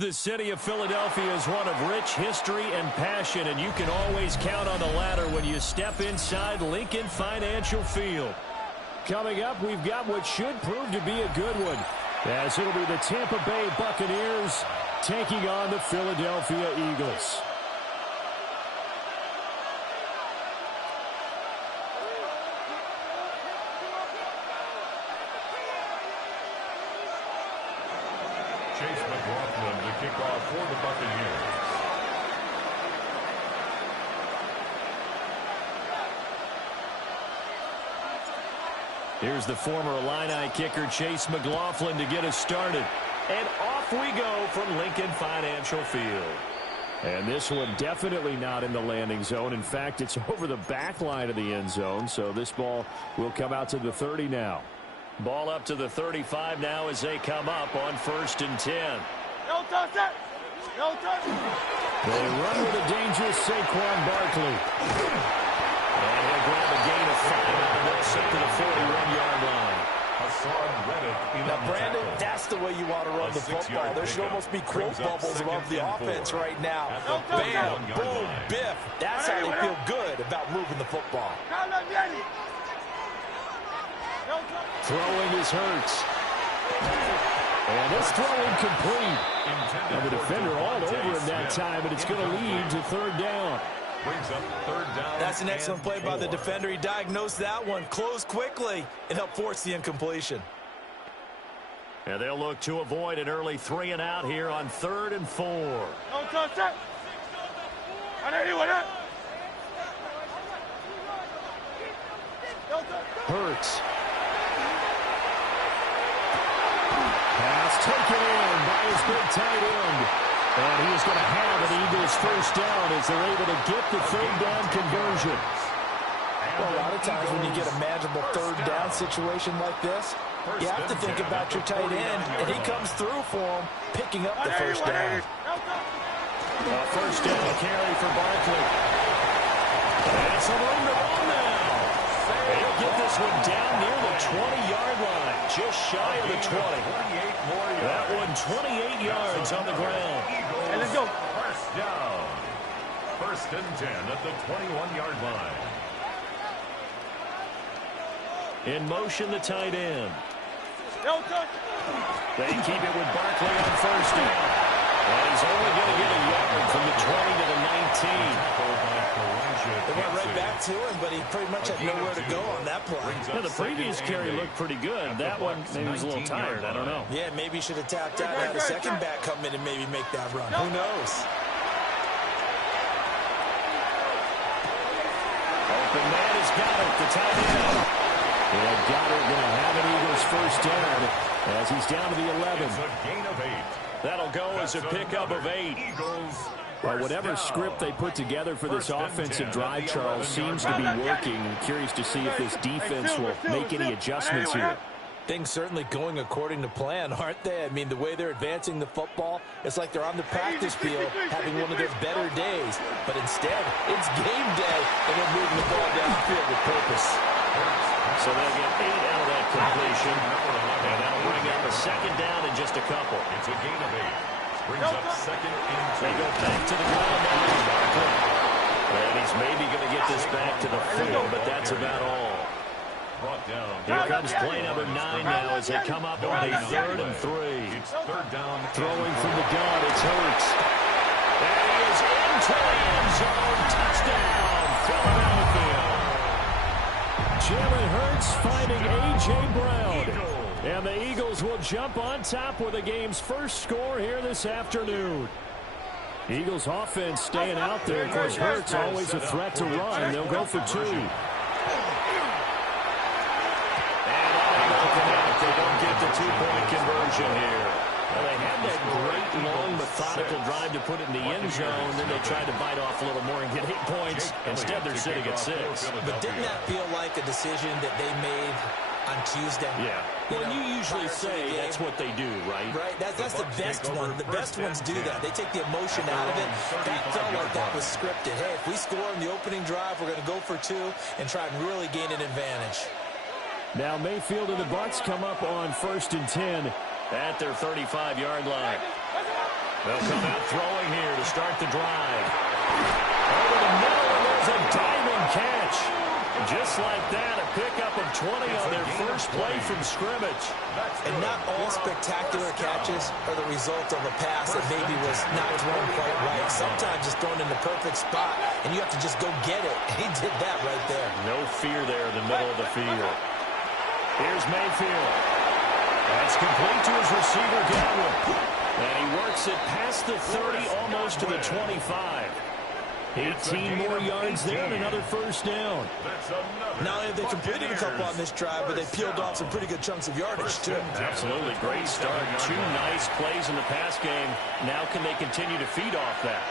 The city of Philadelphia is one of rich history and passion, and you can always count on the latter when you step inside Lincoln Financial Field. Coming up, we've got what should prove to be a good one, as it'll be the Tampa Bay Buccaneers taking on the Philadelphia Eagles. The kickoff for the Buccaneers. Here's the former Illini kicker Chase McLaughlin to get us started. And off we go from Lincoln Financial Field. And this one definitely not in the landing zone. In fact, it's over the back line of the end zone. So this ball will come out to the 30 now. Ball up to the 35 now as they come up on 1st and 10. No touch it! No touch it! They run with a dangerous Saquon Barkley. And he'll grab a gain of 5 out of this up to the 41-yard line. Now, Brandon, that's the way you want to run the football. There should almost be quote bubbles above the offense right now. Bam, boom, biff. That's how they feel good about moving the football. Throwing is Hurts. And this throw incomplete. And the defender all over him that time, but it's going to lead to 3rd down. Brings up 3rd down. That's an excellent play by the defender. He diagnosed that one, closed quickly, and helped force the incompletion. And they'll look to avoid an early 3 and out here on 3rd and 4. No touch it! Hurts. Pass taken in by his big tight end. And he's going to have an Eagles 1st down as they're able to get the 3rd down conversion. Well, a lot of times when you get a manageable 3rd down situation like this, you have to think about your tight end, and he comes through for him, picking up the 1st down. A 1st down carry for Barkley. And it's a room to run now. He'll get this one down near the 20-yard line, just shy of the 20. That one 28 yards on the ground. Hey, let's go. 1st down. 1st and 10 at the 21-yard line. In motion, the tight end. No touch. They keep it with Barkley on 1st down. And he's only going to get a yard from the 20 to the 19. They went right back to him, but he pretty much had nowhere to go on that play. Yeah, the previous carry looked pretty good. That one, maybe he was a little tired. I don't know. Yeah, maybe he should have tapped out and had a second back come in and maybe make that run. Who knows? Open man has got it, the tight end. And Goddard going to have an Eagles 1st down as he's down to the 11. It's a gain of 8. That'll go as a pickup of 8. Well, whatever script they put together for this offensive drive, Charles, seems to be working. I'm curious to see if this defense will make any adjustments here. Things certainly going according to plan, aren't they? I mean, the way they're advancing the football, it's like they're on the practice field having one of their better days. But instead, it's game day, and they're moving the ball downfield with purpose. So they'll get 8 out of that completion, and that'll bring up a 2nd down in just a couple. It's a gain of 8. Brings up 2nd and 2. They go back to the ground now with Barkley. And he's maybe going to get this back to the field, but that's about all. Here comes play number 9 now as they come up on a 3rd and 3. It's 3rd down. Throwing from the gun, it's Hurts. And he is into the end zone. Touchdown, Philadelphia. Jalen Hurts finding A.J. Brown. And the Eagles will jump on top with the game's first score here this afternoon. Eagles offense staying out there. Of course, Hurts always a threat to run. They'll go for 2. They don't get the 2-point conversion here. Well, they had that great, long, methodical drive to put it in the end zone. Then they tried to bite off a little more and get 8 points. Instead, they're sitting at 6. But didn't that feel like a decision that they made on Tuesday? Yeah. Well, you usually say that's what they do, right? Right. That's the best one. The best ones do that. They take the emotion out of it. That felt like that was scripted. Hey, if we score in the opening drive, we're going to go for 2 and try and really gain an advantage. Now Mayfield and the Bucs come up on 1st and 10 at their 35-yard line. They'll come out throwing here to start the drive. Over the middle, and there's a diving catch. Just like that, a pickup of 20 on their first play from scrimmage. And not all spectacular catches are the result of a pass that maybe was not thrown quite right. Sometimes it's thrown in the perfect spot, and you have to just go get it. He did that right there. No fear there in the middle of the field. Here's Mayfield. That's complete to his receiver, Godwin. And he works it past the 30, almost to the 25. 18 more yards there and another first down. Not only have they completed a couple on this drive, but they peeled off some pretty good chunks of yardage, too. Absolutely. Great start. 2 nice plays in the pass game. Now can they continue to feed off that?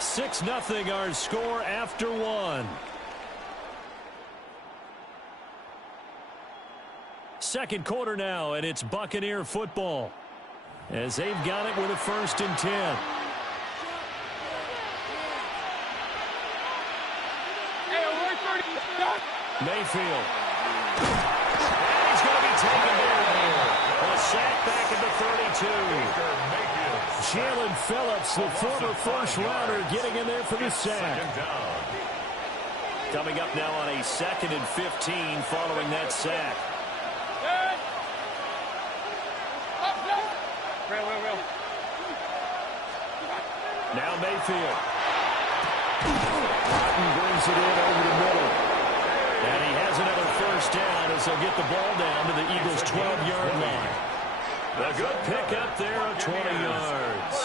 6-0 our score after 1. Second quarter now, and it's Buccaneer football as they've got it with a 1st and 10. Mayfield. And he's going to be taken down here. A sack back at the 32. Jalen Phillips, the former first-rounder, getting in there for the sack. Coming up now on a 2nd and 15 following that sack. Now Mayfield. Martin brings it in over the middle. And he has another first down as they'll get the ball down to the Eagles' 12-yard line. A good pick up there of 20 yards.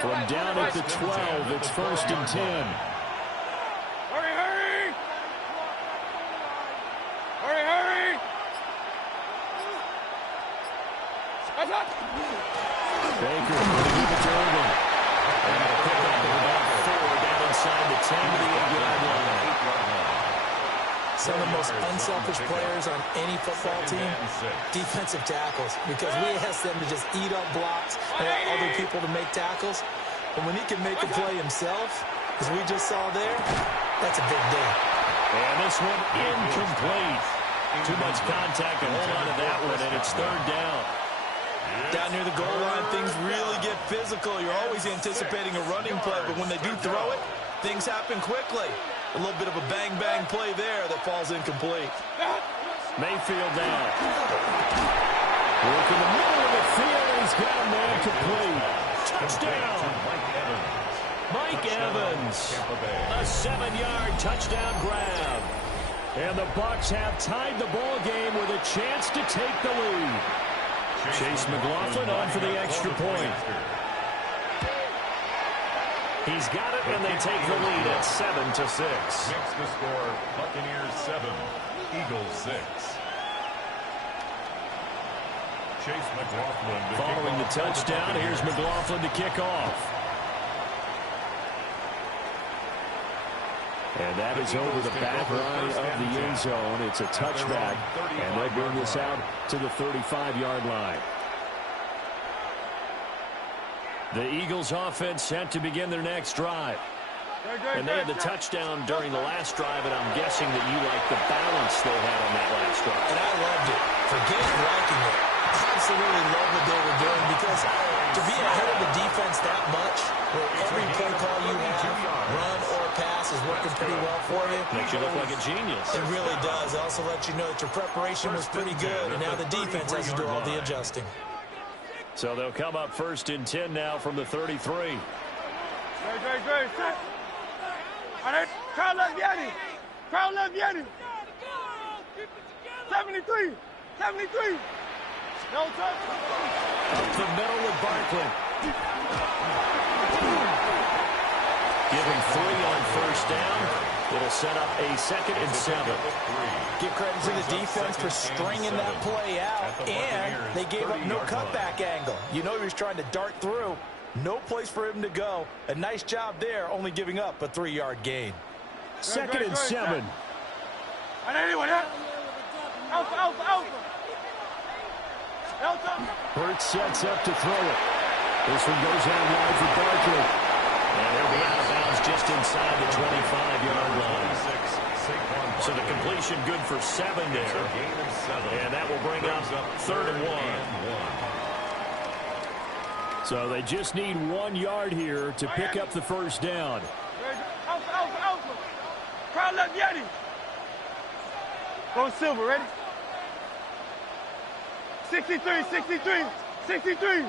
From down at the 12, it's 1st and 10. Baker going to give it to Irvin. And a pickup of about 4 down inside the 10 to the 8-yard line. Some of the most unselfish players on any football team, defensive tackles, because we ask them to just eat up blocks and allow other people to make tackles. But when he can make a play himself, as we just saw there, that's a big deal. And this one incomplete. Too much contact to hold on to that one, and it's 3rd down. Down near the goal line, things really get physical. You're always anticipating a running play, but when they do throw it, things happen quickly. A little bit of a bang-bang play there that falls incomplete. Mayfield down. Work in the middle of the field, and he's got a man complete. Touchdown. Mike Evans. A 7-yard touchdown grab. And the Bucs have tied the ball game with a chance to take the lead. Chase McLaughlin on for the extra point. He's got it, and they take the lead at 7-6. Makes the score Buccaneers 7, Eagles 6. Chase McLaughlin. Following the touchdown, here's McLaughlin to kick off. And that is over the back line of the end zone. It's a touchback, and they'll bring this out to the 35-yard line. The Eagles offense set to begin their next drive. And they had the touchdown during the last drive, and I'm guessing that you like the balance they had on that last drive. And I loved it. Forget liking it. Absolutely love what they were doing, because to be ahead of the defense that much, where every play call you have, run or pass, is working pretty well for you. Makes you look like a genius. It really does. It also lets you know that your preparation was pretty good, and now the defense has to do all the adjusting. So they'll come up 1st and 10 now from the 33. Crowd left Yanni. Crowd left Yanni. 73. 73. No touch. Up the middle with Barkley. Give him 3 on first down. It'll set up a 2nd and 7. Give credit to the defense for stringing that play out, and they gave up no cutback angle. You know he was trying to dart through. No place for him to go. A nice job there, only giving up a 3-yard gain. 2nd and 7. Hurts sets up to throw it. This one goes out wide for Barkley. And he'll be out of bounds just inside the 25-yard line. So the completion good for 7 there. And that will bring up 3rd and 1. So they just need 1 yard here to pick up the first down. Crowd left Yeti. Go Silver, ready? 63, 63, 63.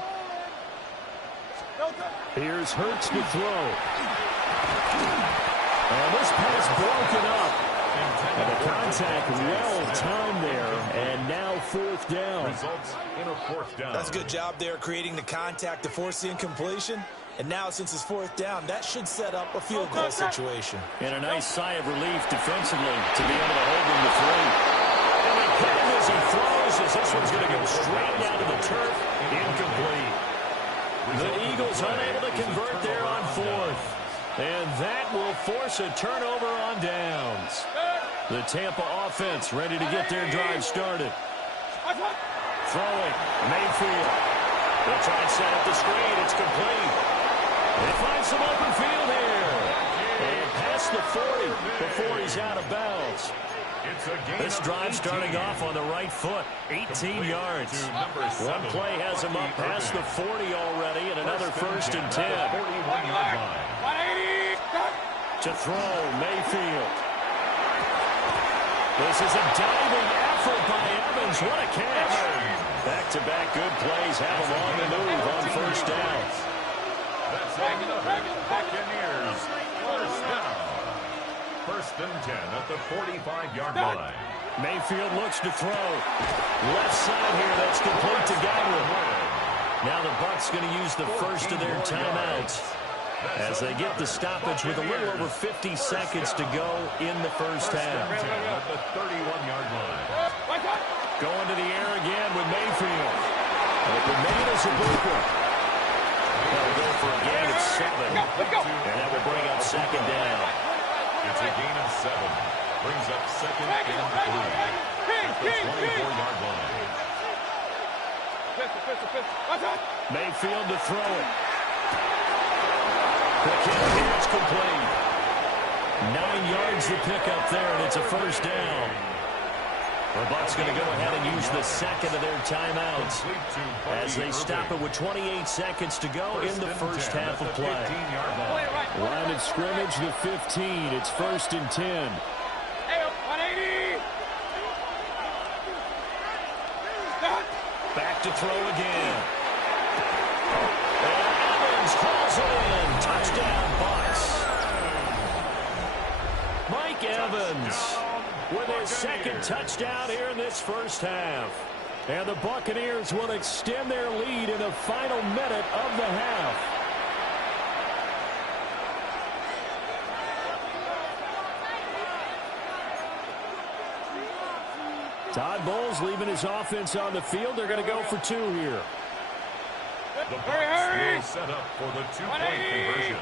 Here's Hurts to throw. And this pass broken up. And the contact well timed there. And now 4th down. Results in a 4th down. That's a good job there creating the contact to force the incompletion. And now since it's 4th down, that should set up a field goal situation. And a nice sigh of relief defensively to be able to hold him to 3. And again as he throws, as this one's going to go straight down to the turf. Incomplete. The Eagles unable to convert there on 4th. And that will force a turnover on downs. The Tampa offense ready to get their drive started. Throwing. Mayfield. They'll try and set up the screen. It's complete. They find some open field here. And past the 40 before he's out of bounds. This drive starting off on the right foot. 18 yards. One play has him up past the 40 already, and another 1st and 10. To throw, Mayfield. This is a diving effort by Evans. What a catch. Back-to-back good plays have him on the move on 1st down. That's Buccaneers. 1st down. 1st and 10 at the 45-yard line. Mayfield looks to throw. Left side here, that's complete to Godwin. Now the Bucs going to use the first of their timeouts as they get the stoppage with a little over 50 seconds to go in the first half. At the 31-yard line. Going to the air again with Mayfield. And it remains a blooper. They'll go for a gain of 7. And that will bring up 2nd down. It's a gain of 7. Brings up 2nd and 3. At the 24-yard line. Mayfield to throw it. The kick here is complete. 9 yards to pick up there, and it's a 1st down. The Bucs going to go ahead and use the 2nd of their timeouts as they stop it with 28 seconds to go in the first half of play. Line of scrimmage, the 15. It's 1st and 10. Back to throw again. And Evans calls it in. Touchdown, Bucs. Mike Evans with his 2nd touchdown here in this first half. And the Buccaneers will extend their lead in the final minute of the half. Todd Bowles leaving his offense on the field. They're going to go for 2 here. The Bucs will set up for the 2-point conversion.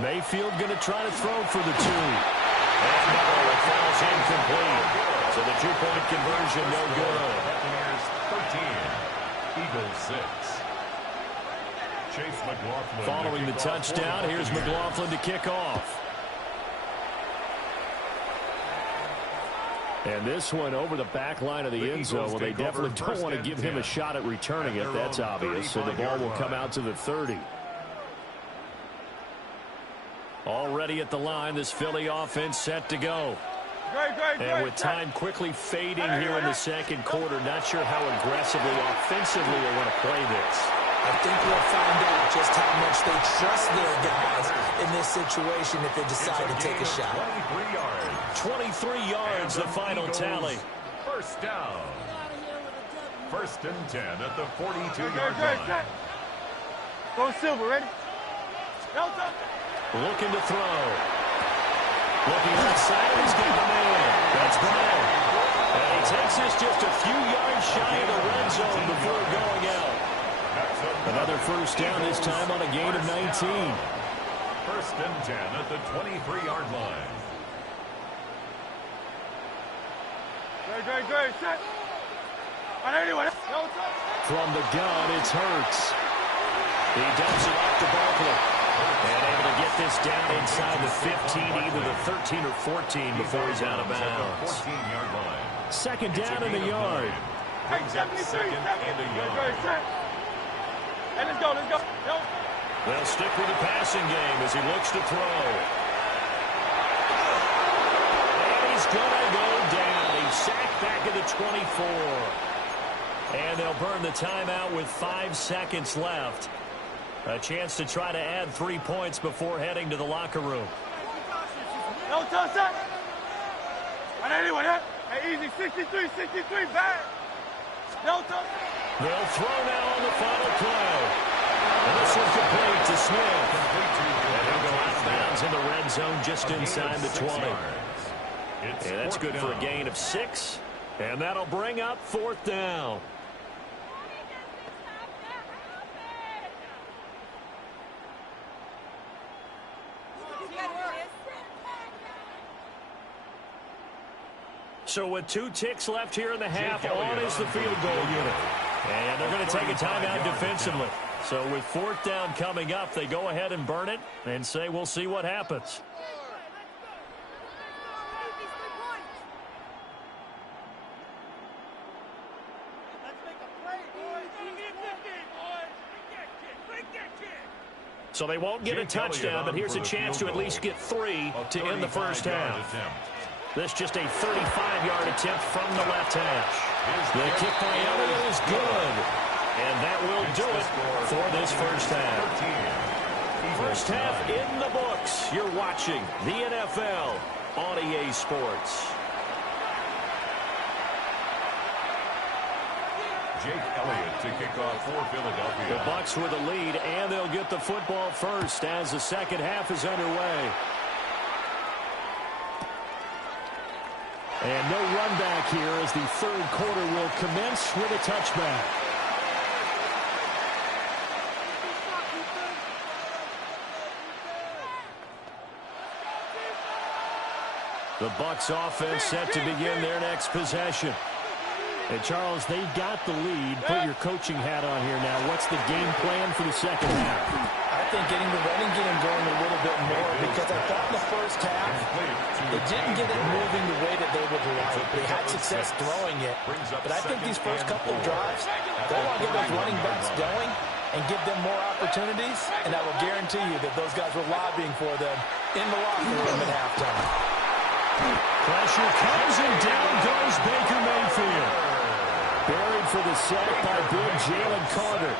Mayfield going to try to throw for the 2. And no, it falls incomplete. So the 2-point conversion no good. Buccaneers 13, Eagles 6. Chase McLaughlin. Following the touchdown, here's McLaughlin to kick off. And this one over the back line of the end zone. Well, they definitely don't want to give him a shot at returning it. That's obvious. So the ball will come out to the 30. Already at the line, this Philly offense set to go. And with time quickly fading here in the 2nd quarter, not sure how aggressively, offensively they want to play this. I think we'll find out just how much they trust their guys in this situation if they decide to take a shot. 23 yards. 23 yards, the final tally. 1st down. 1st and 10 at the 42-yard line. Go Silver, ready? Looking to throw. Looking outside, he's got the man. That's Brown. And he takes this just a few yards shy of the red zone before going out. Another 1st down, this time on a gain of 19. 1st and 10 at the 23-yard line. Great, set. From the gun, it's Hurts. He dumps it off to Barkley. And able to get this down inside the 15, either the 13 or 14 before he's out of bounds. 14-yard line. Second down in the yard. Brings up second and a yard. Hey, let's go, let's go. They'll stick with the passing game as he looks to throw. And he's going to go down. He's sacked back at the 24. And they'll burn the timeout with 5 seconds left. A chance to try to add 3 points before heading to the locker room. No touch that. On anyone, huh? Hey, easy, 63, back. No touch. They'll throw now on the final play. And this one's complete to Smith. And he'll go out of bounds in the red zone just inside the 20. And that's good for a gain of 6. And that'll bring up 4th down. So with 2 ticks left here in the half, on is the field goal unit. And they're going to take a timeout defensively. So with 4th down coming up, they go ahead and burn it and say we'll see what happens. So they won't get a touchdown, but here's a chance to at least get 3 to end the first half. This just a 35-yard attempt from the left hash. The kick by Elliott is good. And that will do it for this first half. First half in the books. You're watching the NFL on EA Sports. Jake Elliott to kick off for Philadelphia. The Bucs with the lead, and they'll get the football first as the second half is underway. And no run back here as the third quarter will commence with a touchback. The Bucs offense set to begin their next possession. And Charles, they've got the lead. Put your coaching hat on here now. What's the game plan for the second half? I think getting the running game going a little bit more, because I thought in the first half they didn't get it moving the way that they would like. They had success throwing it, but I think these first couple of drives, they want to get those running backs going and give them more opportunities, and I will guarantee you that those guys were lobbying for them in the locker room at halftime. Pressure comes, and down goes Baker Mayfield. Buried for the sack by big Jalen Carter.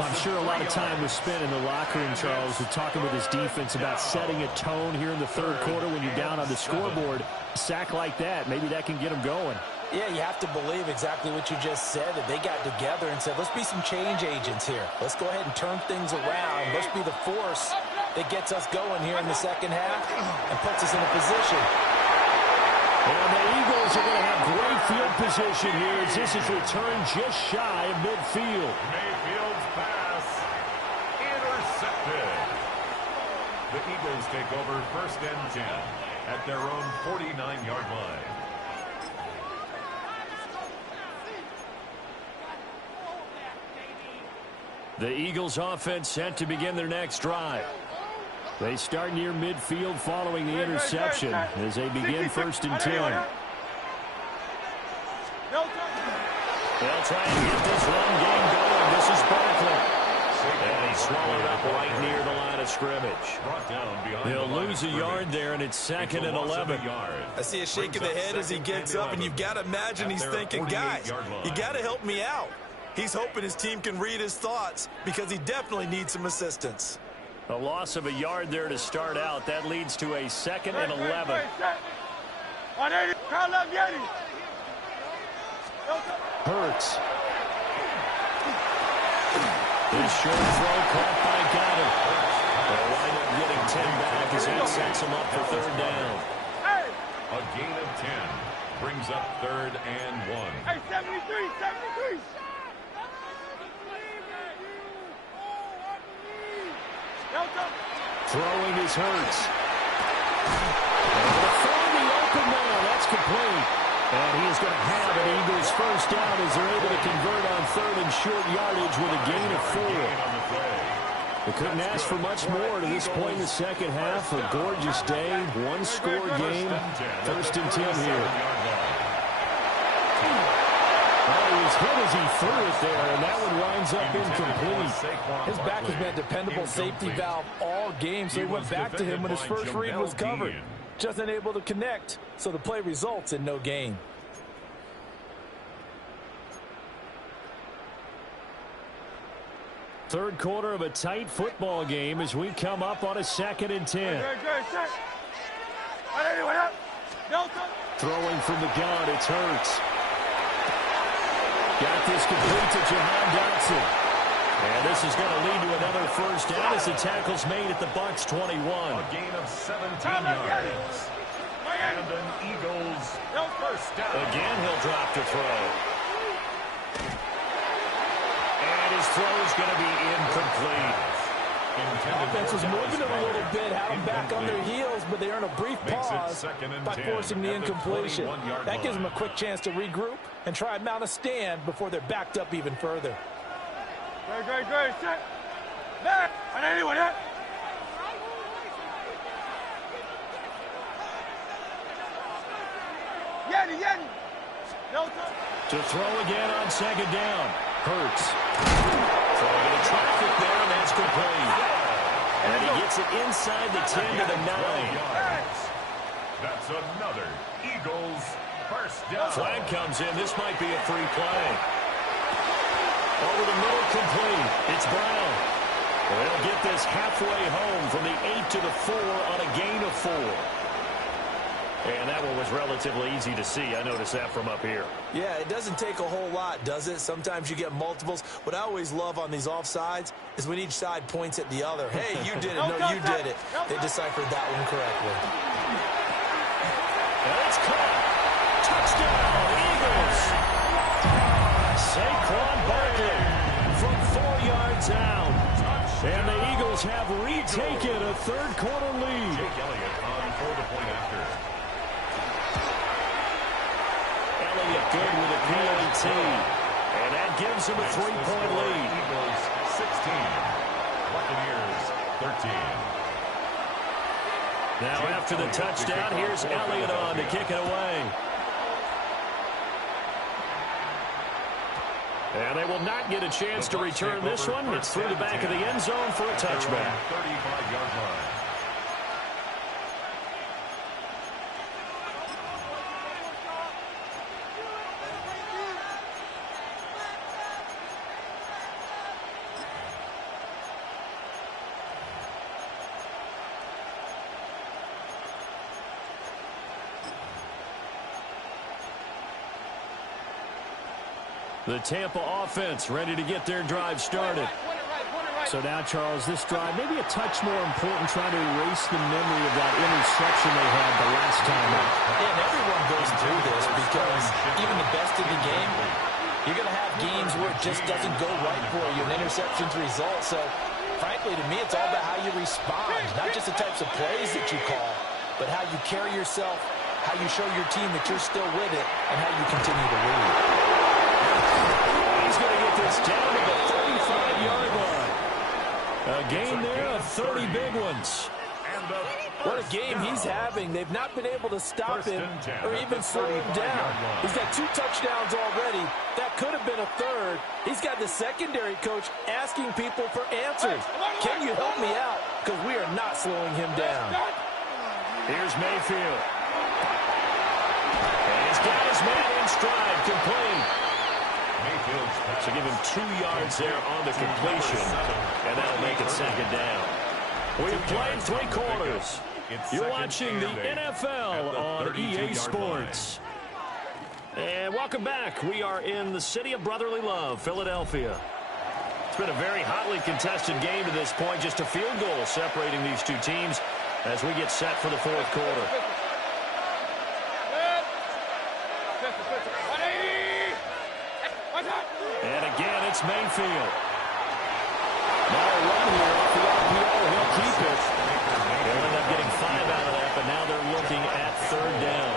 I'm sure a lot of time was spent in the locker room, Charles, with talking with his defense about setting a tone here in the third quarter when you're down on the scoreboard. A sack like that, maybe that can get them going. Yeah, you have to believe exactly what you just said, that they got together and said, let's be some change agents here. Let's go ahead and turn things around. Let's be the force that gets us going here in the second half and puts us in a position. And the Eagles are going to have great field position here as this is returned just shy of midfield. Mayfield's pass intercepted. The Eagles take over 1st and 10 at their own 49-yard line. The Eagles offense set to begin their next drive. They start near midfield following the interception as they begin 1st and 10. They'll try and get this run game going. This is Barkley. And he's swallowed up right near the line of scrimmage. They'll lose a yard there, and it's 2nd and 11. I see a shake of the head as he gets up, and you've got to imagine he's thinking, guys, you got to help me out. He's hoping his team can read his thoughts because he definitely needs some assistance. A loss of a yard there to start out. That leads to a 2nd and 11. Hurts. This short throw caught by Goddard. They'll wind up getting 10 back as that sets him up for 3rd down. A gain of 10 brings up 3rd and 1. Hey, 73. Throwing is Hurts. Find the open man. That's complete. And he is going to have an Eagles first down as they're able to convert on 3rd and short yardage with a gain of 4. They couldn't ask for much more to this point in the second half. A gorgeous day, one-score game. 1st and 10 here. Well, he was hit as he threw it there, and that one winds up incomplete. His back has been a dependable safety valve all game, so he went back to him when his first read was covered. Just unable to connect, so the play results in no gain. Third quarter of a tight football game as we come up on a 2nd and 10. Throwing from the gun, it's Hurts. Got this complete to Jahan Dotson. And this is going to lead to another first down as the tackle's made at the Bucs 21. A gain of 17 yards. And an Eagles first down. Again, he'll drop to throw. And his throw is going to be incomplete. Offense was moving a little bit, had them back on their heels, but they earn a brief pause by forcing the incompletion. That gives them a quick chance to regroup and try and mount a stand before they're backed up even further. Great. Set. Back. On anyone, huh? Yeti. To throw again on 2nd down. Hurts. Throwing into traffic there, and that's complete. And he gets it inside the 10 to the 9. That's another Eagles first down. Flag comes in. This might be a free play. Over the middle, complete. It's Brown. They'll get this halfway home from the 8 to the 4 on a gain of 4. And that one was relatively easy to see. I noticed that from up here. Yeah, it doesn't take a whole lot, does it? Sometimes you get multiples. What I always love on these offsides is when each side points at the other. Hey, you did it. No, you did it. They deciphered that one correctly. And it's caught. Touchdown, Eagles. Saquon Barkley from 4 yards out. And the Eagles have retaken a third quarter lead. Jake Elliott on for the point after. Elliott good with a PAT. And that gives him a 3-point lead. Eagles 16. Buccaneers 13. Now after the touchdown, here's Elliott on to kick it away. And they will not get a chance to return this one. It's through the back of the end zone for a touchback. 35-yard line. The Tampa offense ready to get their drive started. So now, Charles, this drive maybe a touch more important, trying to erase the memory of that interception they had the last time out. Yeah, and everyone goes through this because even the best of the game, you're going to have games where it just doesn't go right for you, and interceptions result. So, frankly, to me, it's all about how you respond, not just the types of plays that you call, but how you carry yourself, how you show your team that you're still with it, and how you continue to lead. He's going to get this down to the 35-yard line. A gain there of 30 big ones. What a game he's having. They've not been able to stop him or even slow him down. He's got 2 touchdowns already. That could have been a third. He's got the secondary coach asking people for answers. Can you help me out? Because we are not slowing him down. Here's Mayfield. And he's got his man in stride, complete. So give him 2 yards there on the completion, and that'll make it second down. We've played 3 quarters. You're watching the NFL on EA Sports. And welcome back. We are in the city of brotherly love, Philadelphia. It's been a very hotly contested game to this point. Just a field goal separating these 2 teams as we get set for the 4th quarter. And again, it's Mayfield. Now a run here off the RPO. He'll keep it. They'll end up getting 5 out of that, but now they're looking at 3rd down.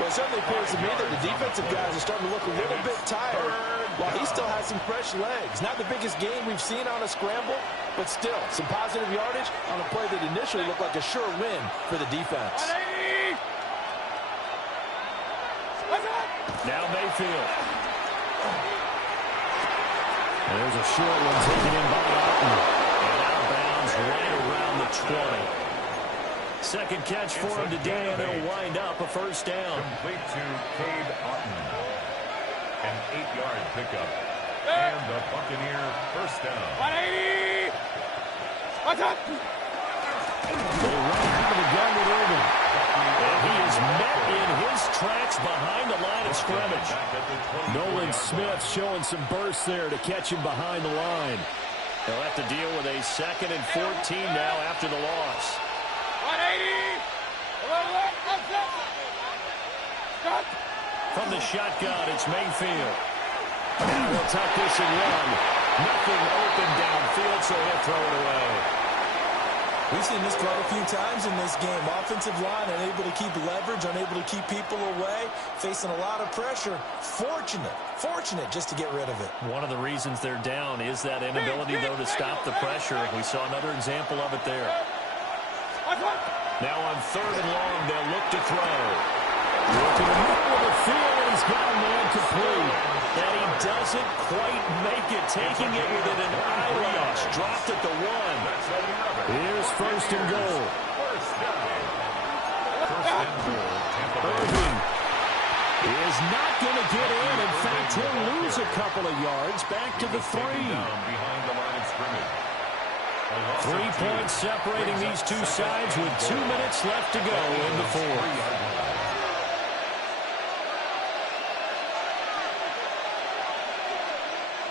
Well, certainly appears to me that the defensive guys are starting to look a little bit tired while he still has some fresh legs. Not the biggest gain we've seen on a scramble, but still some positive yardage on a play that initially looked like a sure win for the defense. Now Mayfield. There's a short one taken in by Otten. And out of bounds right around the 20. Second catch for him today, and it'll wind up a first down. Complete to Cade Otten. An 8-yard pickup. And the Buccaneer first down. 180! Watch out! They run into the gun with Irvin. And he is met in his tracks behind the line of scrimmage. Nolan Smith showing some burst there to catch him behind the line. They'll have to deal with a 2nd and 14 now after the loss. 180! From the shotgun, it's Mayfield. Now he'll tuck this and run. Nothing open downfield, so he'll throw it away. We've seen this quite a few times in this game. Offensive line unable to keep leverage, unable to keep people away, facing a lot of pressure. Fortunate just to get rid of it. One of the reasons they're down is that inability, though, to stop the pressure. We saw another example of it there. Now on 3rd and long, they'll look to throw. Look in the middle of the field, and he's got a man complete. And he doesn't quite make it, taking it within an eyelash. Dropped at the 1. Here's 1st and goal. Irving is not going to get in. In fact, he'll lose a couple of yards back to the 3. Behind the line of scrimmage. 3 points separating these two sides with 2 minutes left to go in the 4th.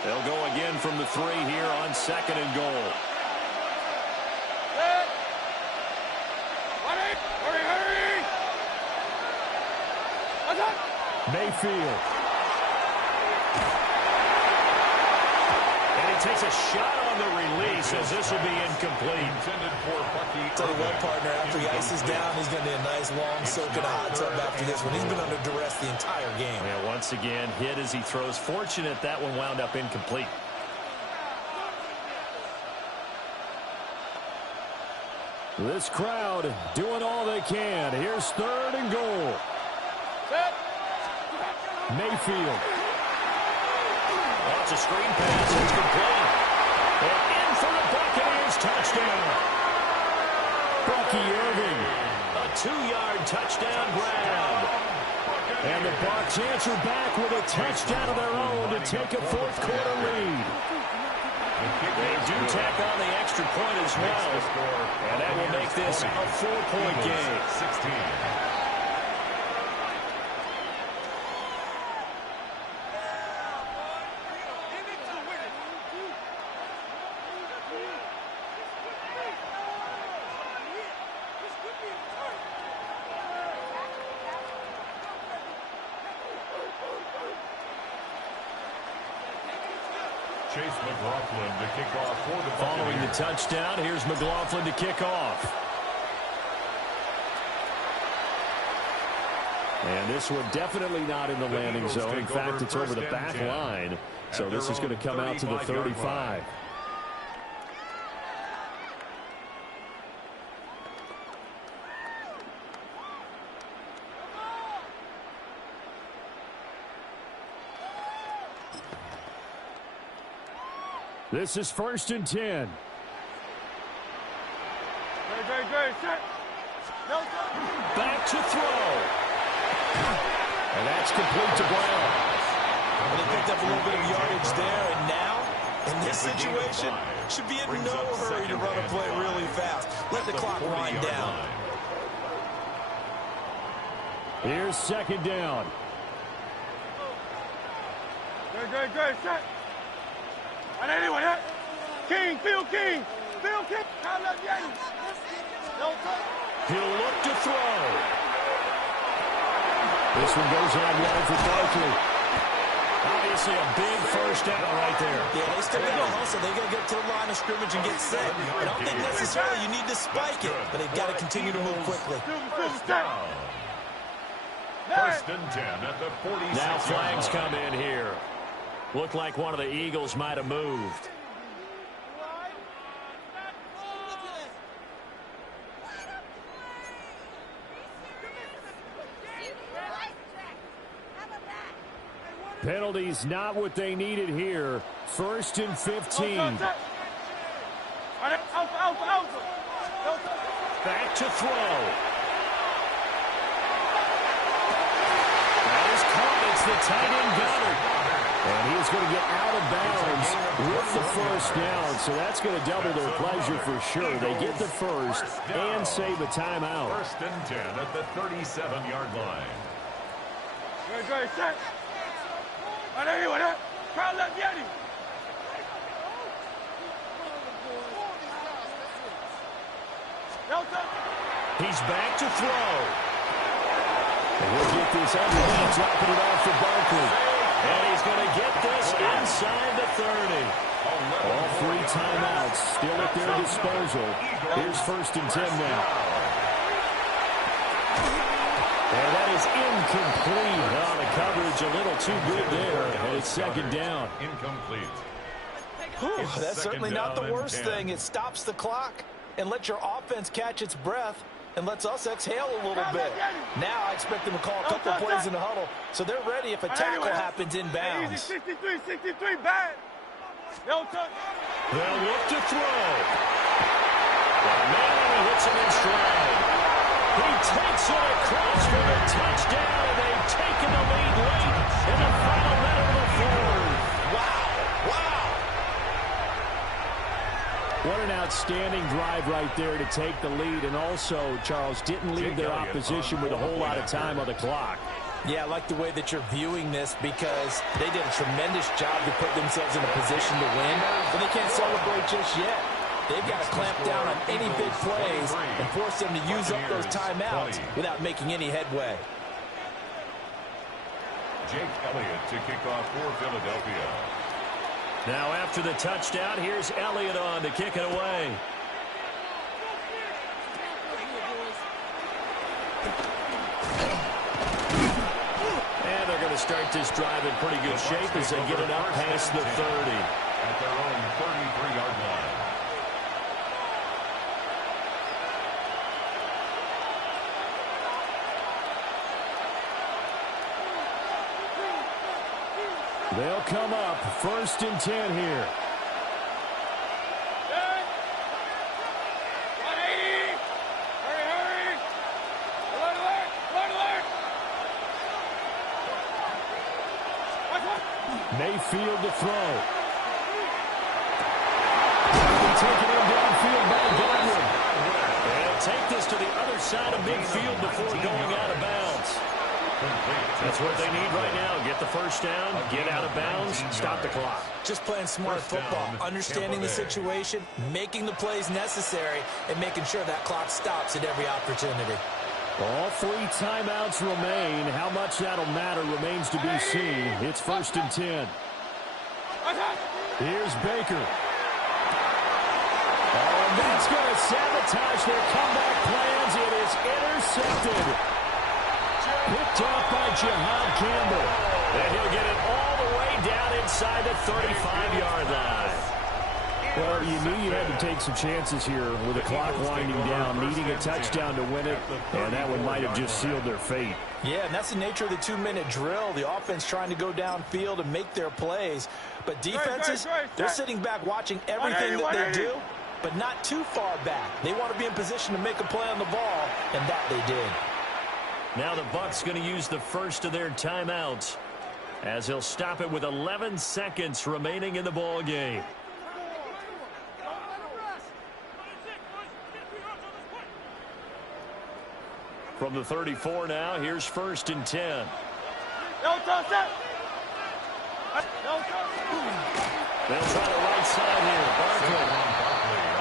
They'll go again from the 3 here on 2nd and goal. Hurry! Mayfield. And he takes a shot on the release as this will be incomplete. Tell you what, partner, after he ices down, he's going to need a nice long soak in a hot tub after this one. He's been under duress the entire game. Yeah, once again, hit as he throws. Fortunate that one wound up incomplete. This crowd doing all they can. Here's 3rd and goal. Mayfield. Oh, it's a screen pass. It's complete. And in for the Buccaneers touchdown. Bucky Irving. A 2-yard touchdown grab. And the Bucs answer back with a touchdown of their own to take a 4th quarter lead. They do tack on the extra point as well. And that will make this a 4-point game. 16. Chase McLaughlin to kick off for the Following the touchdown, here's McLaughlin to kick off. And this one definitely not in the landing zone. In fact, it's over the back line. So this is going to come out to the 35. This is 1st and 10. Back to throw. And that's complete to Brown. And he picked up a little bit of yardage there, and now, in this situation, should be in no hurry to run a play really fast. Let the clock wind down. Here's 2nd down. Good, set. And anyone, King, Phil King. He'll look to throw. This one goes on wide for Barkley. Obviously a big first down right there. Yeah, they still got to hustle. They got to get to the line of scrimmage and get set. I don't think necessarily you need to spike it, but they've got to continue to move quickly. First and 10 at the 46. Now flags come in here. Looked like one of the Eagles might have moved. Penalties not what they needed here. First and 15. Back to throw. That is caught. It's the tight end Goddard. And he's going to get out of bounds with the first down. So that's going to double their pleasure for sure. They get the first and save a timeout. First and 10 at the 37-yard line. Good, set. He's back to throw. And he'll get this underneath, dropping it off for Barkley. And he's going to get this inside the 30. All three timeouts still at their disposal. Here's first and 10 now. And that is incomplete. Oh, the coverage a little too good there. And it's second down. Incomplete. Whew, that's certainly not the worst thing. It stops the clock and lets your offense catch its breath and lets us exhale a little bit. Now I expect them to call a couple plays in the huddle so they're ready if a tackle happens inbounds. 63, 63, bad. No touch. They'll look to throw. Man, he hits him in stride. He takes it across for the touchdown, and they've taken the lead late in the final minute of the fourth. Wow. What an outstanding drive right there to take the lead, and also, Charles, didn't leave their opposition with a whole lot of time on the clock. Yeah, I like the way that you're viewing this because they did a tremendous job to put themselves in a position to win, but they can't celebrate just yet. They've got to clamp down on any big plays and force them to use up those timeouts without making any headway. Jake Elliott to kick off for Philadelphia. Now after the touchdown, here's Elliott on to kick it away. And they're going to start this drive in pretty good shape as they get it up past the 30. At their own 33-yard line. They'll come up first and 10 here. Mayfield to throw. Taken in downfield by Godwin. They'll take this to the other side of midfield before going out of bounds. That's what they need right now. Get the first down, get out of bounds, stop the clock. Just playing smart football, understanding the situation, making the plays necessary, and making sure that clock stops at every opportunity. All three timeouts remain. How much that'll matter remains to be seen. It's first and 10. Here's Baker. Oh, and that's going to sabotage their comeback plans. It is intercepted. Picked off by Jihad Campbell. And he'll get it all the way down inside the 35-yard line. Well, you knew you had to take some chances here with the clock winding down, needing a touchdown to win it, and that one might have just sealed their fate. Yeah, and that's the nature of the 2-minute drill. The offense trying to go downfield and make their plays. But defenses, they're sitting back watching everything that they do, but not too far back. They want to be in position to make a play on the ball, and that they did. Now the Bucs going to use the first of their timeouts as he'll stop it with 11 seconds remaining in the ball game. From the 34 now, here's first and 10. No touch that. No touch. They'll try the right side here. Barkley.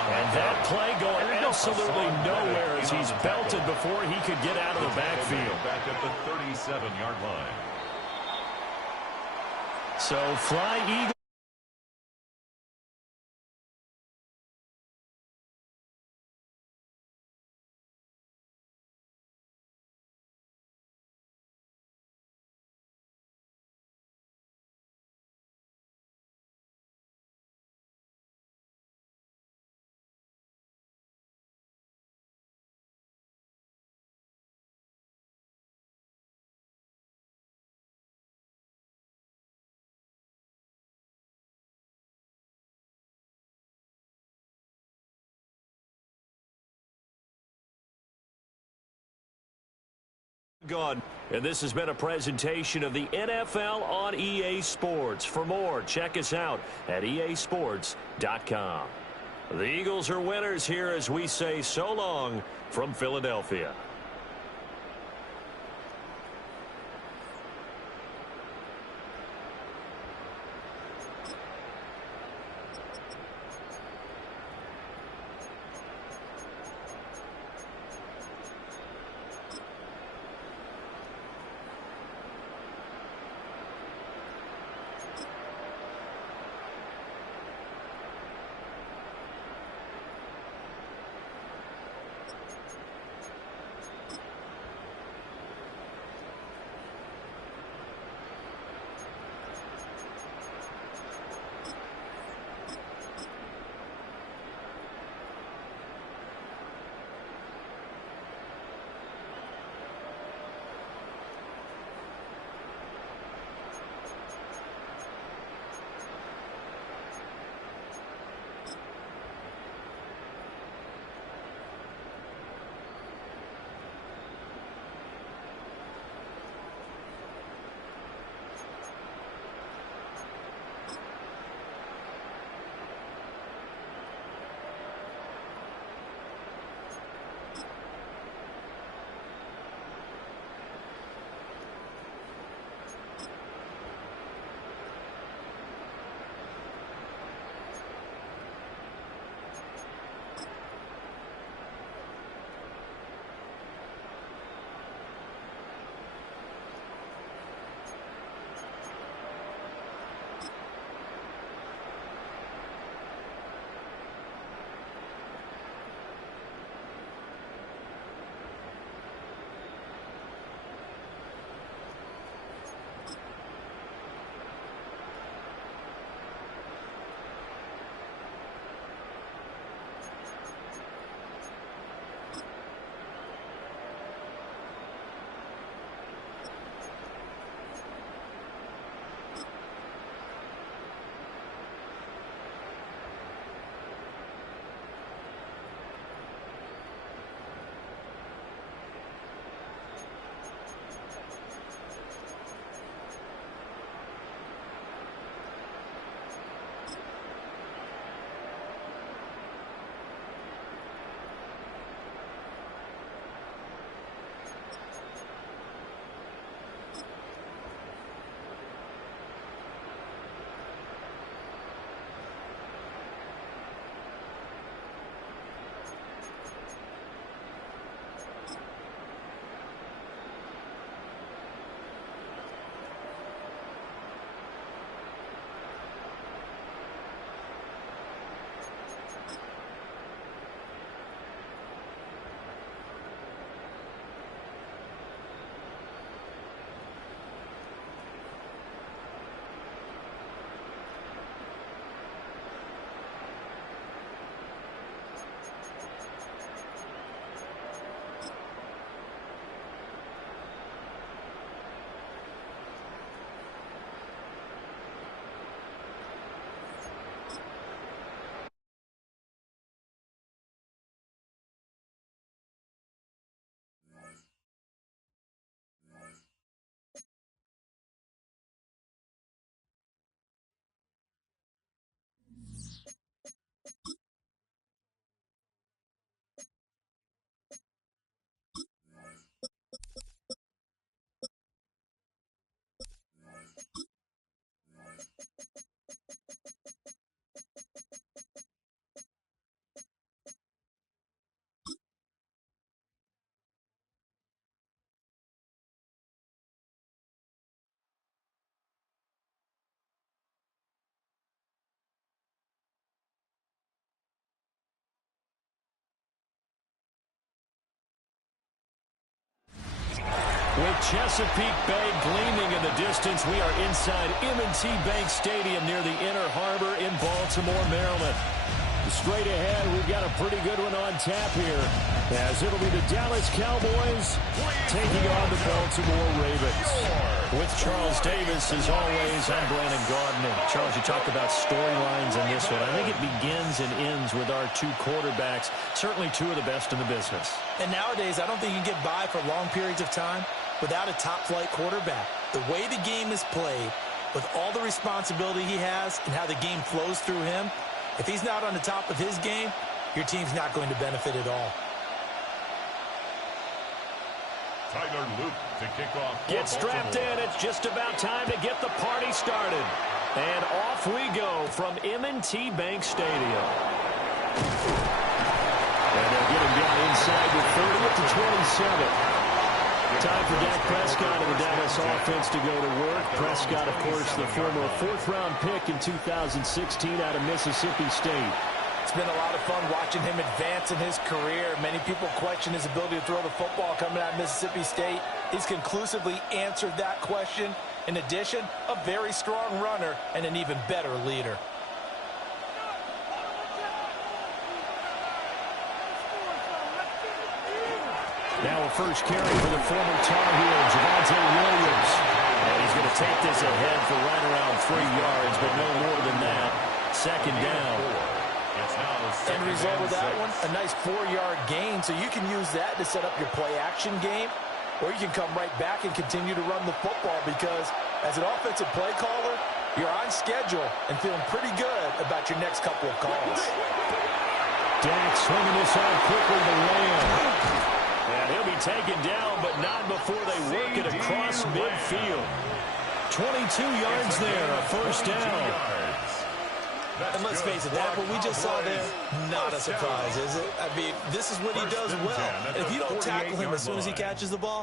And that play going absolutely nowhere as he's belted before he could get out of the backfield. Back at the 37-yard line. So fly Eagles. Gone. And this has been a presentation of the NFL on EA Sports. For more, check us out at easports.com. The Eagles are winners here as we say so long from Philadelphia. With Chesapeake Bay gleaming in the distance, we are inside M&T Bank Stadium near the Inner Harbor in Baltimore, Maryland. Straight ahead, we've got a pretty good one on tap here, as it'll be the Dallas Cowboys taking on the Baltimore Ravens. With Charles Davis, as always, I'm Brandon Gaudin. Charles, you talked about storylines in this one. I think it begins and ends with our two quarterbacks, certainly two of the best in the business. And nowadays, I don't think you can get by for long periods of time without a top-flight quarterback. The way the game is played, with all the responsibility he has and how the game flows through him, if he's not on the top of his game, your team's not going to benefit at all. Tyler Luke to kick off. Get strapped in. It's just about time to get the party started. And off we go from M&T Bank Stadium. And they'll get him down inside with 30 at the 27. Time for Dak Prescott and the Dallas offense to go to work. Prescott, of course, the former fourth-round pick in 2016 out of Mississippi State. It's been a lot of fun watching him advance in his career. Many people question his ability to throw the football coming out of Mississippi State. He's conclusively answered that question. In addition, a very strong runner and an even better leader. Now a first carry for the former Tar Heel, Javonte Williams. And he's going to take this ahead for right around 3 yards, but no more than that. Second down. End result of that one, a nice 4-yard gain, so you can use that to set up your play-action game, or you can come right back and continue to run the football because as an offensive play caller, you're on schedule and feeling pretty good about your next couple of calls. Dak swinging this on quickly to Lamb. And he'll be taken down, but not before they work it across midfield. 22 yards there, a first down. And let's face it, that what we just saw there, not a surprise, is it? I mean, this is what he does well. And if you don't tackle him as soon as he catches the ball,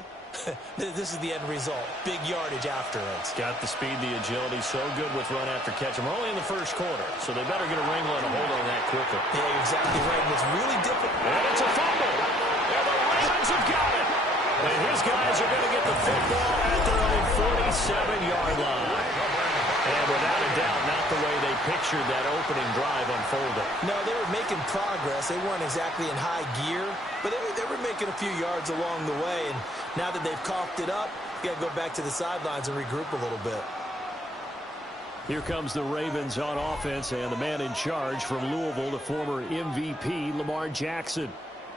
this is the end result. Big yardage afterwards. Got the speed, the agility, so good with run after catch. We're only in the first quarter, so they better get a wrangle and a hold on that quicker. Yeah, exactly right. And it's really difficult. And it's a fumble. And the Ravens have got it. And his guys are going to get the football at their own 47-yard line. And without a doubt, not the way they pictured that opening drive unfolding. No, they were making progress. They weren't exactly in high gear, but they were making a few yards along the way. And now that they've coughed it up, you got to go back to the sidelines and regroup a little bit. Here comes the Ravens on offense, and the man in charge from Louisville, the former MVP, Lamar Jackson.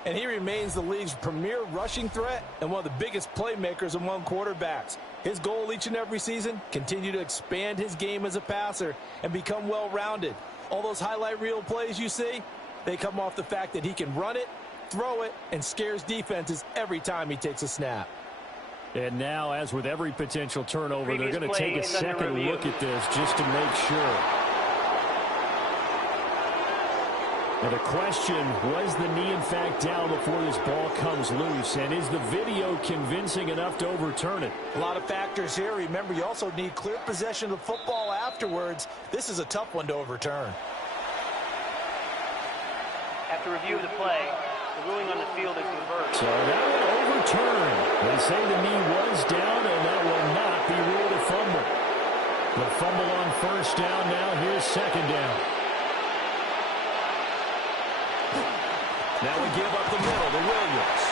And he remains the league's premier rushing threat and one of the biggest playmakers among quarterbacks. His goal each and every season, continue to expand his game as a passer and become well-rounded. All those highlight reel plays you see, they come off the fact that he can run it, throw it, and scares defenses every time he takes a snap. And now, as with every potential turnover, they're going to take a second look at this just to make sure. And the question, was the knee in fact down before this ball comes loose? And is the video convincing enough to overturn it? A lot of factors here. Remember, you also need clear possession of football afterwards. This is a tough one to overturn. After review of the play, the ruling on the field is reversed. So that will overturn. They say the knee was down, and that will not be ruled a fumble. The fumble on first down now. Here's second down. Now we give up the middle to Williams.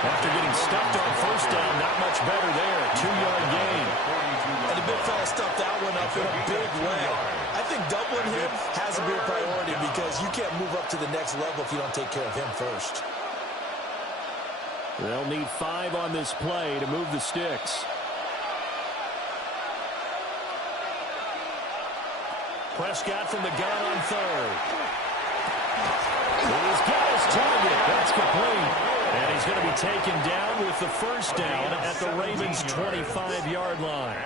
After getting stuffed on first down, not much better there. 2-yard gain. And the big fella stuffed that one up in a big way. I think doubling him has to be a priority because you can't move up to the next level if you don't take care of him first. They'll need 5 on this play to move the sticks. Prescott from the gun on third. He's got his target. That's complete. And he's going to be taken down with the first down at the Ravens' 25-yard line.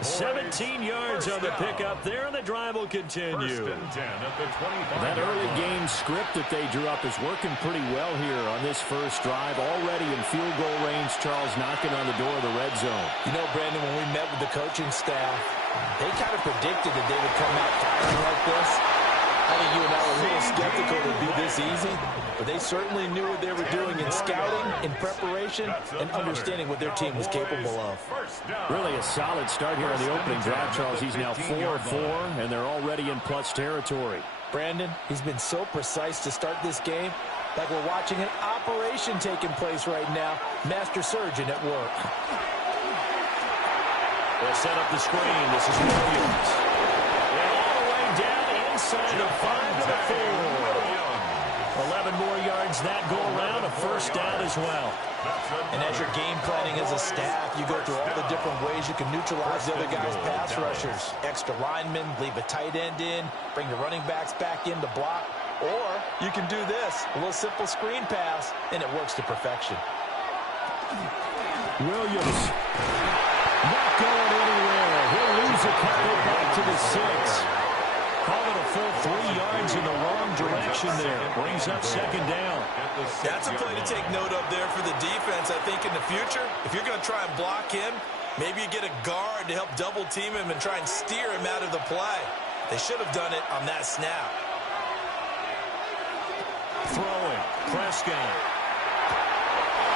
17 yards on the pickup there, and the drive will continue. That early game script that they drew up is working pretty well here on this first drive. Already in field goal range, Charles knocking on the door of the red zone. You know, Brandon, when we met with the coaching staff, they kind of predicted that they would come out firing like this. I think you and I were a little skeptical it would be this easy, but they certainly knew what they were doing in scouting, in preparation, and understanding what their team was capable of. Really a solid start here on the opening drive, Charles. He's now 4-4, and they're already in plus territory. Brandon, he's been so precise to start this game, like we're watching an operation taking place right now. Master surgeon at work. They'll set up the screen. This is Williams. And all the way down inside the 5 to the 4. 11 more yards that go around, a first down as well. And as you're game planning as a staff, you go through all the different ways you can neutralize the other guy's pass rushers. Extra linemen, leave a tight end in, bring the running backs back in to block. Or you can do this, a little simple screen pass, and it works to perfection. Williams not going anywhere. He'll lose a couple back to the 6. Call it a full 3 yards in the wrong direction there. Brings up second down. That's a play to take note of there for the defense. I think in the future, if you're going to try and block him, maybe you get a guard to help double team him and try and steer him out of the play. They should have done it on that snap. Throwing. Prescott.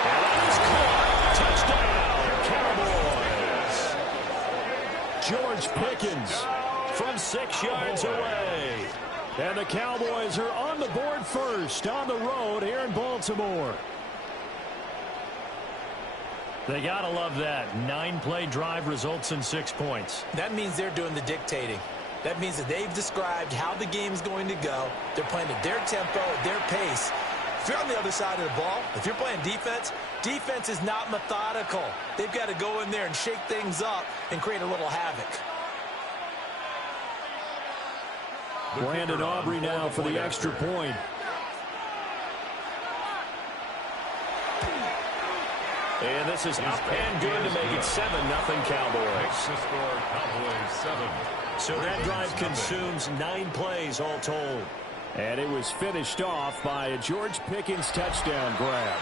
And that is caught. Touchdown, Cowboys. George Pickens from 6 yards away. And the Cowboys are on the board first on the road here in Baltimore. They got to love that. 9-play drive results in 6 points. That means they're doing the dictating. That means that they've described how the game's going to go. They're playing at their tempo, at their pace. If you're on the other side of the ball, if you're playing defense, defense is not methodical. They've got to go in there and shake things up and create a little havoc. Brandon Aubrey now for the extra point. And this is up and good to make it 7-0 Cowboys. So that drive consumes 9 plays all told. And it was finished off by a George Pickens touchdown grab.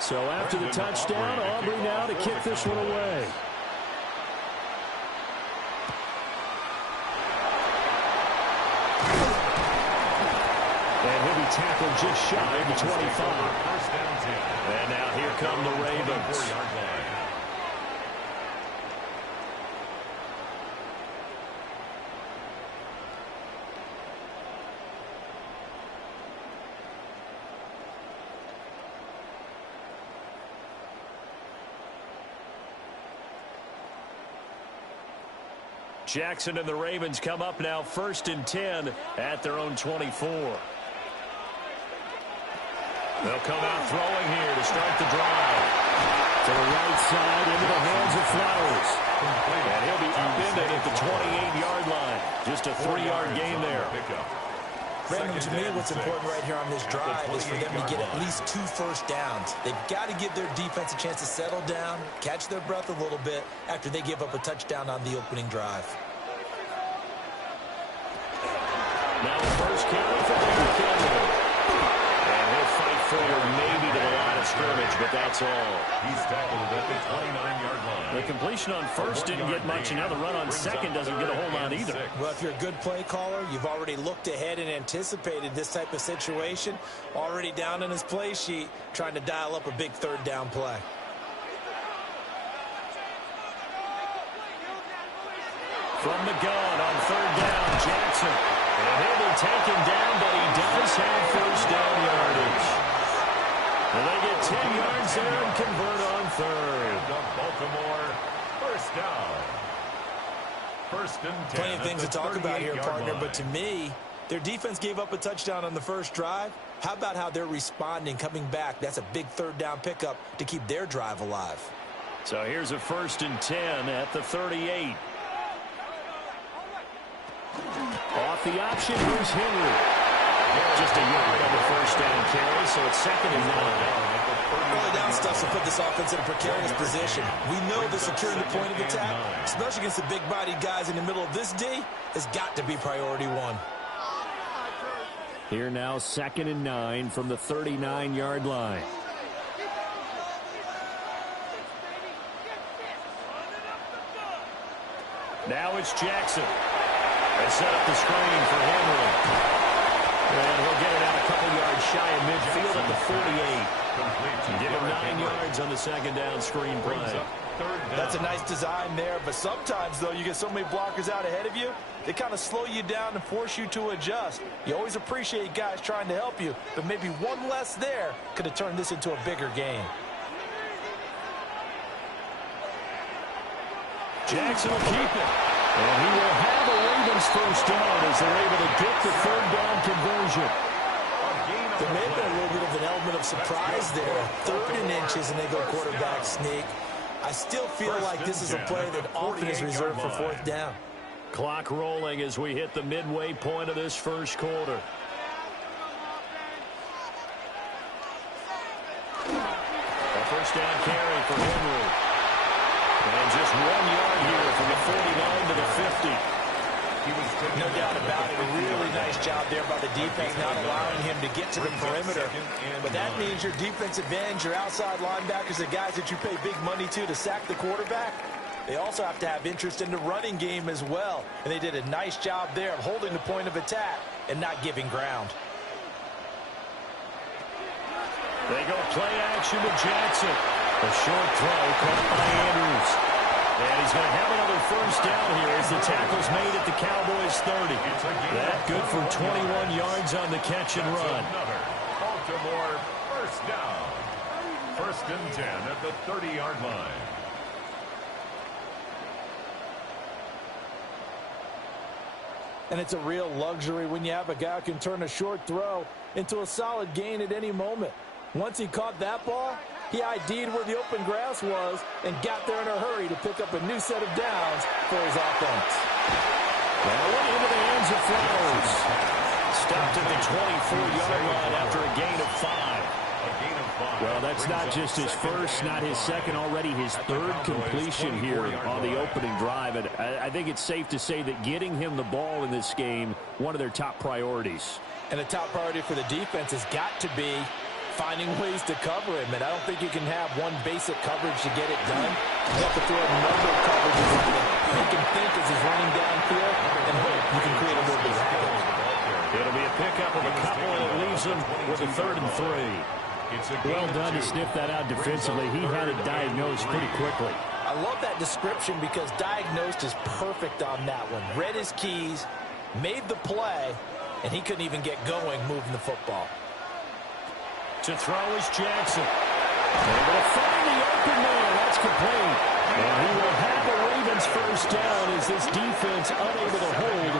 So after the touchdown, Aubrey now to kick this one away. And he'll be tackled just shy of the 25. And now here come the Ravens. Jackson and the Ravens come up now 1st and 10 at their own 24. They'll come out throwing here to start the drive. To the right side into the hands of Flowers. And he'll be upended at the 28-yard line. Just a 3-yard gain there. Brandon, to me, what's important right here on this drive is for them to get at least 2 first downs. They've got to give their defense a chance to settle down, catch their breath a little bit after they give up a touchdown on the opening drive. Now the first carry for Baker. And he'll fight forward maybe to the line of scrimmage, but that's all. He's tackled at the 29-yard line. The completion on first didn't get much, and now the run on second doesn't get a whole lot either. Well, if you're a good play caller, you've already looked ahead and anticipated this type of situation. Already down in his play sheet, trying to dial up a big 3rd down play. From the gun on 3rd down, Jackson. And he'll be taken down, but he does have first down yardage. And they get 10 yards there and convert on 3rd. Baltimore, first down. 1st and 10. Plenty of things to talk about here, partner, but to me, their defense gave up a touchdown on the first drive. How about how they're responding, coming back? That's a big 3rd down pickup to keep their drive alive. So here's a 1st and 10 at the 38. Off the option, here's Henry. Just a yard on the first down carry, so it's 2nd and 9. Early down stuff will put this offense in a precarious position. We know the securing the point of attack, especially against the big-bodied guys in the middle of this D, has got to be priority 1. Here now, 2nd and 9 from the 39-yard line. Now it's Jackson. They set up the screen for Henry. And he'll get it out a couple yards shy of midfield at the 48. Give him 9 yards on the 2nd down screen play. third down. That's a nice design there, but sometimes, though, you get so many blockers out ahead of you, they kind of slow you down and force you to adjust. You always appreciate guys trying to help you, but maybe one less there could have turned this into a bigger game. Jackson will keep it. And he will have a Ravens first down as they're able to get the third down conversion. There may have been a little bit of an element of surprise there. 3rd and inches, and they go quarterback sneak. I still feel like this is a play that often is reserved for 4th down. Clock rolling as we hit the midway point of this first quarter. A first down carry for Henry. And just 1 yard here from the 49 to the 50. No doubt about it. A really nice job there by the defense, not allowing him to get to the perimeter. But that means your defense advantage, your outside linebackers, the guys that you pay big money to sack the quarterback. They also have to have interest in the running game as well. And they did a nice job there of holding the point of attack and not giving ground. They go play action with Jackson. A short throw caught by Andrews. And he's going to have another first down here as the tackle's made at the Cowboys 30. That good for 21 yards on the catch and run. Another Baltimore first down. 1st and 10 at the 30-yard line. And it's a real luxury when you have a guy who can turn a short throw into a solid gain at any moment. Once he caught that ball, he ID'd where the open grass was and got there in a hurry to pick up a new set of downs for his offense. Well, into the hands of Flowers. Stopped at the 24-yard line after a gain of 5. Well, that's not just his first, not his second, already his 3rd completion here on the opening drive. And I think it's safe to say that getting him the ball in this game, one of their top priorities. And the top priority for the defense has got to be finding ways to cover him. And I don't think you can have one basic coverage to get it done. You have to throw a number of coverages at him. Make him think as he's running downfield and hope you can create a little bit of space. It'll be a pickup of a couple, and it leaves him with a 3rd and 3. Well done to sniff that out defensively. He had it diagnosed pretty quickly. I love that description because diagnosed is perfect on that one. Read his keys, made the play, and he couldn't even get going moving the football. To throw is Jackson. Able to find the open man. That's complete. And he will have the Ravens first down as this defense unable to hold.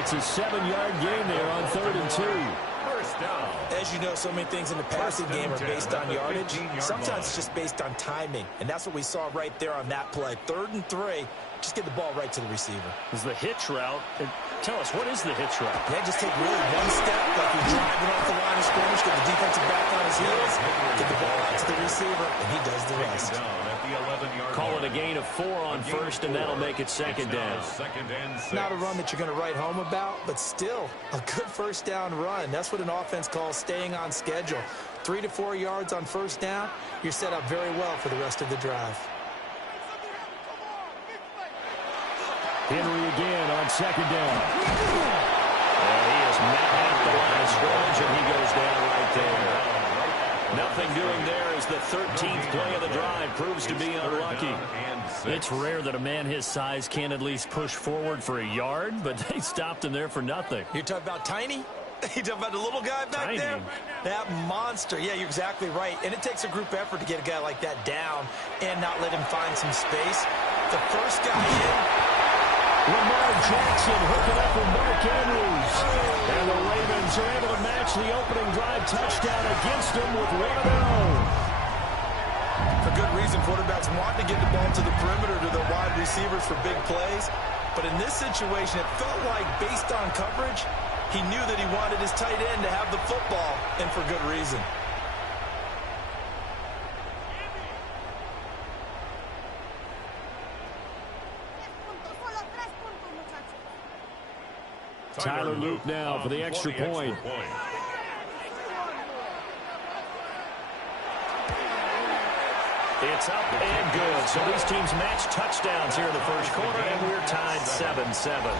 It's a 7-yard gain there on 3rd and 2. As you know, so many things in the passing game are based on yardage. Sometimes it's just based on timing. And that's what we saw right there on that play. 3rd and 3. Just get the ball right to the receiver. This is the hitch route. Tell us, what is the hitch route? Yeah, just take really one step, like you're driving off the line of scrimmage, get the defensive back on his heels, get the ball out to the receiver, and he does the rest. Call it a gain of 4 on 1st, and that'll make it 2nd down. Not a run that you're going to write home about, but still a good first down run. That's what an offense calls staying on schedule. 3 to 4 yards on first down, you're set up very well for the rest of the drive. Henry again on 2nd down. And he is met at the line of scrimmage, and he goes down right there. Nothing doing there as the 13th play of the drive proves to be unlucky. It's rare that a man his size can at least push forward for a yard, but they stopped him there for nothing. You're talking about Tiny? You talking about the little guy back there? That monster. Yeah, you're exactly right. And it takes a group effort to get a guy like that down and not let him find some space. The first guy in, Lamar Jackson hooking up with Mark Andrews. And the Ravens are able to match the opening drive touchdown against them with one of their own. For good reason, quarterbacks want to get the ball to the perimeter to their wide receivers for big plays. But in this situation, it felt like based on coverage, he knew that he wanted his tight end to have the football, and for good reason. Tyler Luke now for the extra point. It's up and good. So these teams match touchdowns here in the first quarter, and we're tied 7-7.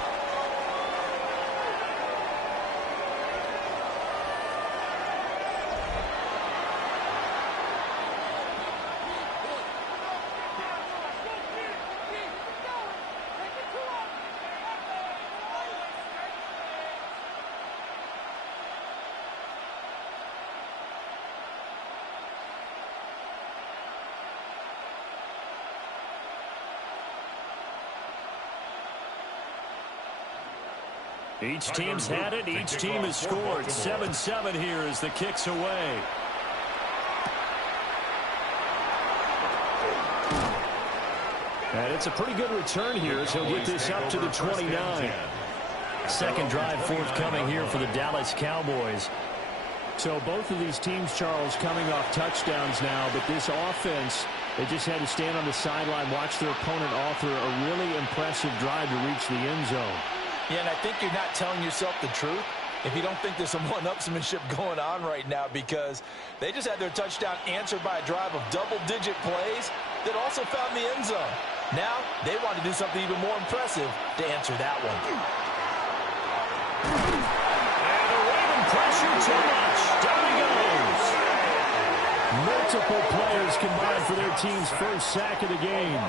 Each team's had it. Each team has scored. 7-7 here as the kick's away. And it's a pretty good return here as he'll get this up to the 29. Second drive forthcoming here for the Dallas Cowboys. So both of these teams, Charles, coming off touchdowns now, but this offense, they just had to stand on the sideline, watch their opponent author a really impressive drive to reach the end zone. Yeah, and I think you're not telling yourself the truth if you don't think there's some one-upsmanship going on right now, because they just had their touchdown answered by a drive of double-digit plays that also found the end zone. Now they want to do something even more impressive to answer that one. And the Raven pressure too much. Down he goes. Multiple players combined for their team's first sack of the game.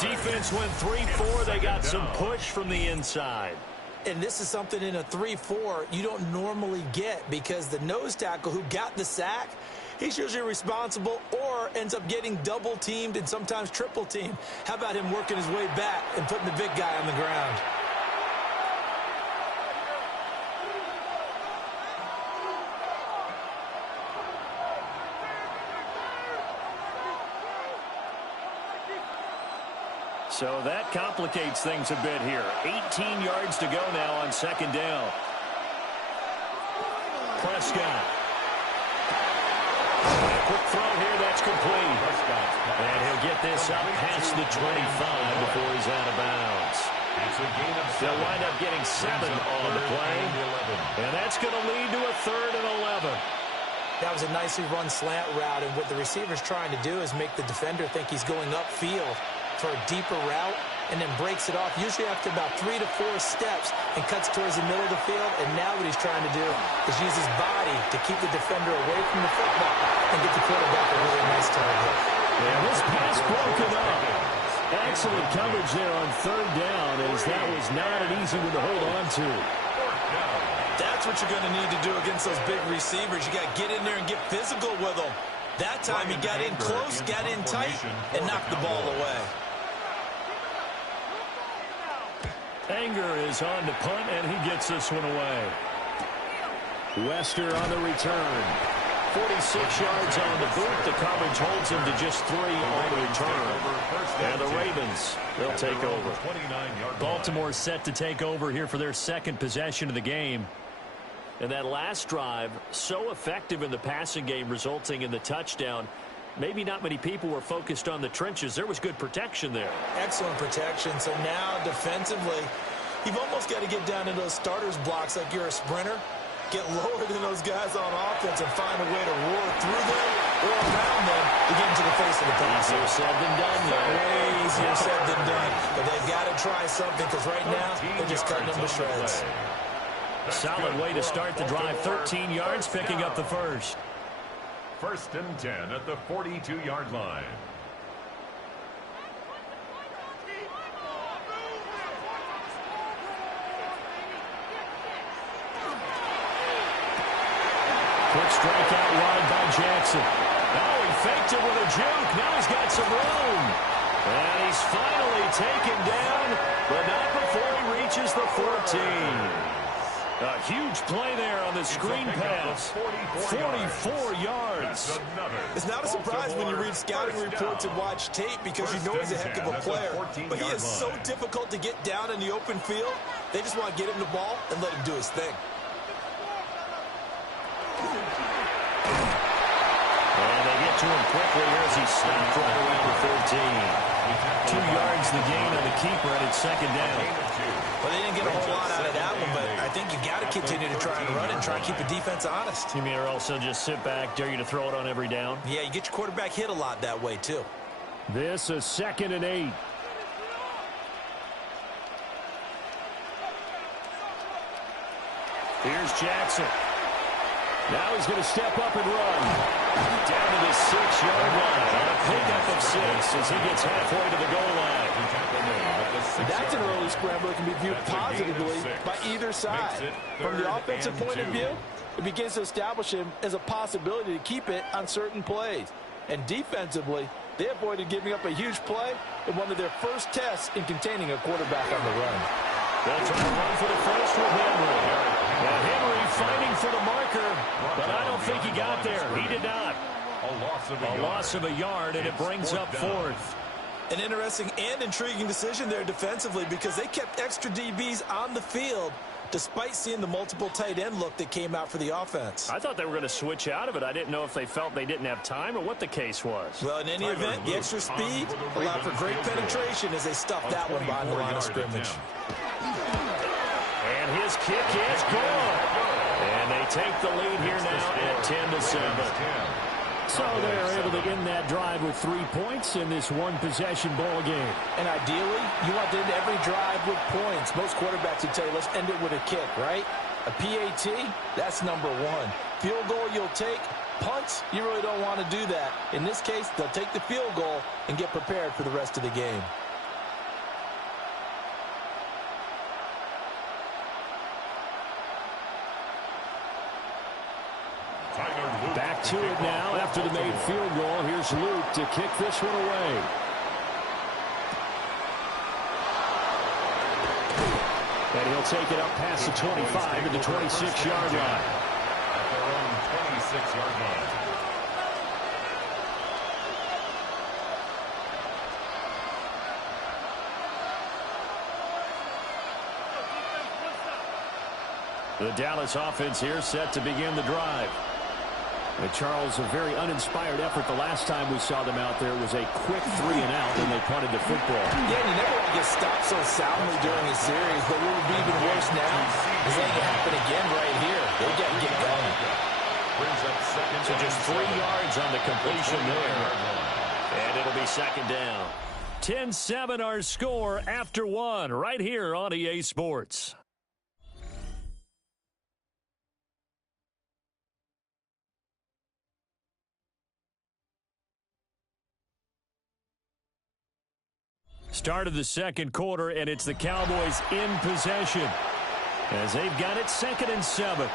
Defense went 3-4. They got some push from the inside. And this is something in a 3-4 you don't normally get, because the nose tackle who got the sack, he's usually responsible or ends up getting double-teamed and sometimes triple-teamed. How about him working his way back and putting the big guy on the ground? So that complicates things a bit here. 18 yards to go now on second down. Prescott. A quick throw here, that's complete. And he'll get this up past the 25 before he's out of bounds. They'll wind up getting 7 on the play. And that's going to lead to a 3rd and 11. That was a nicely run slant route, and what the receiver's trying to do is make the defender think he's going upfield for a deeper route, and then breaks it off, usually after about 3 to 4 steps, and cuts towards the middle of the field. And now what he's trying to do is use his body to keep the defender away from the football and get the quarterback a really nice target. And this pass broken up. Excellent coverage there on 3rd down, as that was not an easy one to hold on to. That's what you're going to need to do against those big receivers. You got to get in there and get physical with them. That time he got in close, got in tight, and knocked the ball away. Anger is on to punt, and he gets this one away. Wester on the return. 46 yards on the boot. The coverage holds him to just 3 on the return. And the Ravens, they'll take over. Baltimore set to take over here for their second possession of the game. And that last drive, so effective in the passing game, resulting in the touchdown. Maybe not many people were focused on the trenches. There was good protection there. Excellent protection. So now defensively, you've almost got to get down into those starters blocks like you're a sprinter. Get lower than those guys on offense and find a way to roar through them or around them to get into the face of the pass. Easier said than done, though. Way easier said than done. But they've got to try something, because right now they're just cutting them to shreds. Solid way to start the drive. 13 yards, picking up the first. 1st and 10 at the 42-yard line. Quick strikeout run by Jackson. Oh, he faked it with a juke. Now he's got some room. And he's finally taken down, but not before he reaches the 14. A huge play there on the screen pass. 44 yards. It's not a surprise when you read scouting reports and watch tape, because you know he's a heck of a player. But he is so difficult to get down in the open field. They just want to get him the ball and let him do his thing. And they get to him quickly here as he stopped right around the 14. 2 yards the gain on the keeper, and it's 2nd down. Well, they didn't get a whole lot out of that one, but I think you got to continue to try and run and try and keep the defense honest. You mean or also just sit back, dare you to throw it on every down? Yeah, you get your quarterback hit a lot that way, too. This is 2nd and 8. Here's Jackson. Now he's going to step up and run. Down to the 6-yard line. A pickup of 6 as he gets halfway to the goal line. That's an early scramble that can be viewed positively by either side. From the offensive point of view, it begins to establish him as a possibility to keep it on certain plays. And defensively, they avoided giving up a huge play in one of their first tests in containing a quarterback on the run. They'll try to run for the first with Henry. Now Henry fighting for the marker, but I don't think he got there. He did not. A loss of a yard, and it brings up fourth. An interesting and intriguing decision there defensively because they kept extra DBs on the field despite seeing the multiple tight end look that came out for the offense. I thought they were going to switch out of it. I didn't know if they felt they didn't have time or what the case was. Well, in any event, the extra speed allowed for great penetration as they stuffed that one behind the line of scrimmage. And his kick is good. And they take the lead here now at 10-7. So they're able to end that drive with 3 points in this one-possession ball game. And ideally, you want to end every drive with points. Most quarterbacks would tell you, let's end it with a kick, right? A PAT, that's number one. Field goal you'll take. Punts, you really don't want to do that. In this case, they'll take the field goal and get prepared for the rest of the game. Back to it now after the made field goal. Here's Luke to kick this one away. And he'll take it up past the 25 to the 26-yard line. At their own 26-yard line. The Dallas offense here set to begin the drive. And Charles, a very uninspired effort the last time we saw them out there. It was a quick 3-and-out when they punted the football. Yeah, you never want to get stopped so soundly during a series, but what would be even worse now is letting it happen again right here. They got to get going. Brings up second. So just 3 yards on the completion there. And it'll be second down. 10-7 our score after one right here on EA Sports. Start of the second quarter, and it's the Cowboys in possession as they've got it 2nd and 7.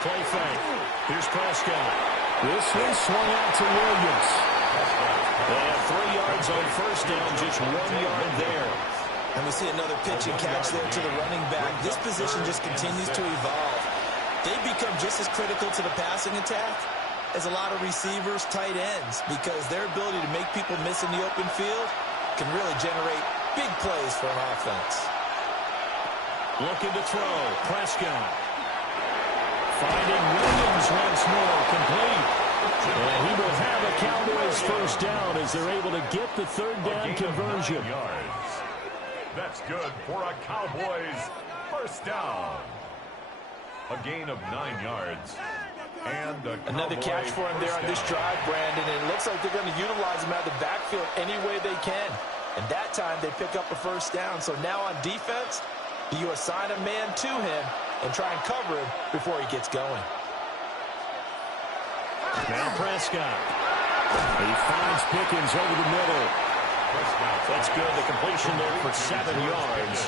Play fake. Here's Prescott. This one swung out to Williams. They have 3 yards on first down, just 1 yard there. And we see another pitch and catch there to the running back. This position just continues to evolve. They become just as critical to the passing attack as a lot of receivers, tight ends, because their ability to make people miss in the open field can really generate big plays for an offense. Looking to throw. Prescott. Finding Williams once more, complete. And he will have a Cowboys first down as they're able to get the third down conversion. Yards. That's good for a Cowboys first down. A gain of 9 yards. And another catch for him there on this drive, Brandon. And it looks like they're going to utilize him out of the backfield any way they can. And that time they pick up a first down. So now on defense, you assign a man to him and try and cover him before he gets going. Now Prescott. He finds Pickens over the middle. That's good. The completion there for 7 yards.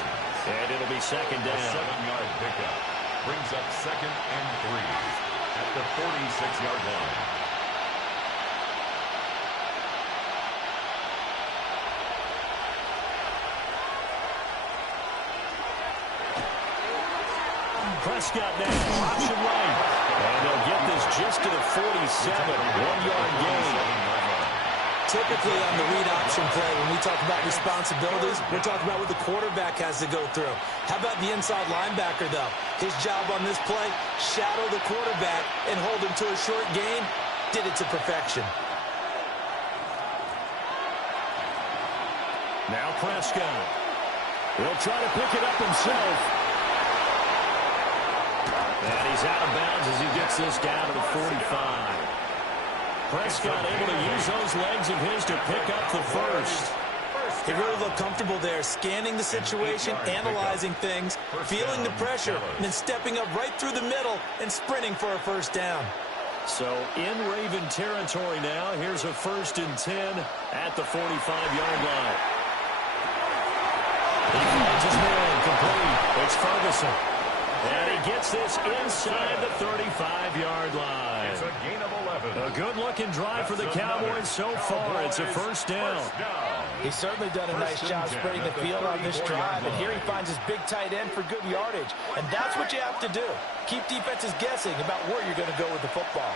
And it'll be second down. A 7-yard pickup. Brings up 2nd and 3 at the 46-yard line. Prescott now, option right. And they'll get this just to the 47, 1-yard gain. Typically on the read option play, when we talk about responsibilities, we're talking about what the quarterback has to go through. How about the inside linebacker, though? His job on this play, shadow the quarterback and hold him to a short gain. Did it to perfection. Now Prescott. He'll try to pick it up himself. And he's out of bounds as he gets this down to the 45. Prescott able to use those legs of his to pick up the first. He really looked comfortable there, scanning the situation, analyzing things, feeling the pressure, and then stepping up right through the middle and sprinting for a first down. So in Raven territory now, here's a 1st and 10 at the 45-yard line. He finds his man complete. It's Ferguson. And he gets this inside the 35-yard line. It's a gain of 11. A good-looking drive for the Cowboys so far. It's a first down. He's certainly done a nice job spreading the field on this drive. And here he finds his big tight end for good yardage. And that's what you have to do. Keep defenses guessing about where you're going to go with the football.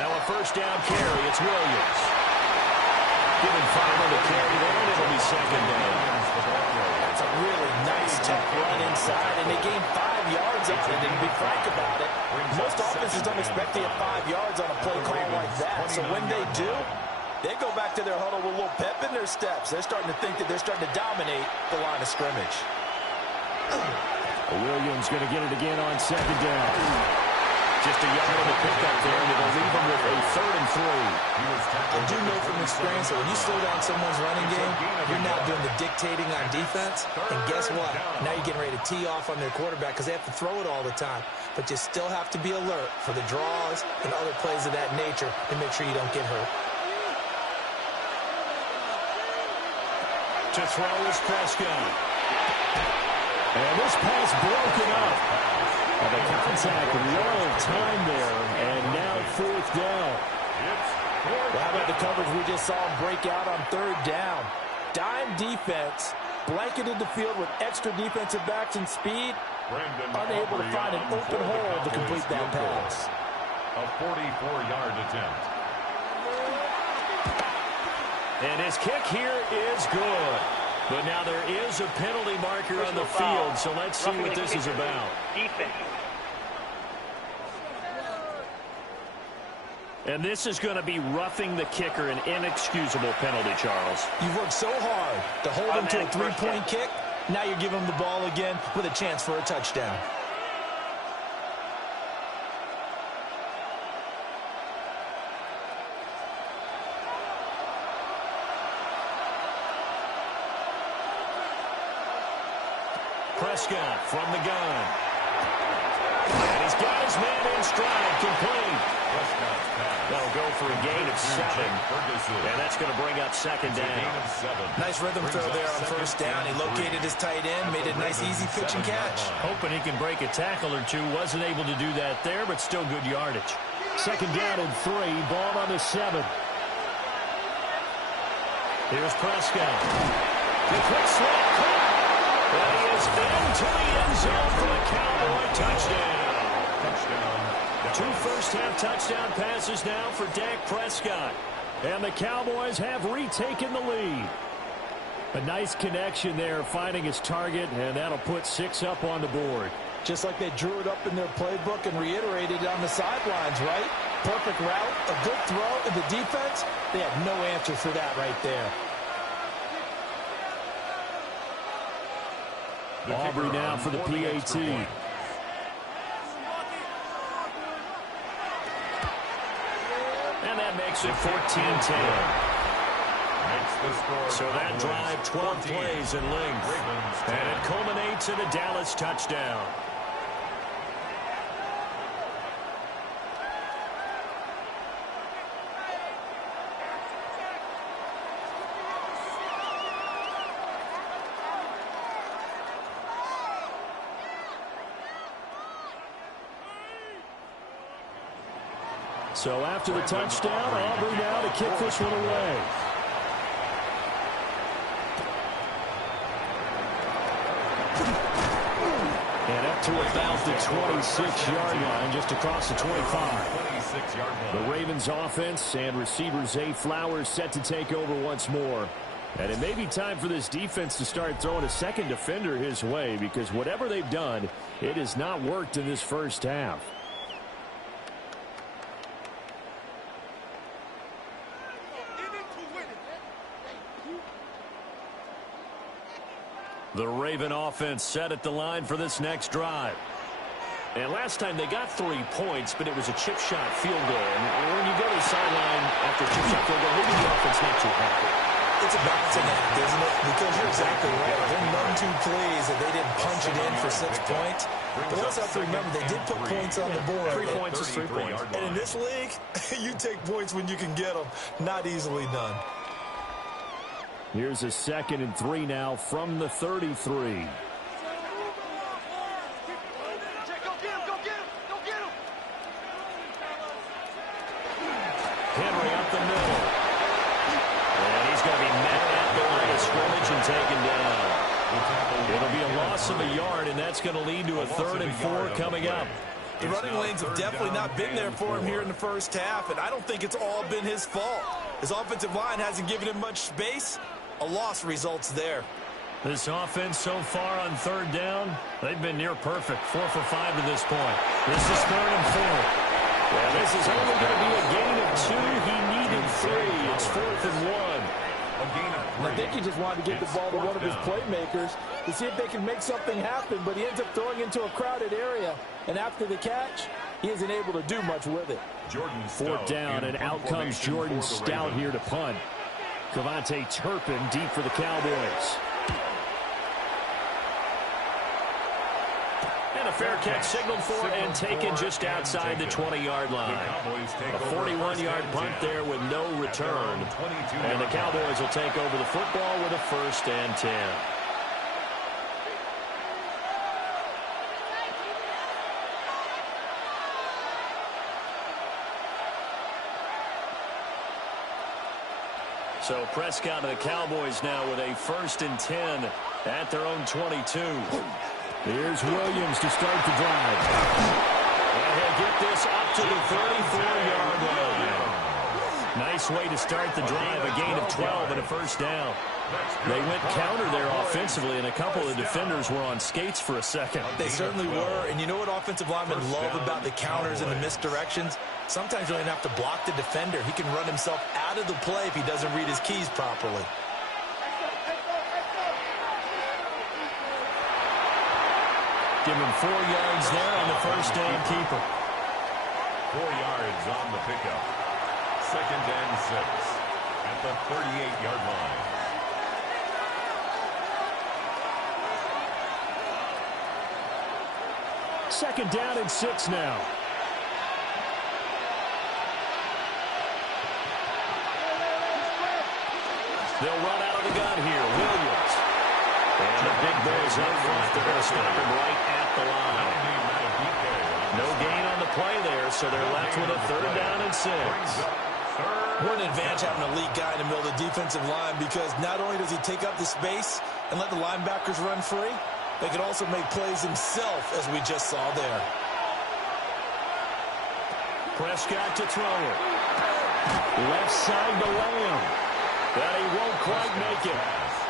Now a first down carry. It's Williams. Give him 5 on the carry there, and it'll be second down. That's a really nice, tough run inside, and they gained 5 yards on it, and to be frank about it, most offenses don't expect to get 5 yards on a play call like that. So when they do, they go back to their huddle with a little pep in their steps. They're starting to think that they're starting to dominate the line of scrimmage. Williams going to get it again on second down. Just a yard on the pickup there, and it'll leave him with a 3rd and 3. I do know from experience that when you slow down someone's running game, you're now doing the dictating on defense. And guess what? Now you're getting ready to tee off on their quarterback because they have to throw it all the time. But you still have to be alert for the draws and other plays of that nature to make sure you don't get hurt. To throw is Prescott. And this pass broken up. And the contact, well timed there, and now 4th down. Well, how about the coverage we just saw him break out on 3rd down? Dime defense, blanketed the field with extra defensive backs and speed, unable to find an open hole to complete that pass. A 44-yard attempt. And his kick here is good. But now there is a penalty marker on the field, so let's see what this is about. Defense. And this is going to be roughing the kicker, an inexcusable penalty, Charles. You've worked so hard to hold him to a 3-point kick. Now you give him the ball again with a chance for a touchdown. Prescott from the gun. And he's got his man in stride, complete. That'll go for a gain of 7. And that's going to bring up second down. Nice rhythm throw there on 1st down. He located his tight end, made it a nice, easy pitch and catch. Hoping he can break a tackle or two. Wasn't able to do that there, but still good yardage. Second down and 3. Ball on the 7. Here's Prescott. The quick slant caught. And he is into the end zone for a Cowboy touchdown. 2 first-half touchdown passes now for Dak Prescott. And the Cowboys have retaken the lead. A nice connection there, finding his target, and that'll put 6 up on the board. Just like they drew it up in their playbook and reiterated on the sidelines, right? Perfect route, a good throw, and the defense, they had no answer for that right there. Aubrey now for the PAT. And that makes it 14-10. So that drive, 12 plays in length. And it culminates in a Dallas touchdown. So after the touchdown, Aubrey now to kick this one away. And up to about the 26-yard line, just across the 25. The Ravens offense and receiver Zay Flowers set to take over once more. And it may be time for this defense to start throwing a second defender his way, because whatever they've done, it has not worked in this first half. The Raven offense set at the line for this next drive. And last time they got 3 points, but it was a chip shot field goal. And when you go to the sideline after a chip shot field goal, maybe the offense not too happy. It's a balancing act, isn't it? Because you're exactly right. They're none too pleased that they didn't punch it in for 6 points. But we also have to remember they did put points on the board. 3 points is 3 points. And in this league, you take points when you can get them. Not easily done. Here's a 2nd and 3 now from the 33. Henry up the middle. And he's going to be met at the line of scrimmage and taken down. It'll be a loss of a yard, and that's going to lead to a 3rd and 4 coming up. The running lanes have definitely not been there for him here in the first half, and I don't think it's all been his fault. His offensive line hasn't given him much space. A loss results there. This offense so far on 3rd down, they've been near perfect. 4 for 5 to this point. This is 3rd and 4. Well, this is only going to be a gain of 2. He needed 3. It's 4th and 1. I think he just wanted to get the ball to one of his playmakers to see if they can make something happen, but he ends up throwing into a crowded area. And after the catch, he isn't able to do much with it. 4th down, and out comes Jordan Stout here to punt. Cavante Turpin deep for the Cowboys. And a fair catch signaled for and taken just outside the 20-yard line. A 41-yard punt there with no return. And the Cowboys will take over the football with a 1st and 10. So Prescott and the Cowboys now with a 1st and 10 at their own 22. Here's Williams to start the drive. And he'll get this up to the 34-yard line. Nice way to start the drive, a gain of 12 and a 1st down. They went counter there offensively, and a couple of defenders were on skates for a second. They certainly were, and you know what offensive linemen love about the counters and the misdirections? Sometimes you don't even have to block the defender. He can run himself out of the play if he doesn't read his keys properly. Give him 4 yards there on the 1st down keeper. 4 yards on the pickup. 2nd and 6 at the 38-yard line. Second down and 6 now. They'll run out of the gun here. Williams. And the big boys up front. They're going to stop him right at the line. No gain on the play there, so they're left with a 3rd down and 6. What an advantage having an elite guy in the middle of the defensive line, because not only does he take up the space and let the linebackers run free, they can also make plays himself, as we just saw there. Prescott to throw it. Left side to Lamb. But he won't quite make it.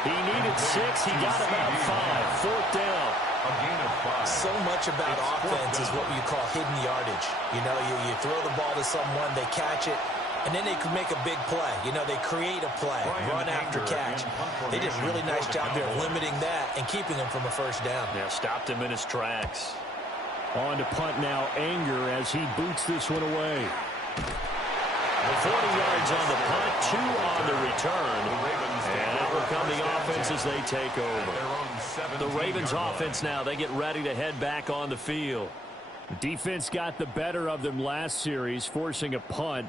He needed 6. He got about 5. 4th down. A gain of 5. So much about offense is what you call hidden yardage. You know, you throw the ball to someone, they catch it, and then they can make a big play. You know, they create a play, run after catch. They did a really nice job there of limiting that and keeping him from a 1st down. Yeah, stopped him in his tracks. On to punt now, Anger, as he boots this one away. 40 yards on the punt, 2 on the return. And out will come the offense as they take over. The Ravens offense now, they get ready to head back on the field. The defense got the better of them last series, forcing a punt.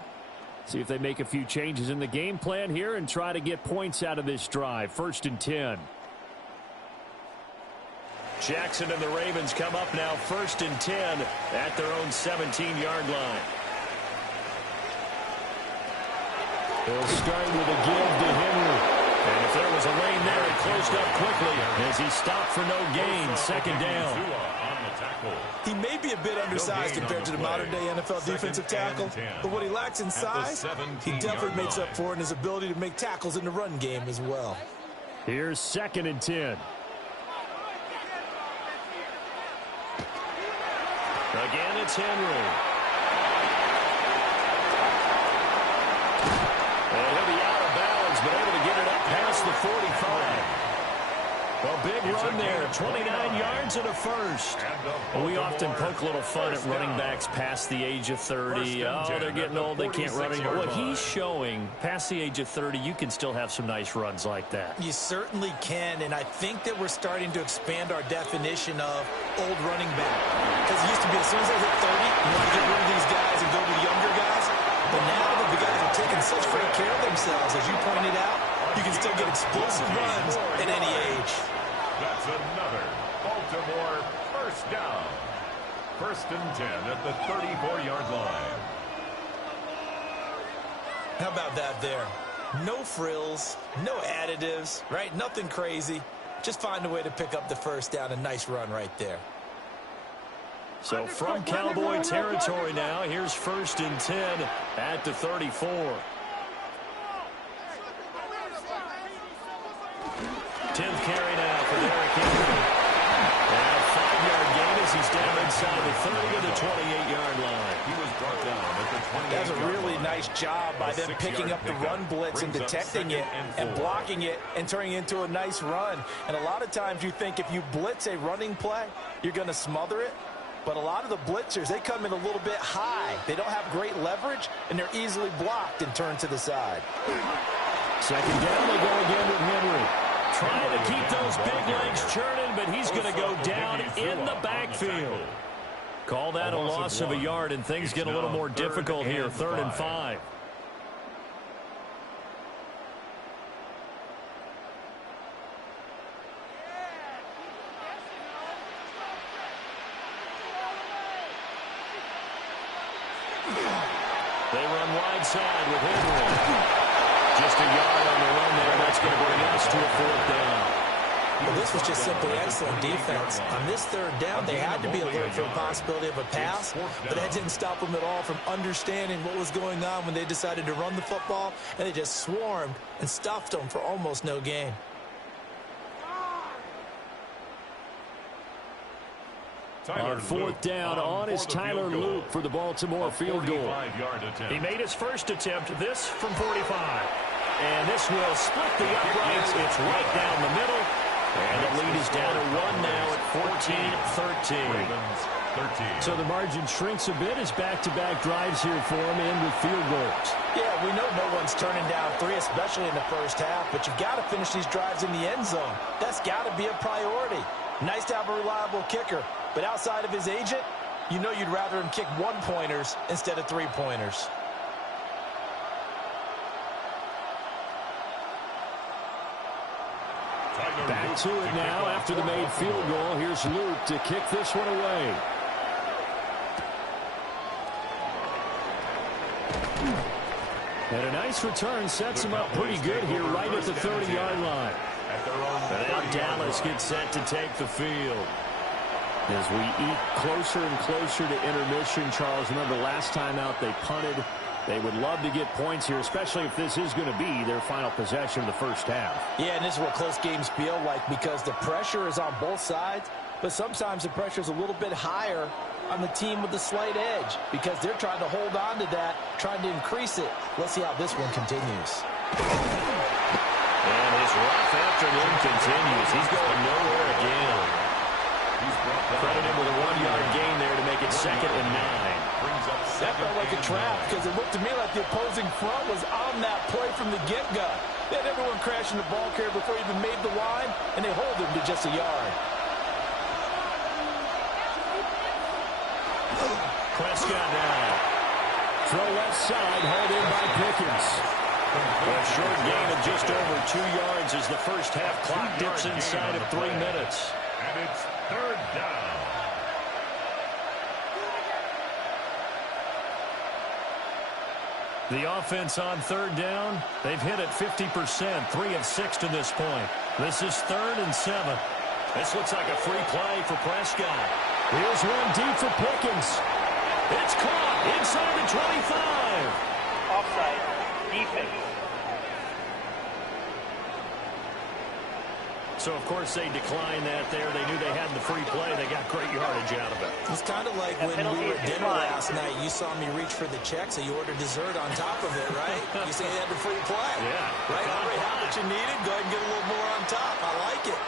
See if they make a few changes in the game plan here and try to get points out of this drive. 1st and 10. Jackson and the Ravens come up now 1st and 10 at their own 17-yard line. They'll start with a give to Henry. And if there was a lane there, it closed up quickly as he stopped for no gain. 2nd down. He may be a bit undersized compared to the modern-day NFL defensive tackle, but what he lacks in size, he definitely makes up for in his ability to make tackles in the run game as well. Here's 2nd and 10. Again, it's Henry. And he'll be out of bounds, but able to get it up past the 45. Well, big run there, 29 yards and a first. And We often poke a little fun at running backs past the age of 30. Oh, they're getting old, they can't run anymore. What he's showing, past the age of 30, you can still have some nice runs like that. You certainly can, and I think that we're starting to expand our definition of old running back. Because it used to be as soon as they hit 30, you want to get rid of these guys and go to the younger guys. But now that the guys are taking such great care of themselves, as you pointed out, you can still get explosive runs at any age. That's another Baltimore first down. 1st and 10 at the 34-yard line. How about that there? No frills, no additives, right? Nothing crazy. Just find a way to pick up the first down. A nice run right there. So from Cowboy territory now, here's 1st and 10 at the 34. 10th carry now for Derrick Henry. And a 5-yard gain as he's down inside the 30 to the 28-yard line. He was brought down at the 28-yard line. That's a really nice job by them picking up the run blitz and detecting it and blocking it and turning it into a nice run. And a lot of times you think if you blitz a running play, you're going to smother it. But a lot of the blitzers, they come in a little bit high. They don't have great leverage, and they're easily blocked and turned to the side. 2nd down, they go again with Henry. Trying to keep those big legs churning, but he's going to go down in the backfield. Call that a loss of a yard, and things get a little more difficult here. 3rd and 5. They run wide side with Henry. Just a yard on the run there. That's going to bring us to a 4th down. Well, this was just simply excellent defense. On this 3rd down, they had to be alert for the possibility of a pass, but that didn't stop them at all from understanding what was going on when they decided to run the football, and they just swarmed and stuffed them for almost no gain. On 4th down, on is Tyler Luke for the Baltimore field goal. He made his first attempt, this from 45. And this will split the uprights. It's right down the middle. And the lead is down to 1 now at 14-13. So the margin shrinks a bit as back-to-back drives here for him in with field goals. Yeah, we know no one's turning down 3, especially in the first half, but you've got to finish these drives in the end zone. That's got to be a priority. Nice to have a reliable kicker, but outside of his agent, you know you'd rather him kick 1-pointers instead of 3-pointers. Back to it now after the made field goal. Here's Luke to kick this one away. And a nice return sets him up pretty good here right at the 30-yard line. And now Dallas gets set to take the field. As we eat closer and closer to intermission, Charles, remember last time out they punted. They would love to get points here, especially if this is going to be their final possession of the first half. Yeah, and this is what close games feel like because the pressure is on both sides, but sometimes the pressure is a little bit higher on the team with the slight edge because they're trying to hold on to that, trying to increase it. Let's see how this one continues. And his rough afternoon continues. He's going nowhere again. Credited with a 1-yard gain there to make it 2nd and 9. That felt like a trap because it looked to me like the opposing front was on that play from the get-go. They had everyone crashing the ball carrier before he even made the line, and they hold him to just a yard. Prescott now. Throw left side, hauled in by Pickens. A short gain of just over 2 yards as the first half clock dips inside of 3 minutes. And it's 3rd down. The offense on 3rd down, they've hit it 50%, 3 of 6 to this point. This is 3rd and 7. This looks like a free play for Prescott. Here's one deep for Pickens. It's caught inside the 25. Offside. Defense. So, of course, they declined that there. They knew they had the free play. They got great yardage out of it. It's kind of like when we were at dinner last night. You saw me reach for the check, so you ordered dessert on top of it, right? You say they had the free play. Yeah. Right? Already had what you needed. Go ahead and get a little more on top. I like it.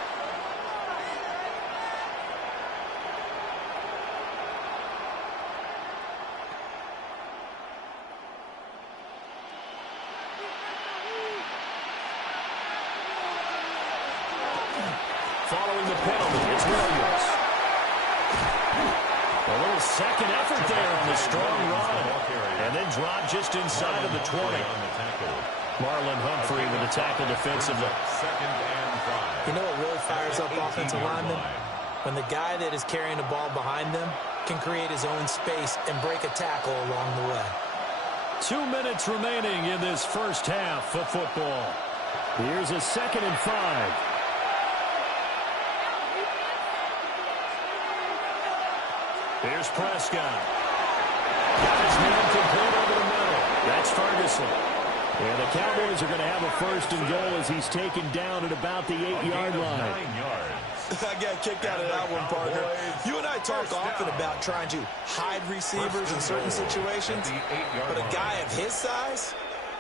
following the penalty. It's Williams. A little second effort there on the strong run. And then drop just inside of the 20. Marlon Humphrey with the tackle defensively. You know what really fires up offensive linemen? When the guy that is carrying the ball behind them can create his own space and break a tackle along the way. 2 minutes remaining in this first half of football. Here's a 2nd and 5. Here's Prescott. Got his man complete over the middle. That's Ferguson. And the Cowboys are going to have a 1st and goal as he's taken down at about the 8-yard line. 9 yards. I got kicked out of that one, partner. You and I talk often about trying to hide receivers in certain situations, but a guy of his size,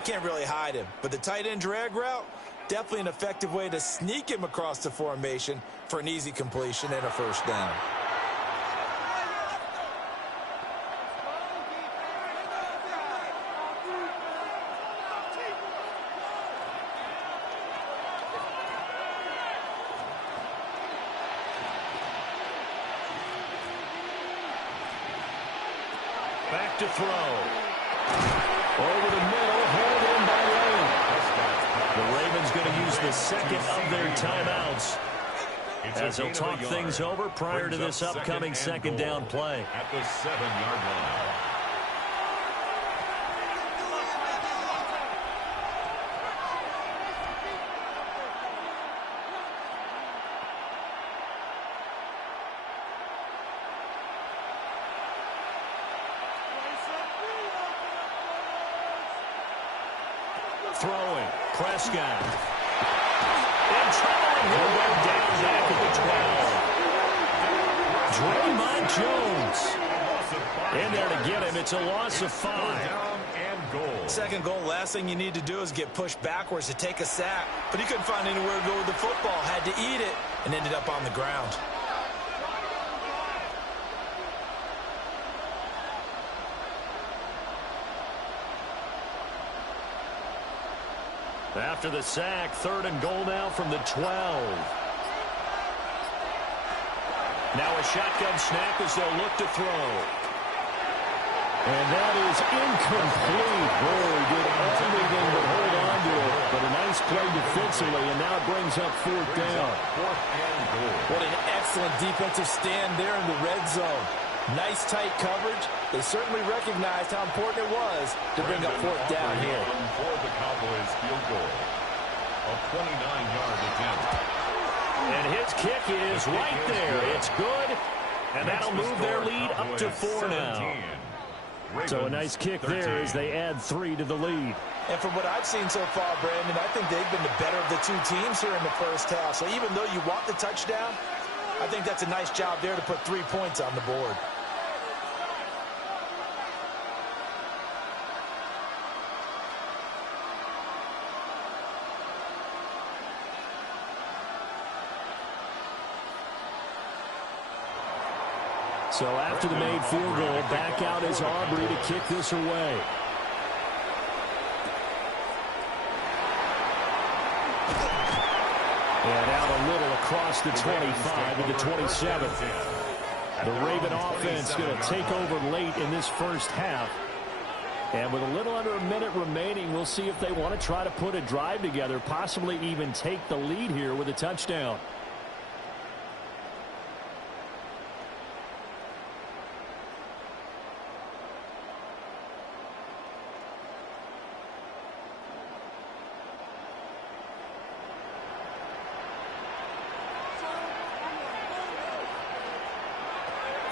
can't really hide him. But the tight end drag route, definitely an effective way to sneak him across the formation for an easy completion and a 1st down. Back to throw. Over the middle, hauled in by Lane. The Ravens going to use the 2nd of their timeouts as they'll talk things over prior to this upcoming 2nd down play. At the 7-yard line. Throwing. Prescott. In trouble. He'll go down back at the 12. Draymond Jones. In there to get him. It's a loss of 5. Down and goal. 2nd goal, last thing you need to do is get pushed backwards to take a sack. But he couldn't find anywhere to go with the football. Had to eat it and ended up on the ground. After the sack, 3rd and goal now from the 12. Now a shotgun snap as they'll look to throw. And that is incomplete. Boy, did everything but hold on to it. But a nice play defensively, and now it brings up 4th down. 4th and goal. What an excellent defensive stand there in the red zone. Nice tight coverage. They certainly recognized how important it was to bring up 4th down here. For the Cowboys field goal. A 29-yard attempt. And his kick is right there. It's good. And that'll move their lead up to 4 now. So a nice kick there as they add 3 to the lead. And from what I've seen so far, Brandon, I think they've been the better of the 2 teams here in the first half. So even though you want the touchdown, I think that's a nice job there to put 3 points on the board. So after the made field goal, back out is Aubrey to kick this away. And out a little across the 25 to the 27. The Raven offense going to take over late in this first half. And with a little under a minute remaining, we'll see if they want to try to put a drive together, possibly even take the lead here with a touchdown.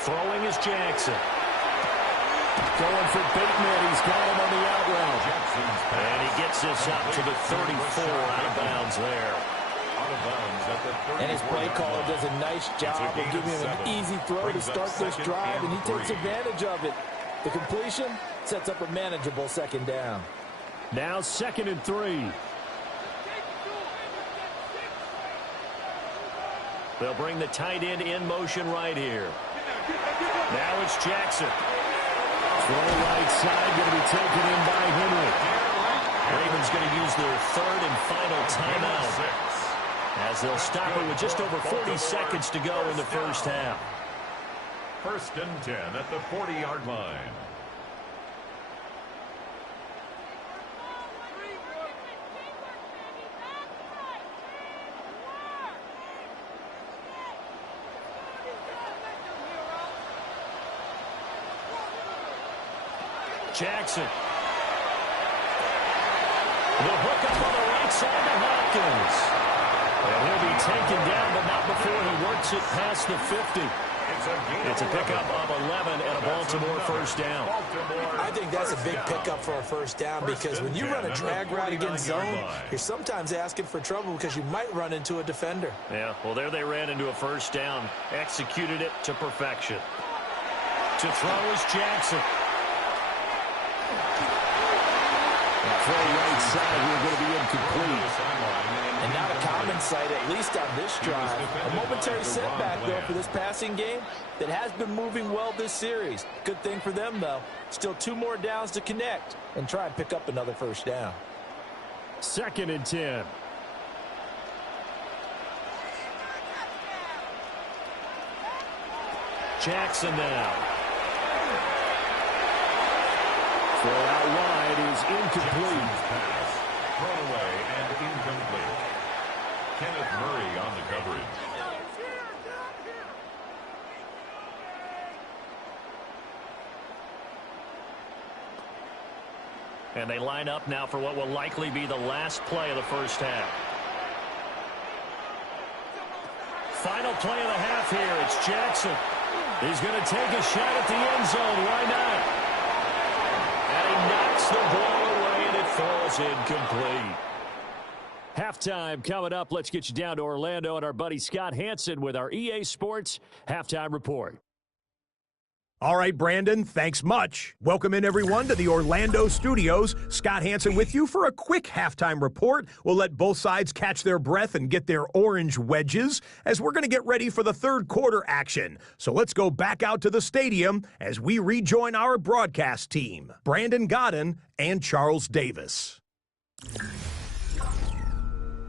Throwing is Jackson. Going for Bateman. He's got him on the out route. And he gets this up to the 34 out of bounds there. And his play caller does a nice job of giving him an easy throw to start this drive, and he takes advantage of it. The completion sets up a manageable 2nd down. Now 2nd and 3. They'll bring the tight end in motion right here. Now it's Jackson. Throw right side, going to be taken in by Henry. Ravens going to use their 3rd and final timeout. as they'll stop it with just over 40 seconds to go in the first half. 1st and 10 at the 40-yard line. Jackson. The hook up on the right side to Hopkins. And he'll be taken down, but not before he works it past the 50. It's a pickup of 11 and a Baltimore first down. I think that's a big pickup for a first down because when you run a drag route against zone, you're sometimes asking for trouble because you might run into a defender. Yeah, well, there they ran into a first down. Executed it to perfection. To throw is Jackson. Throw right side, we're going to be incomplete. And not a common sight, at least on this drive. A momentary setback, though, for this passing game that has been moving well this series. Good thing for them, though. Still 2 more downs to connect and try and pick up another first down. 2nd and 10. Jackson now. Throw out wide is incomplete. Thrown away and incomplete. Kenneth Murray on the coverage. And they line up now for what will likely be the last play of the first half. Final play of the half here. It's Jackson. He's going to take a shot at the end zone. Why not? And he knocks the ball away, and it falls incomplete. Halftime coming up. Let's get you down to Orlando and our buddy Scott Hansen with our EA Sports Halftime Report. All right, Brandon, thanks much. Welcome in, everyone, to the Orlando studios. Scott Hansen with you for a quick halftime report. We'll let both sides catch their breath and get their orange wedges as we're going to get ready for the third quarter action. So let's go back out to the stadium as we rejoin our broadcast team, Brandon Godden and Charles Davis.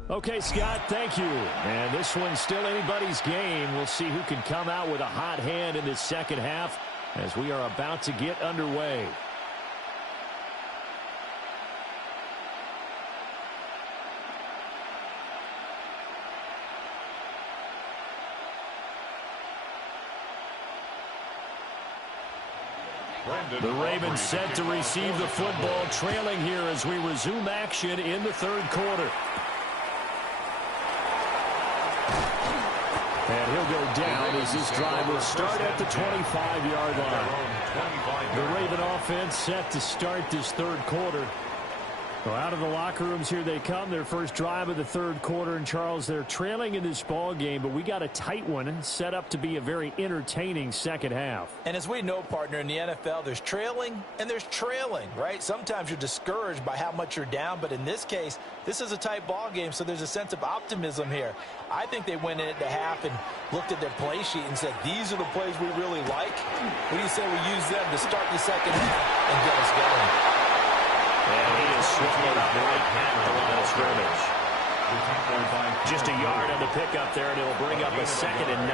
Okay, Scott, thank you. And this one's still anybody's game. We'll see who can come out with a hot hand in this second half as we are about to get underway. The Ravens set to receive the football, trailing here as we resume action in the third quarter. And he'll go down as this drive will start at the 25-yard line. The Raven offense set to start this third quarter. So out of the locker rooms, here they come. Their first drive of the third quarter. And, Charles, they're trailing in this ball game, but we got a tight one set up to be a very entertaining second half. And as we know, partner, in the NFL, there's trailing and there's trailing, right? Sometimes you're discouraged by how much you're down, but in this case, this is a tight ball game, so there's a sense of optimism here. I think they went in at the half and looked at their play sheet and said, these are the plays we really like. What do you say we use them to start the second half and get us going? And he is swallowed up right at the line of scrimmage. Just a yard on the pickup there, and it'll bring up a 2nd and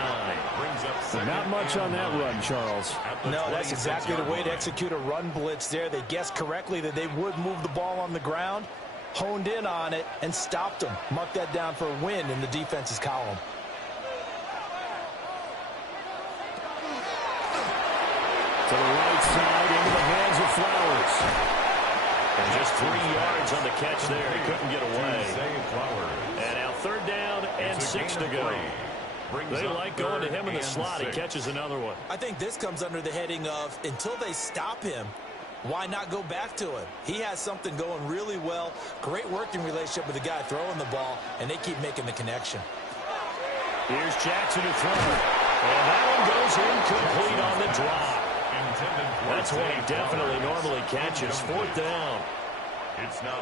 9. Not much on that run, Charles. No, that's exactly the way to execute a run blitz there. They guessed correctly that they would move the ball on the ground, honed in on it, and stopped them. Mark that down for a win in the defense's column. To the right side, into the hands of Flowers. And just 3 yards on the catch there. He couldn't get away. And now 3rd down and 6 to go. They like going to him in the slot. He catches another one. I think this comes under the heading of, until they stop him, why not go back to him? He has something going really well. Great working relationship with the guy throwing the ball, and they keep making the connection. Here's Jackson to throw. And that one goes incomplete on the drop. That's what he definitely normally catches. 4th down.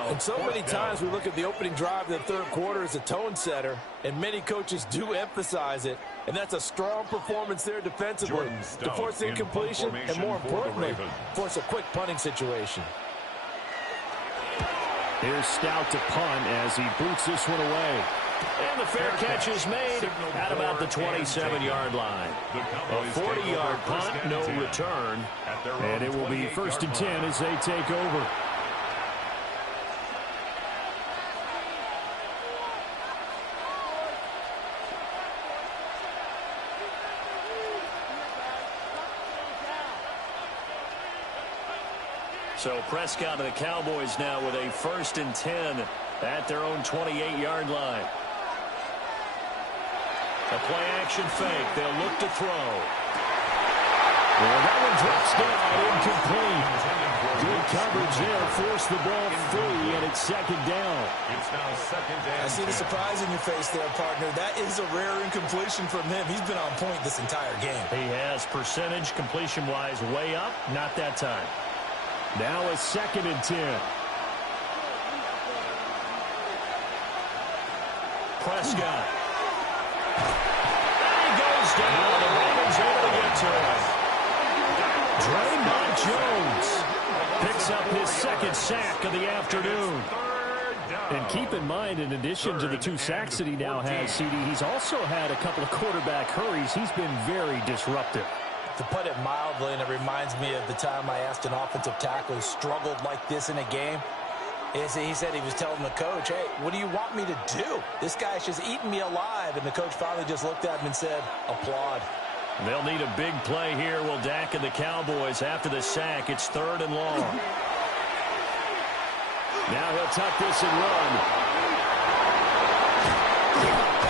And so many times we look at the opening drive of the third quarter as a tone setter, and many coaches do emphasize it, and that's a strong performance there defensively to force incompletion and, more importantly, force a quick punting situation. Here's Stout to punt as he boots this one away. And the fair catch is made at about the 27-yard line. A 40-yard punt, no return. And it will be 1st and 10 as they take over. So Prescott and the Cowboys now with a 1st and 10 at their own 28-yard line. A play-action fake. They'll look to throw. Well, that one drops down, incomplete. Good coverage there. Force the ball free, and it's 2nd down. It's now 2nd down. I see the surprise in your face there, partner. That is a rare incompletion from him. He's been on point this entire game. He has percentage completion-wise way up. Not that time. Now a 2nd and 10. Prescott. And he goes down. The Ravens able to get to him. Draymond Jones picks up his 2nd sack of the afternoon. And keep in mind, in addition to the 2 sacks that he now has, CD, he's also had a couple of quarterback hurries. He's been very disruptive. To put it mildly, and it reminds me of the time I asked an offensive tackle who struggled like this in a game. He said he was telling the coach, hey, what do you want me to do? This guy's just eating me alive. And the coach finally just looked at him and said, applaud. They'll need a big play here. Will Dak and the Cowboys after the sack. It's 3rd and long. Now he'll tuck this and run.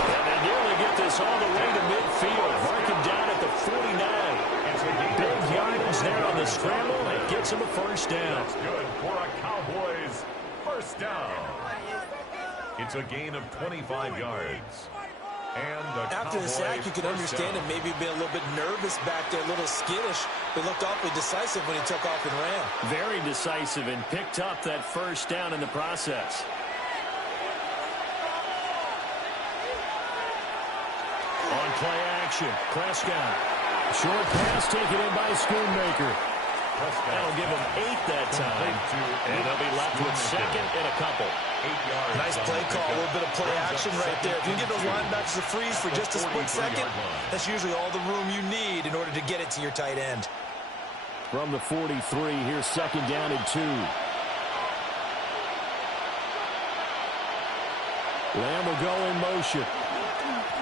And they nearly get this all the way to midfield. Mark him down at the 49. Big yardage there on the scramble. It gets him a 1st down. That's good for a Cowboys 1st down. It's a gain of 25 yards. And after the sack, you can understand him maybe being a little bit nervous back there, a little skittish, but looked awfully decisive when he took off and ran. Very decisive and picked up that 1st down in the process. On play action, Prescott. Short pass taken in by Schoonmaker. That'll give him 8 that time. And they'll be left with 2nd and a couple. Nice play call, a little bit of play action right there. If you can get those linebackers to freeze for just a split second, that's usually all the room you need in order to get it to your tight end. From the 43, here's 2nd down and 2. Lamb will go in motion.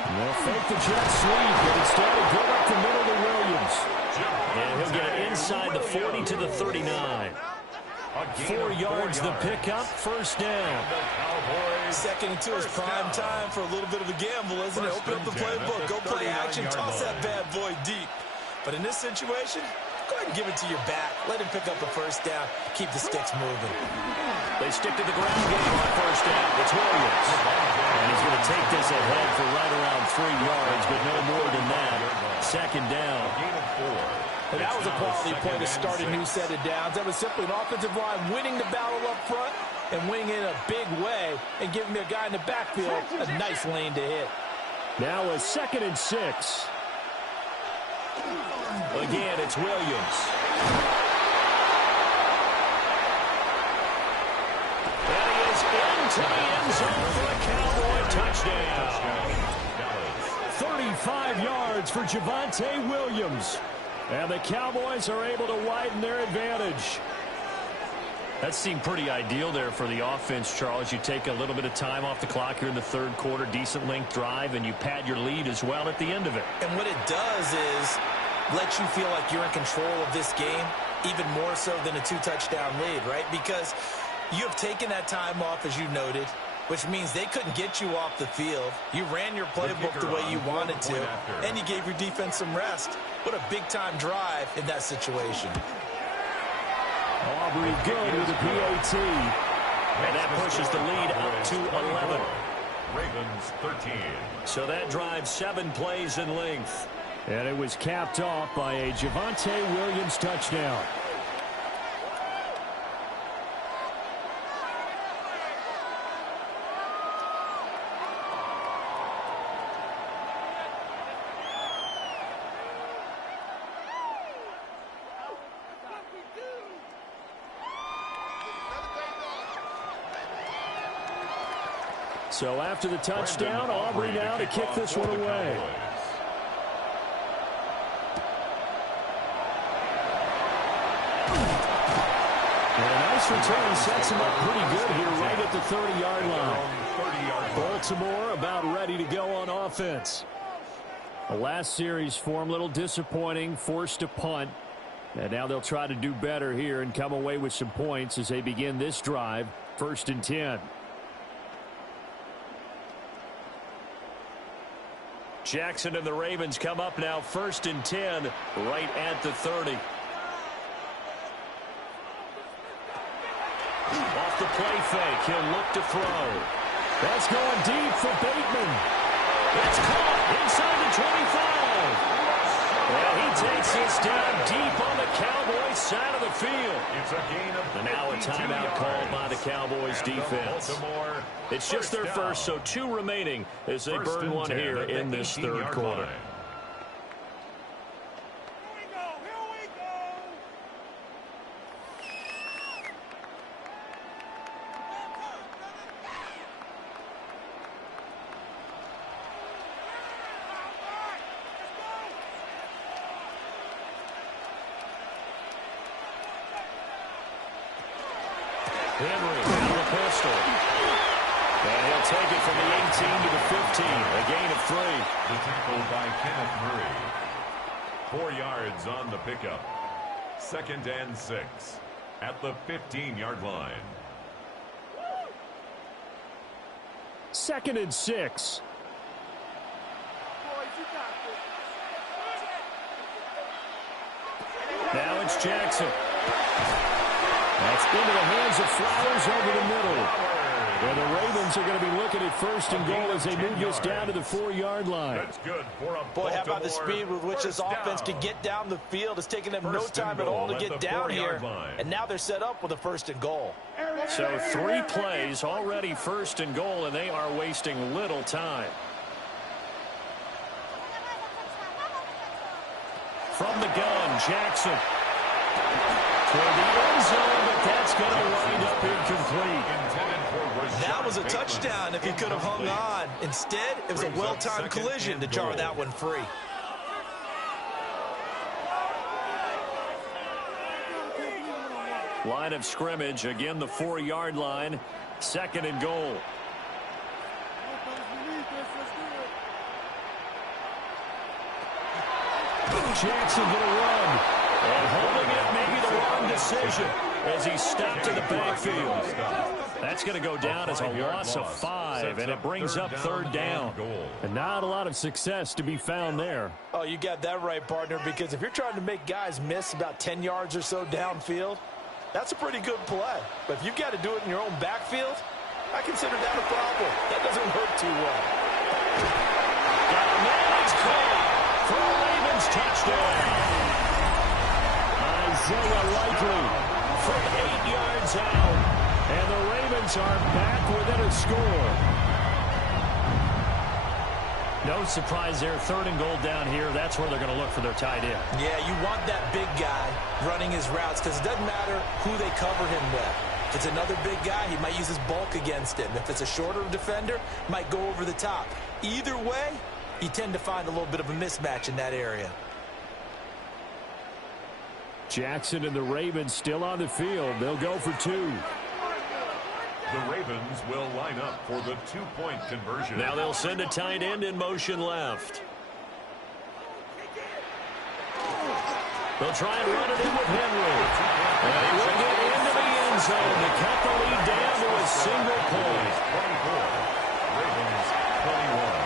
They'll fake the jet sweep, but instead he'll go up the middle to Williams. And he'll get it inside the 40 to the 39. 4 yards the pickup, 1st down. 2nd and 2 is prime time for a little bit of a gamble, isn't it? Open up the playbook, go play action, toss that bad boy deep. But in this situation, go ahead and give it to your back. Let him pick up a 1st down. Keep the sticks moving. They stick to the ground game on 1st down. It's Williams. And he's going to take this ahead for right around 3 yards, but no more than that. 2nd down. And that was a quality play to start a new set of downs. That was simply an offensive line winning the battle up front and winning in a big way and giving a guy in the backfield a nice lane to hit. Now a 2nd and 6. Again, it's Williams. And he is into the end zone for a Cowboy touchdown. 35 yards for Javonte Williams. And the Cowboys are able to widen their advantage. That seemed pretty ideal there for the offense, Charles. You take a little bit of time off the clock here in the 3rd quarter, decent length drive, and you pad your lead as well at the end of it. And what it does is let you feel like you're in control of this game, even more so than a 2-touchdown lead, right? Because you have taken that time off, as you noted, which means they couldn't get you off the field. You ran your playbook the way you wanted to, and you gave your defense some rest. What a big-time drive in that situation. Aubrey good with the PAT. And that pushes the lead up to 11. Ravens 13. So that drives 7 plays in length. And it was capped off by a Javonte Williams touchdown. So after the touchdown, Aubrey now to kick this one away. And a nice return sets him up pretty good here right at the 30-yard line. Baltimore about ready to go on offense. The last series for him, a little disappointing, forced to punt. And now they'll try to do better here and come away with some points as they begin this drive, 1st and 10. Jackson and the Ravens come up now 1st and 10 right at the 30. Off the play fake, he'll look to throw. That's going deep for Bateman. It's caught inside the 25. Well, he takes this down deep on the Cowboys side of the field. It's a gain of and now a timeout yards. called by the Cowboys defense. It's just their first, so 2 remaining as they burn one here in this 3rd quarter. Henry out of the pistol. And he'll take it from the 18 to the 15. A gain of 3. The tackle by Kenneth Murray. 4 yards on the pickup. 2nd and 6 at the 15-yard line. 2nd and 6. Now it's Jackson. That's into the hands of Flowers over the middle. And the Ravens are going to be looking at 1st and goal as they move this down to the 4-yard line. That's good for a Boy, how about the speed with which this offense can get down the field? It's taking them no time at all to get down here. And now they're set up with a 1st and goal. So 3 plays already 1st and goal, and they are wasting little time. From the gun, Jackson. Toward the end zone, but that's going to wind up incomplete. That was a touchdown if he could have hung on. Instead, it was a well-timed collision to jar that one free. Line of scrimmage, again the 4-yard line, 2nd and goal. Jackson going to run. And holding it, maybe the wrong decision as he stopped in the backfield. That's going to go down as a loss of 5, and it brings up 3rd down. And not a lot of success to be found there. Oh, you got that right, partner, because if you're trying to make guys miss about 10 yards or so downfield, that's a pretty good play. But if you've got to do it in your own backfield, I consider that a problem. That doesn't work too well. Got a man, it's caught for a Ravens touchdown. Isaiah Likely from 8 yards out, and the Ravens are back within a score. No surprise there, 3rd and goal down here. That's where they're going to look for their tight end. Yeah, you want that big guy running his routes because it doesn't matter who they cover him with. If it's another big guy, he might use his bulk against him. If it's a shorter defender, might go over the top. Either way, you tend to find a little bit of a mismatch in that area. Jackson and the Ravens still on the field. They'll go for 2. The Ravens will line up for the 2-point conversion. Now they'll send a tight end in motion left. They'll try and run it in with Henry. And he will get into the end zone to cut the lead down to a single point. 24. Ravens 21.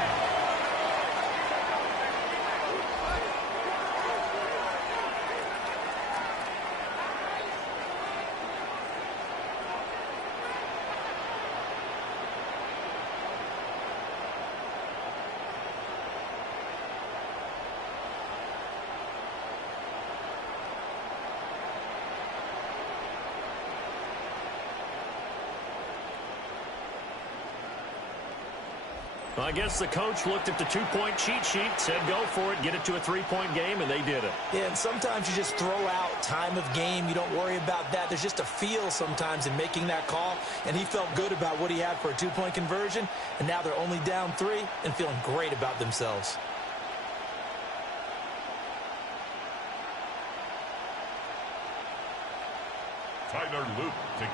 Well, I guess the coach looked at the two-point cheat sheet, said go for it, get it to a three-point game, and they did it. Yeah, and sometimes you just throw out time of game. You don't worry about that. There's just a feel sometimes in making that call, and he felt good about what he had for a two-point conversion, and now they're only down 3 and feeling great about themselves.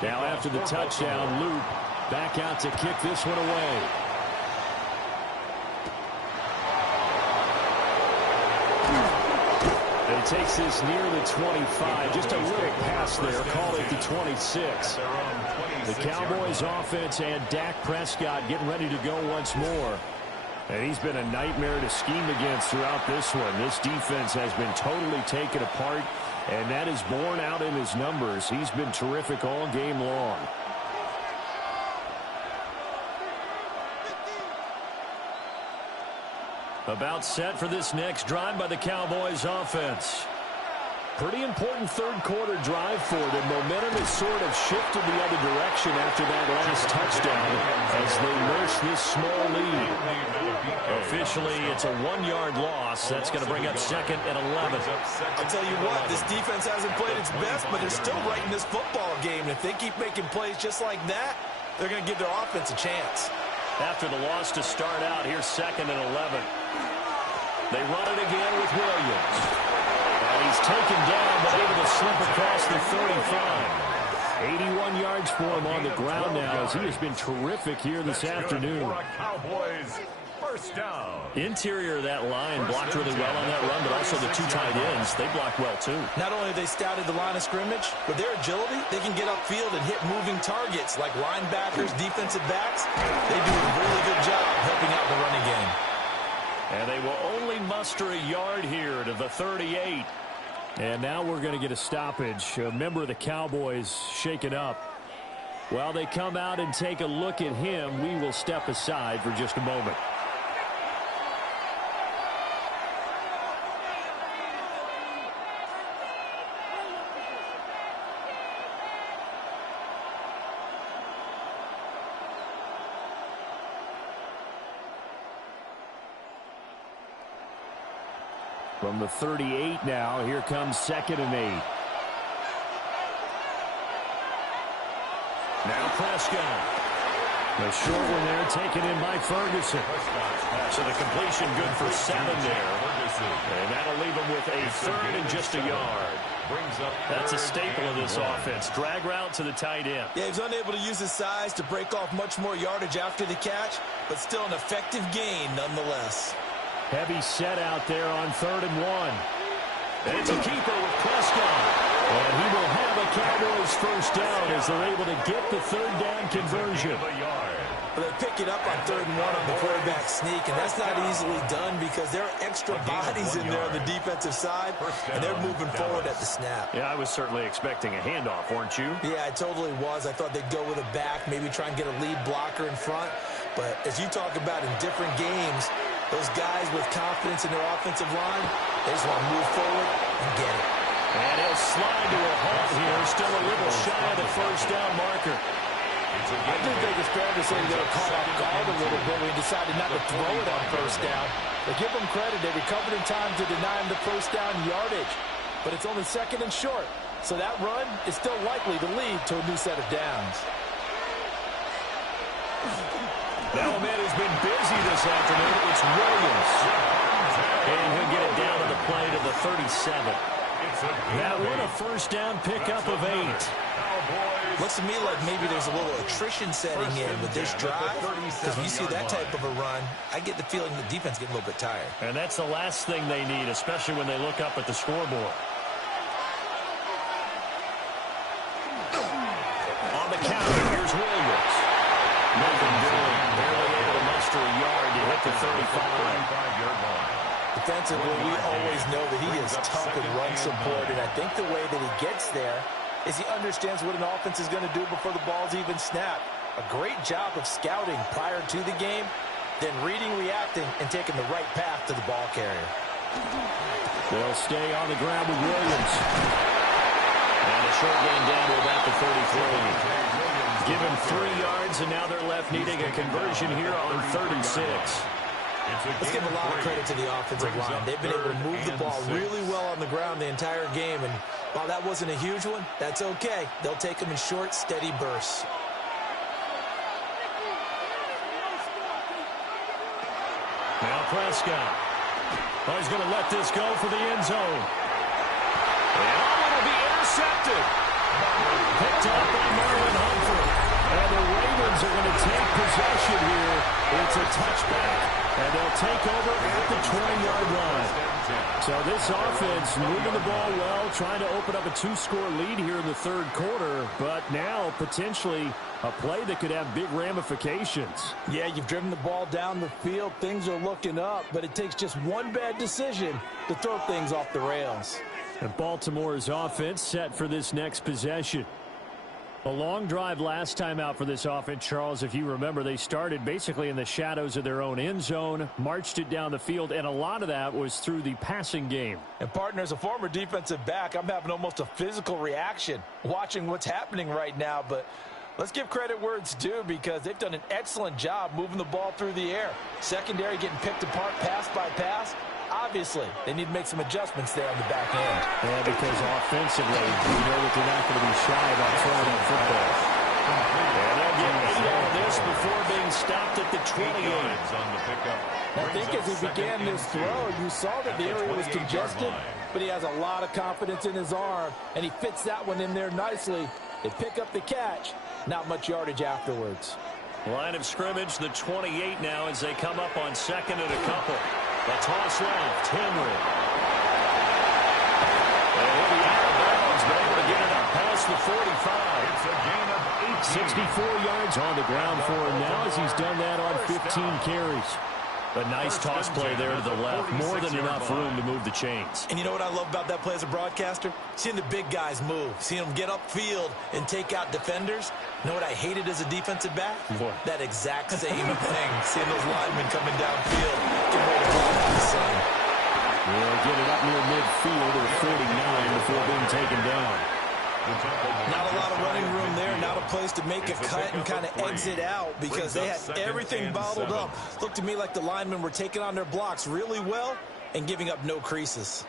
Now after the touchdown, Loop back out to kick this one away. And he takes this near the 25. Just a little pass there. Call it the 26. The Cowboys offense and Dak Prescott getting ready to go once more. And he's been a nightmare to scheme against throughout this one. This defense has been totally taken apart, and that is borne out in his numbers. He's been terrific all game long. About set for this next drive by the Cowboys offense. Pretty important third-quarter drive for them. Momentum has sort of shifted the other direction after that last touchdown as they nurse this small lead. Officially, it's a 1-yard loss. That's going to bring up 2nd and 11. I'll tell you what, this defense hasn't played its best, but they're still right in this football game. And if they keep making plays just like that, they're going to give their offense a chance. After the loss to start out, here's 2nd and 11. They run it again with Williams. And he's taken down, but able to slip across the 35. 81 yards for him on the ground now, as he has been terrific here this afternoon. First down. Interior of that line blocked really well on that run, but also the two tight ends, they blocked well too. Not only have they scouted the line of scrimmage, with their agility, they can get upfield and hit moving targets like linebackers, defensive backs. They do a really good job helping out the running game. And they will only muster a yard here to the 38. And now we're going to get a stoppage. A member of the Cowboys shaken up. While they come out and take a look at him, we will step aside for just a moment. From the 38 now, here comes 2nd and 8. Now Prescott. The short one there taken in by Ferguson. So the completion good for 7 there. And that'll leave him with a 3rd and just a yard. That's a staple of this offense. Drag route to the tight end. Yeah, he's unable to use his size to break off much more yardage after the catch, but still an effective gain nonetheless. Heavy set out there on 3rd and 1. And it's a keeper with Prescott. And he will have a Cowboys first down as they're able to get the 3rd down conversion. But they pick it up on 3rd and 1 on the quarterback sneak, and that's not easily done because there are extra bodies in there on the defensive side, and they're moving forward at the snap. Yeah, I was certainly expecting a handoff, weren't you? Yeah, I totally was. I thought they'd go with a back, maybe try and get a lead blocker in front. But as you talk about in different games, those guys with confidence in their offensive line, they just want to move forward and get it. And he'll slide to a halt here, still a little shy of the first down marker. I do think it's fair to say they were caught off guard a little bit when he decided not to throw it on first down. But give them credit, they recovered in time to deny him the first down yardage. But it's only 2nd and short, so that run is still likely to lead to a new set of downs. Now, man, has been busy this afternoon. It's Williams. And he'll get it down to the play to the 37. That one a first down pickup of 8. Looks to me like maybe there's a little attrition setting in with this drive. Because when you see that type of a run, I get the feeling the defense getting a little bit tired. And that's the last thing they need, especially when they look up at the scoreboard. On the counter, here's Williams. Nothing doing. Barely able to muster a yard to hit the 35-yard line. Defensively, we always know that he is tough in run support, and I think the way that he gets there is he understands what an offense is going to do before the ball's even snapped. A great job of scouting prior to the game, then reading, reacting, and taking the right path to the ball carrier. They'll stay on the ground with Williams. And a short gain down to about the 33. Give him 3 yards, and now they're left needing a conversion here on 3rd and 6. Let's give a lot of credit to the offensive line. They've been able to move the ball really well on the ground the entire game, and while that wasn't a huge one, that's okay. They'll take them in short, steady bursts. Now Prescott. Oh, he's going to let this go for the end zone. And it'll be intercepted. Picked up by Marlon Humphrey. And the Ravens are going to take possession here. It's a touchback, and they'll take over at the 20-yard line. So this offense moving the ball well, trying to open up a 2-score lead here in the 3rd quarter, but now potentially a play that could have big ramifications. Yeah, you've driven the ball down the field. Things are looking up, but it takes just one bad decision to throw things off the rails. And Baltimore's offense set for this next possession. A long drive last time out for this offense, Charles. If you remember, they started basically in the shadows of their own end zone, marched it down the field, and a lot of that was through the passing game. And, partner, as a former defensive back, I'm having almost a physical reaction watching what's happening right now. But let's give credit where it's due, because they've done an excellent job moving the ball through the air. Secondary getting picked apart pass by pass. Obviously, they need to make some adjustments there on the back end. Yeah, because offensively, we know that they're not going to be shy about throwing that football. And they'll get 8 out of this before being stopped at the 28. I think as he began this throw, you saw that the area was congested, but he has a lot of confidence in his arm, and he fits that one in there nicely. They pick up the catch, not much yardage afterwards. Line of scrimmage, the 28 now as they come up on 2nd and a couple. The toss left, Henry. And he'll be out of bounds, but able to get it up past the 45. It's a gain of 64 yards on the ground for him now as he's done that on 15 carries. A nice toss play there to the left. More than enough room to move the chains. And you know what I love about that play as a broadcaster? Seeing the big guys move. Seeing them get upfield and take out defenders. You know what I hated as a defensive back? What? That exact same thing. Seeing those linemen coming downfield. Get ready to block out the sun. They'll get it up near midfield at 49 before being taken down. Not a lot of running room there. Not a place to make a cut and kind of exit out because they had everything bottled up. Looked to me like the linemen were taking on their blocks really well and giving up no creases.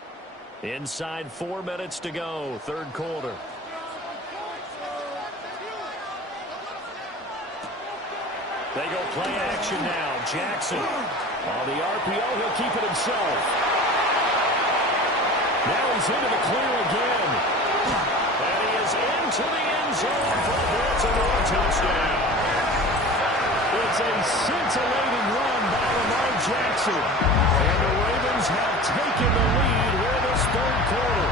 Inside 4 minutes to go, 3rd quarter. They go play action now. Jackson on the RPO. He'll keep it himself. Now he's into the clear again. And he is into the end zone for a Baltimore touchdown. It's a scintillating run by Lamar Jackson. And the Ravens have taken the lead here in this 3rd quarter.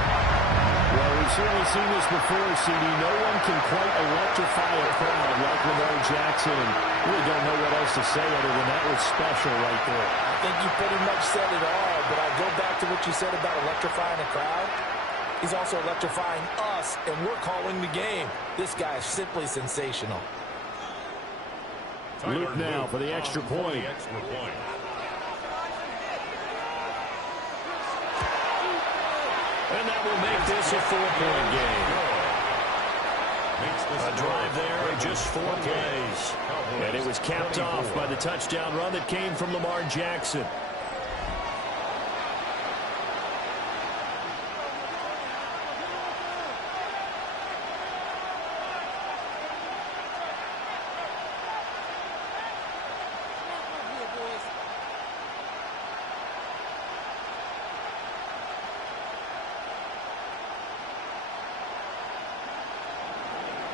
Well, we've certainly seen this before, CD. No one can quite electrify a crowd like Lamar Jackson. And really don't know what else to say other than that was special right there. I think you pretty much said it all, but I go back to what you said about electrifying a crowd. He's also electrifying us, and we're calling the game. This guy is simply sensational. Luke now for the extra point. And that will make this a 4-point game. A drive there, just 4 plays. And it was capped off by the touchdown run that came from Lamar Jackson.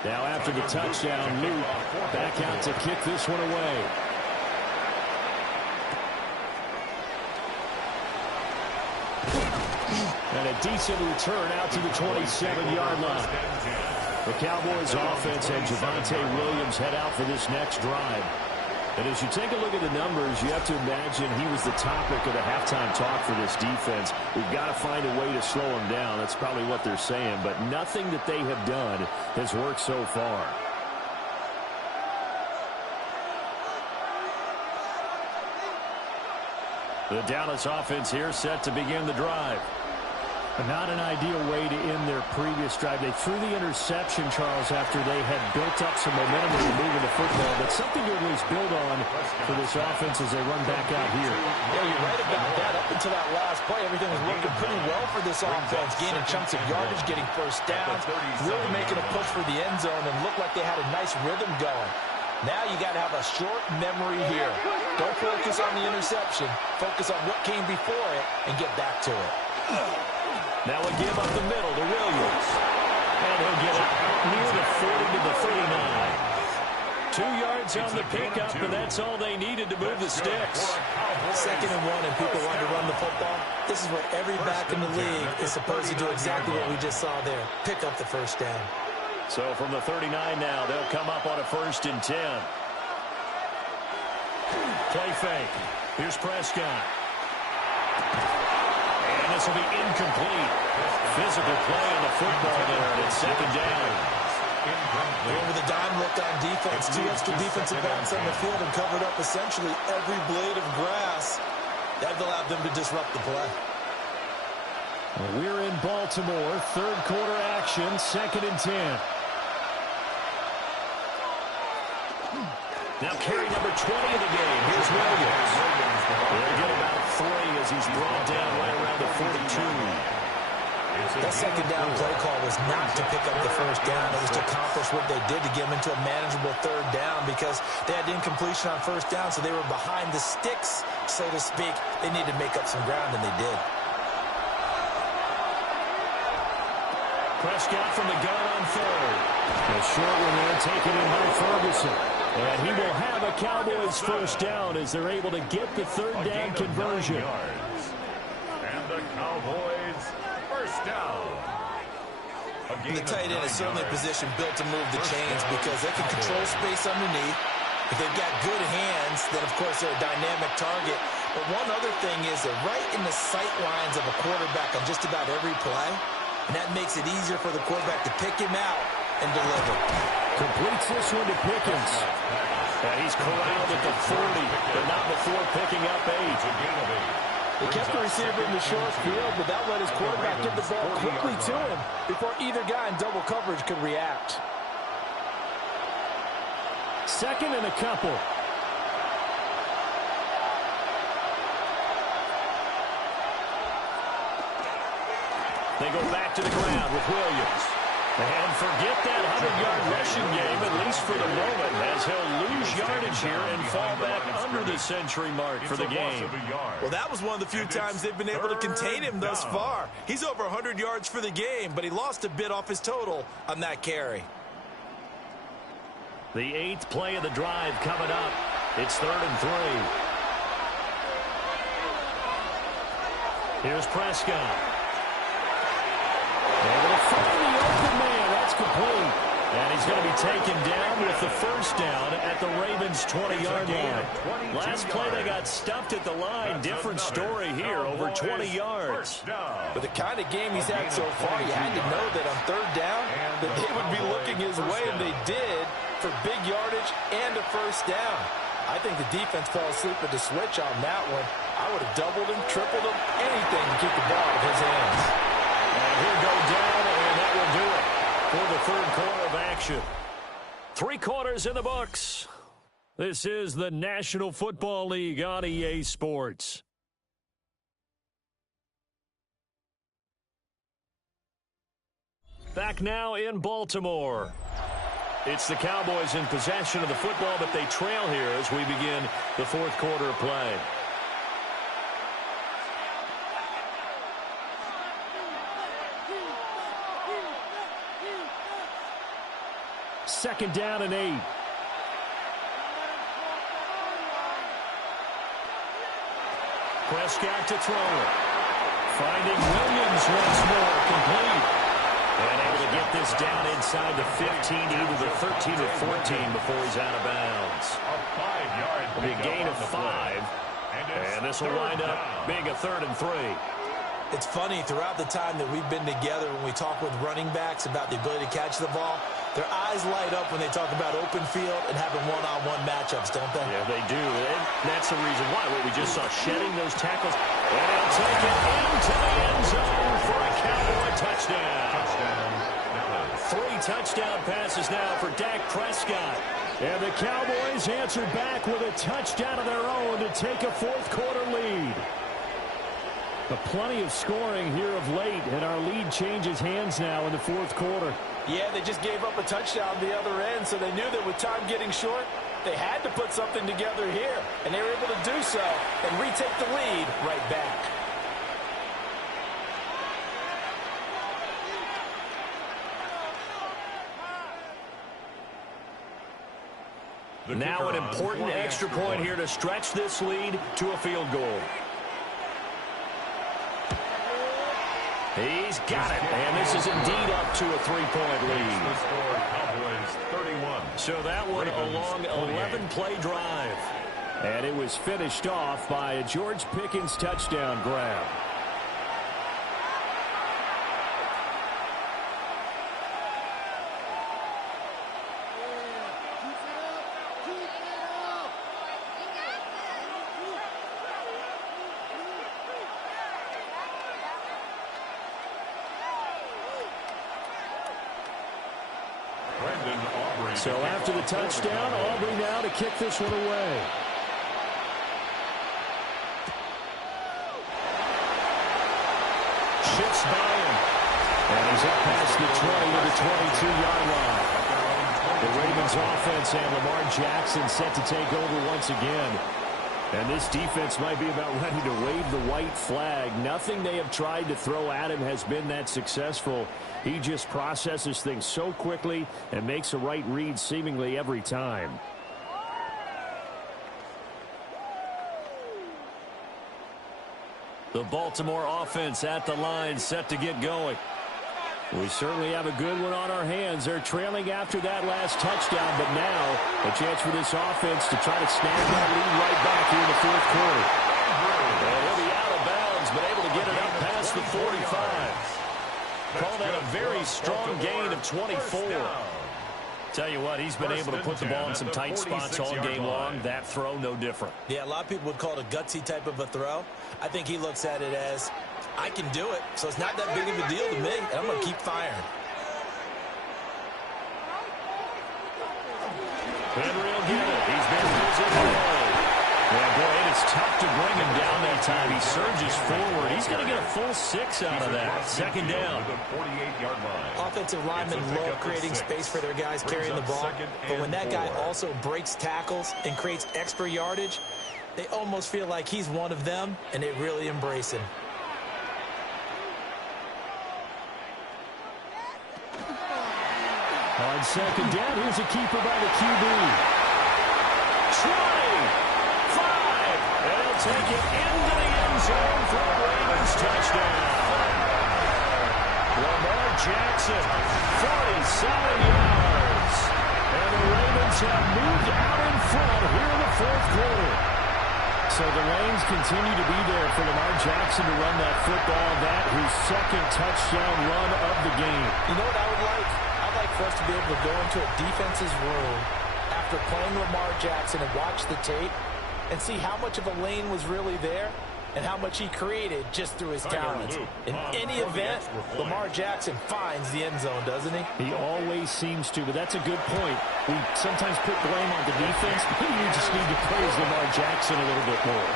Now after the touchdown, Luke back out to kick this one away. And a decent return out to the 27-yard line. The Cowboys offense and Javonte Williams head out for this next drive. And as you take a look at the numbers, you have to imagine he was the topic of the halftime talk for this defense. We've got to find a way to slow him down. That's probably what they're saying. But nothing that they have done has worked so far. The Dallas offense here set to begin the drive. Not an ideal way to end their previous drive. They threw the interception, Charles, after they had built up some momentum as they're moving the football. But something to at least build on for this offense as they run back out here. Yeah, you're right about that. Up until that last play, everything was working pretty well for this offense. Gaining chunks of yardage, getting first downs, really making a push for the end zone, and looked like they had a nice rhythm going. Now you got to have a short memory here. Don't focus on the interception. Focus on what came before it and get back to it. Now a give up the middle to Williams. And he'll get it near the 40 to the 39. 2 yards on the pickup, and that's all they needed to move the sticks. 2nd and 1, and people want to run the football. This is where every back in the league is supposed to do exactly what we just saw there. Pick up the first down. So from the 39 now, they'll come up on a 1st and 10. Play fake. Here's Prescott. And this will be incomplete. Physical play on the football there, and it's 2nd down. Over the dime look on defense. 2 extra defensive backs on the field and covered up essentially every blade of grass. That allowed them to disrupt the play. We're in Baltimore. 3rd quarter action. 2nd and 10. Now carry number 20 of the game. Here's Williams. They'll get about 3 as he's brought down right around the 42. That 2nd down play call was not to pick up the first down. It was to accomplish what they did to get them into a manageable 3rd down because they had incompletion on 1st down, so they were behind the sticks, so to speak. They needed to make up some ground, and they did. Prescott from the gun on 3rd. A short one there taken in by Ferguson. And he will have a Cowboys first down as they're able to get the 3rd down conversion. And the Cowboys first down. The tight end is certainly a position built to move the chains because they can control space underneath. If they've got good hands, then of course they're a dynamic target. But one other thing is they're right in the sight lines of a quarterback on just about every play. And that makes it easier for the quarterback to pick him out and deliver. Completes this one to Pickens. And he's corralled at the 40, but not before picking up 8. They kept the receiver in the short field, but that let his quarterback get the ball quickly to him before either guy in double coverage could react. 2nd and a couple. They go back to the ground with Williams. And forget that 100-yard rushing game, at least for the moment, as he'll lose yardage here and fall back under the century mark for the game. Well, that was one of the few times they've been able to contain him thus far. He's over 100 yards for the game, but he lost a bit off his total on that carry. The 8th play of the drive coming up. It's 3rd and 3. Here's Prescott. Able to find the open man. That's complete. And he's going to be taken down with the first down at the Ravens' 20-yard line. Last play they got stuffed at the line. Different story here, over 20 yards. But the kind of game he's had so far, you had to know that on 3rd down that they would be looking his way, and they did, for big yardage and a first down. I think the defense fell asleep at the switch on that one. I would have doubled him, tripled him, anything to keep the ball out of his hands. And he'll go down, and that will do it for the 3rd quarter of action. 3 quarters in the books. This is the National Football League on EA Sports. Back now in Baltimore. It's the Cowboys in possession of the football, but they trail here as we begin the 4th quarter of play. Second down and 8. Prescott to throw it. Finding Williams once more, complete. And able to get this down inside the 15, either the 13 or 14 before he's out of bounds. It'll be a gain of 5. And this will wind up being a 3rd and 3. It's funny, throughout the time that we've been together, when we talk with running backs about the ability to catch the ball, their eyes light up when they talk about open field and having one-on-one matchups, don't they? Yeah, they do. And that's the reason why. What we just saw, shedding those tackles. And he'll take it into the end zone for a Cowboy touchdown. Dallas. 3 touchdown passes now for Dak Prescott. And the Cowboys answer back with a touchdown of their own to take a fourth-quarter lead. But plenty of scoring here of late, and our lead changes hands now in the fourth quarter. Yeah, they just gave up a touchdown the other end, so they knew that with time getting short, they had to put something together here. And they were able to do so and retake the lead right back. Now an important extra point here to stretch this lead to a field goal. He's got it, and this is indeed up to a 3-point lead. The score, Cowboys 31. So that one a long 11-play drive. And it was finished off by a George Pickens touchdown grab. So after the touchdown, Aubrey now to kick this one away. Shifts by him. And he's up past the 20 to the 22-yard line. The Ravens offense and Lamar Jackson set to take over once again. And this defense might be about ready to wave the white flag. Nothing they have tried to throw at him has been that successful. He just processes things so quickly and makes a right read seemingly every time. The Baltimore offense at the line, set to get going. We certainly have a good one on our hands. They're trailing after that last touchdown, but now a chance for this offense to try to snap that lead right back here in the fourth quarter. And he'll be out of bounds, but able to get it up past the 45. Call that a very strong gain of 24. Tell you what, he's been able to put the ball in some tight spots all game long. That throw, no different. Yeah, a lot of people would call it a gutsy type of a throw. I think he looks at it as, I can do it, so it's not that big of a deal to me, and I'm going to keep firing. Henry will get it. He's been busy today. Yeah, boy, it is tough to bring him down that time. He surges forward. He's going to get a full 6 out of that. Second down. Offensive linemen love creating space for their guys carrying the ball, but when that guy also breaks tackles and creates extra yardage, they almost feel like he's one of them, and they really embrace him. On second down, here's a keeper by the QB. 20, 5, and he'll take it into the end zone for a Ravens touchdown. Lamar Jackson, 47 yards. And the Ravens have moved out in front here in the fourth quarter. So the lanes continue to be there for Lamar Jackson to run that football. That his second touchdown run of the game. You know what I would like? I'd like for us to be able to go into a defense's room after playing Lamar Jackson and watch the tape and see how much of a lane was really there and how much he created just through his talents. In any event, Lamar Jackson finds the end zone, doesn't he? He always seems to, but that's a good point. We sometimes put blame on the defense, but we just need to praise Lamar Jackson a little bit more.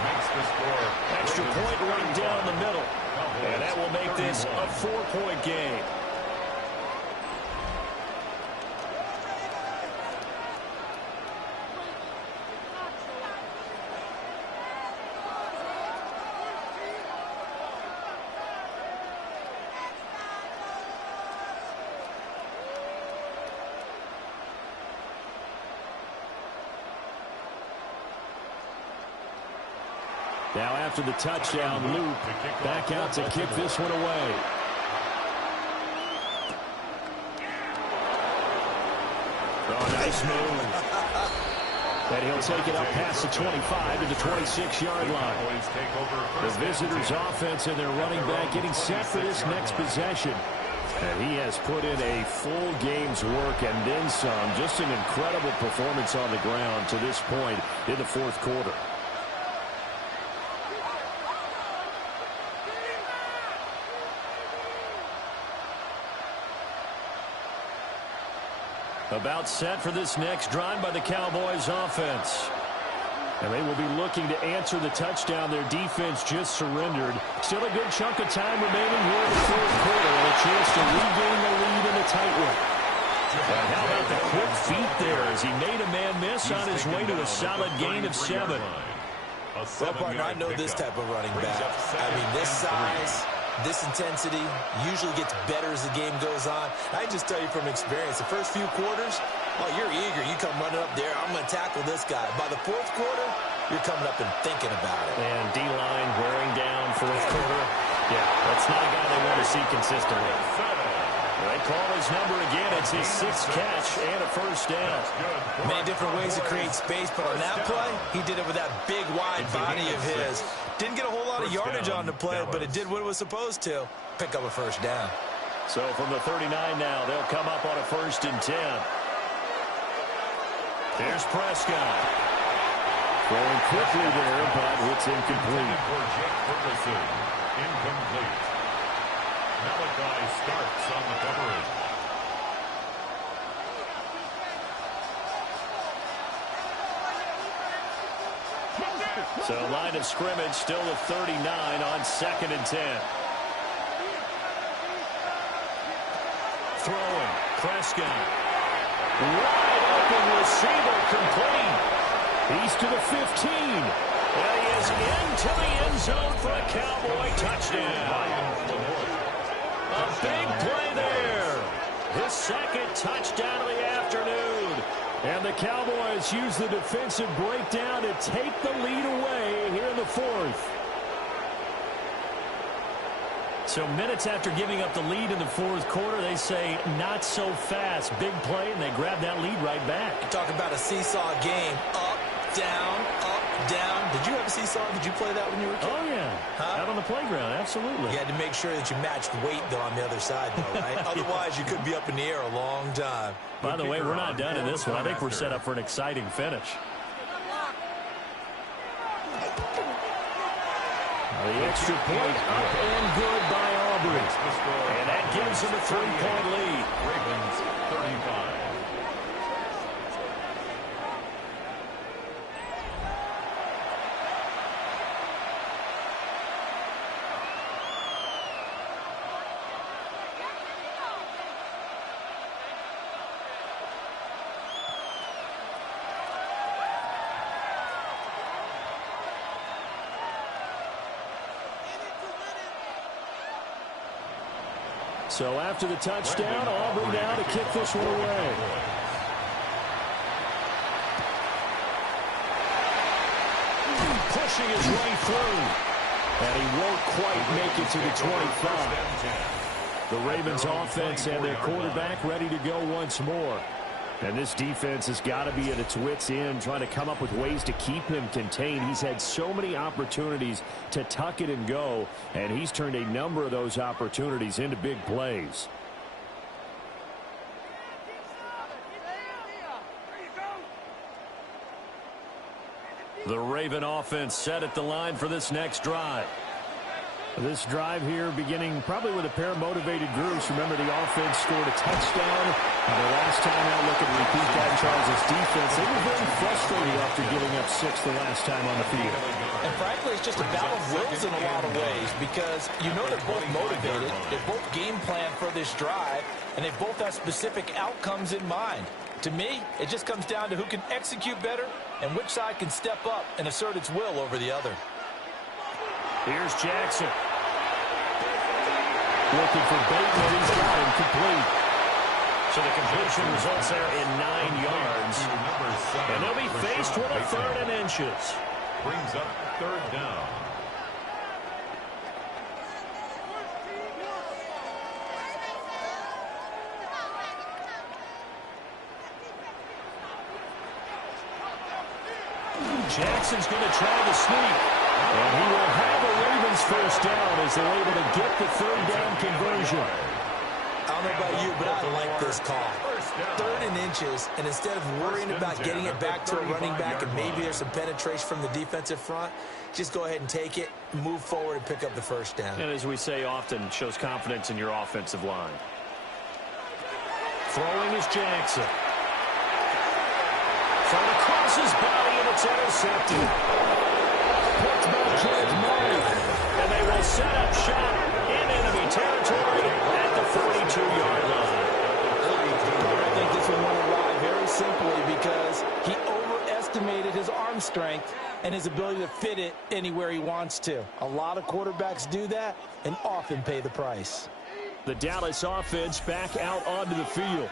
Extra point right down the middle. And that will make this a 4-point game. Now after the touchdown, Luke back out to kick this one away. Oh, nice move. And he'll take it up past the 25 to the 26-yard line. The visitors' offense and their running back getting set for this next possession. And he has put in a full game's work and then some. Just an incredible performance on the ground to this point in the fourth quarter. About set for this next drive by the Cowboys offense. And they will be looking to answer the touchdown their defense just surrendered. Still a good chunk of time remaining here in the fourth quarter, and a chance to regain the lead in a tight one. And how about the quick feet there as he made a man miss on his way to a solid gain of 7. Well, partner, I know this type of running back. I mean, this size, this intensity usually gets better as the game goes on. I can just tell you from experience, the first few quarters, oh, you're eager. You come running up there, I'm going to tackle this guy. By the fourth quarter, you're coming up and thinking about it. And D-line wearing down fourth quarter. Yeah, that's not a guy they want to see consistently. They call his number again. It's his 6th catch and a first down. Many different ways to create space, but on that play, he did it with that big, wide body of his. Didn't get a whole lot of yardage on the play, but it did what it was supposed to. Pick up a first down. So from the 39 now, they'll come up on a 1st and 10. There's Prescott. Throwing quickly there, but it's incomplete. For Jake Ferguson. Incomplete. Malachi starts on the coverage. So line of scrimmage still at 39 on 2nd and 10. Throwing. Prescott. Wide open receiver complete. He's to the 15. And he is into the end zone for a Cowboy touchdown. A big play there. His 2nd touchdown of the afternoon. And the Cowboys use the defensive breakdown to take the lead away here in the 4th. So minutes after giving up the lead in the 4th quarter, they say not so fast. Big play, and they grab that lead right back. Talk about a seesaw game. Up, down, up, down. Did you have a seesaw? Did you play that when you were a kid? Oh, yeah. Huh? Out on the playground, absolutely. You had to make sure that you matched weight, though, on the other side, though, right? Otherwise, you could be up in the air a long time. By the way, we're not done in this one. I think we're set up for an exciting finish. The extra point up and good by Aubrey. And that gives them a 3-point lead. Ravens 35. So after the touchdown, Aubrey now to kick this one away. Pushing his way through. And he won't quite make it to the 25. The Ravens offense and their quarterback ready to go once more. And this defense has got to be at its wits' end, trying to come up with ways to keep him contained. He's had so many opportunities to tuck it and go, and he's turned a number of those opportunities into big plays. The Raven offense set at the line for this next drive. This drive here beginning probably with a pair of motivated groups. Remember, the offense scored a touchdown. And the last time out, looking to repeat that in Charles' defense. They were very frustrated after giving up 6 the last time on the field. And frankly, it's just a battle of wills in a lot of ways because you know they're both motivated. They both game plan for this drive, and they both have specific outcomes in mind. To me, it just comes down to who can execute better and which side can step up and assert its will over the other. Here's Jackson. Looking for Bateman. He's got him complete. So the completion results there in 9 yards. And they'll be faced with a 3rd and inches. Brings up 3rd down. Jackson's going to try to sneak. And he will have a Ravens first down as they're able to get the 3rd down conversion. I don't know about you, but I like this call. 3rd and inches, and instead of worrying about getting it back to a running back and maybe there's some penetration from the defensive front, just go ahead and take it, move forward, and pick up the first down. And as we say often, shows confidence in your offensive line. Throwing is Jackson. his body, and it's intercepted. Puts back towards Murray. And they will set up shop in enemy territory at the 42-yard line. I think this one went awry very simply because he overestimated his arm strength and his ability to fit it anywhere he wants to. A lot of quarterbacks do that and often pay the price. The Dallas offense back out onto the field.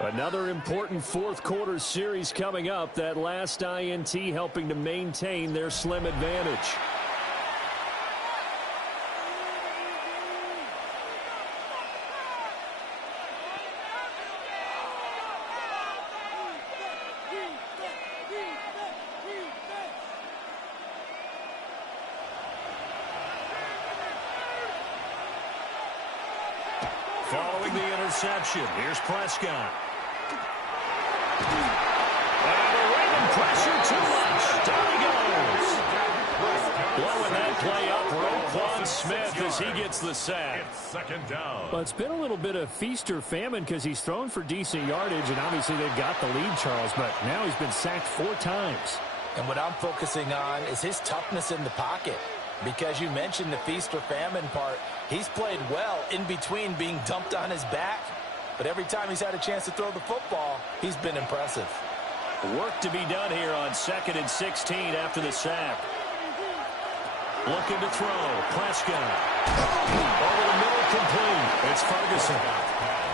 Another important fourth quarter series coming up. That last INT helping to maintain their slim advantage. Following the interception, here's Prescott. And the Raven pressure too much. Down he goes. Blowing that play up, Roquan Smith as he gets the sack. It's second down. Well, it's been a little bit of feast or famine because he's thrown for decent yardage, and obviously they've got the lead, Charles, but now he's been sacked 4 times. And what I'm focusing on is his toughness in the pocket. Because you mentioned the feast or famine part, he's played well in between being dumped on his back. But every time he's had a chance to throw the football, he's been impressive. Work to be done here on 2nd and 16 after the sack. Looking to throw. Prescott. Over the middle, complete. It's Ferguson.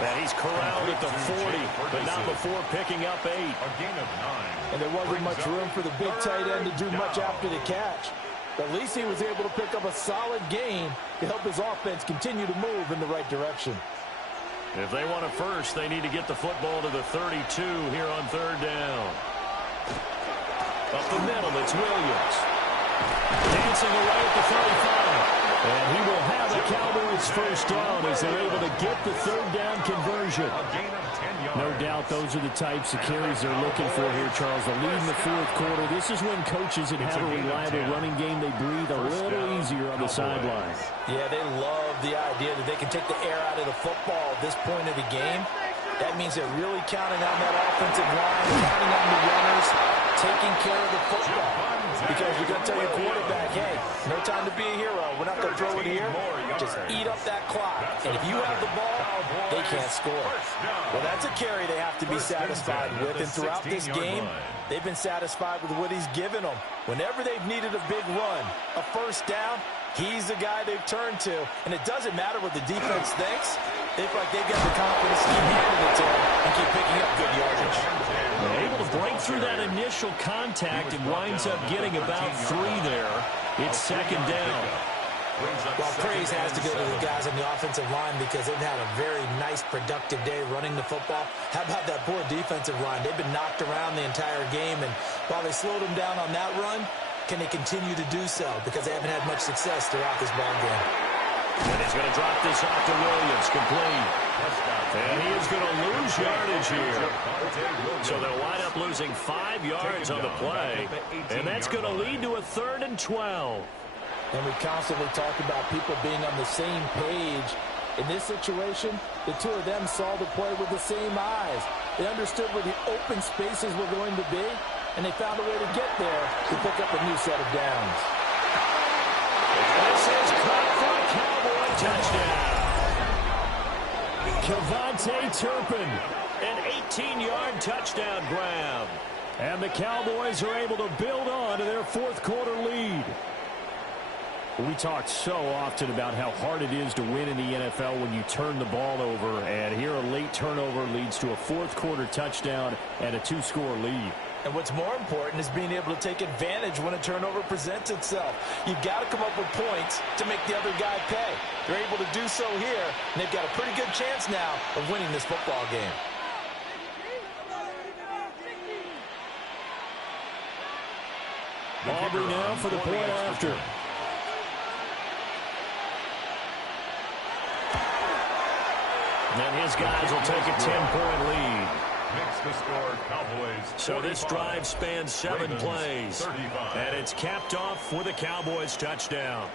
And he's corralled at the 40, but not before picking up 8. A gain of 9. And there wasn't much room for the big tight end to do much after the catch. At least he was able to pick up a solid gain to help his offense continue to move in the right direction. If they want a first, they need to get the football to the 32 here on 3rd down. Up the middle, it's Williams. Dancing away at the 35. And he will have the Cowboys first down as they're able to get the 3rd down conversion. A gain of 10 yards. No doubt those are the types of carries they're looking for here, Charles. The lead in the 4th quarter. This is when coaches that have a reliable running game, they breathe a little easier on the sideline. Yeah, they love the idea that they can take the air out of the football at this point of the game. That means they're really counting on that offensive line, counting on the runners, taking care of the football. Because you're going to tell your quarterback, hey, no time to be a hero. We're not going to throw it here. Just eat up that clock. And if you have the ball, they can't score. Well, that's a carry they have to be satisfied with. And throughout this game, they've been satisfied with what he's given them. Whenever they've needed a big run, a first down, he's the guy they've turned to. And it doesn't matter what the defense thinks. They feel like they've got the confidence to keep handing it to him and keep picking up good yardage. They're able to break through that initial contact and winds up getting about 3 there. It's 2nd down. Well, praise has to go to the guys on the offensive line because they've had a very nice, productive day running the football. How about that poor defensive line? They've been knocked around the entire game, and while they slowed them down on that run, can they continue to do so? Because they haven't had much success throughout this ball game. And he's going to drop this off to Williams, complete. And he is going to lose yardage here. So they'll wind up losing 5 yards on the play. And that's going to lead to a 3rd and 12. And we constantly talk about people being on the same page. In this situation, the two of them saw the play with the same eyes. They understood where the open spaces were going to be, and they found a way to get there to pick up a new set of downs. And this is caught for a Cowboy touchdown. Kevontae Turpin, an 18-yard touchdown grab. And the Cowboys are able to build on to their 4th quarter lead. We talk so often about how hard it is to win in the NFL when you turn the ball over, and here a late turnover leads to a 4th quarter touchdown and a 2-score lead. And what's more important is being able to take advantage when a turnover presents itself. You've got to come up with points to make the other guy pay. They're able to do so here, and they've got a pretty good chance now of winning this football game. Aubrey now for the point after. And his guys will take a 10-point lead. Makes the score Cowboys. So this drive spans 7 plays. 35. And it's capped off with a Cowboys touchdown.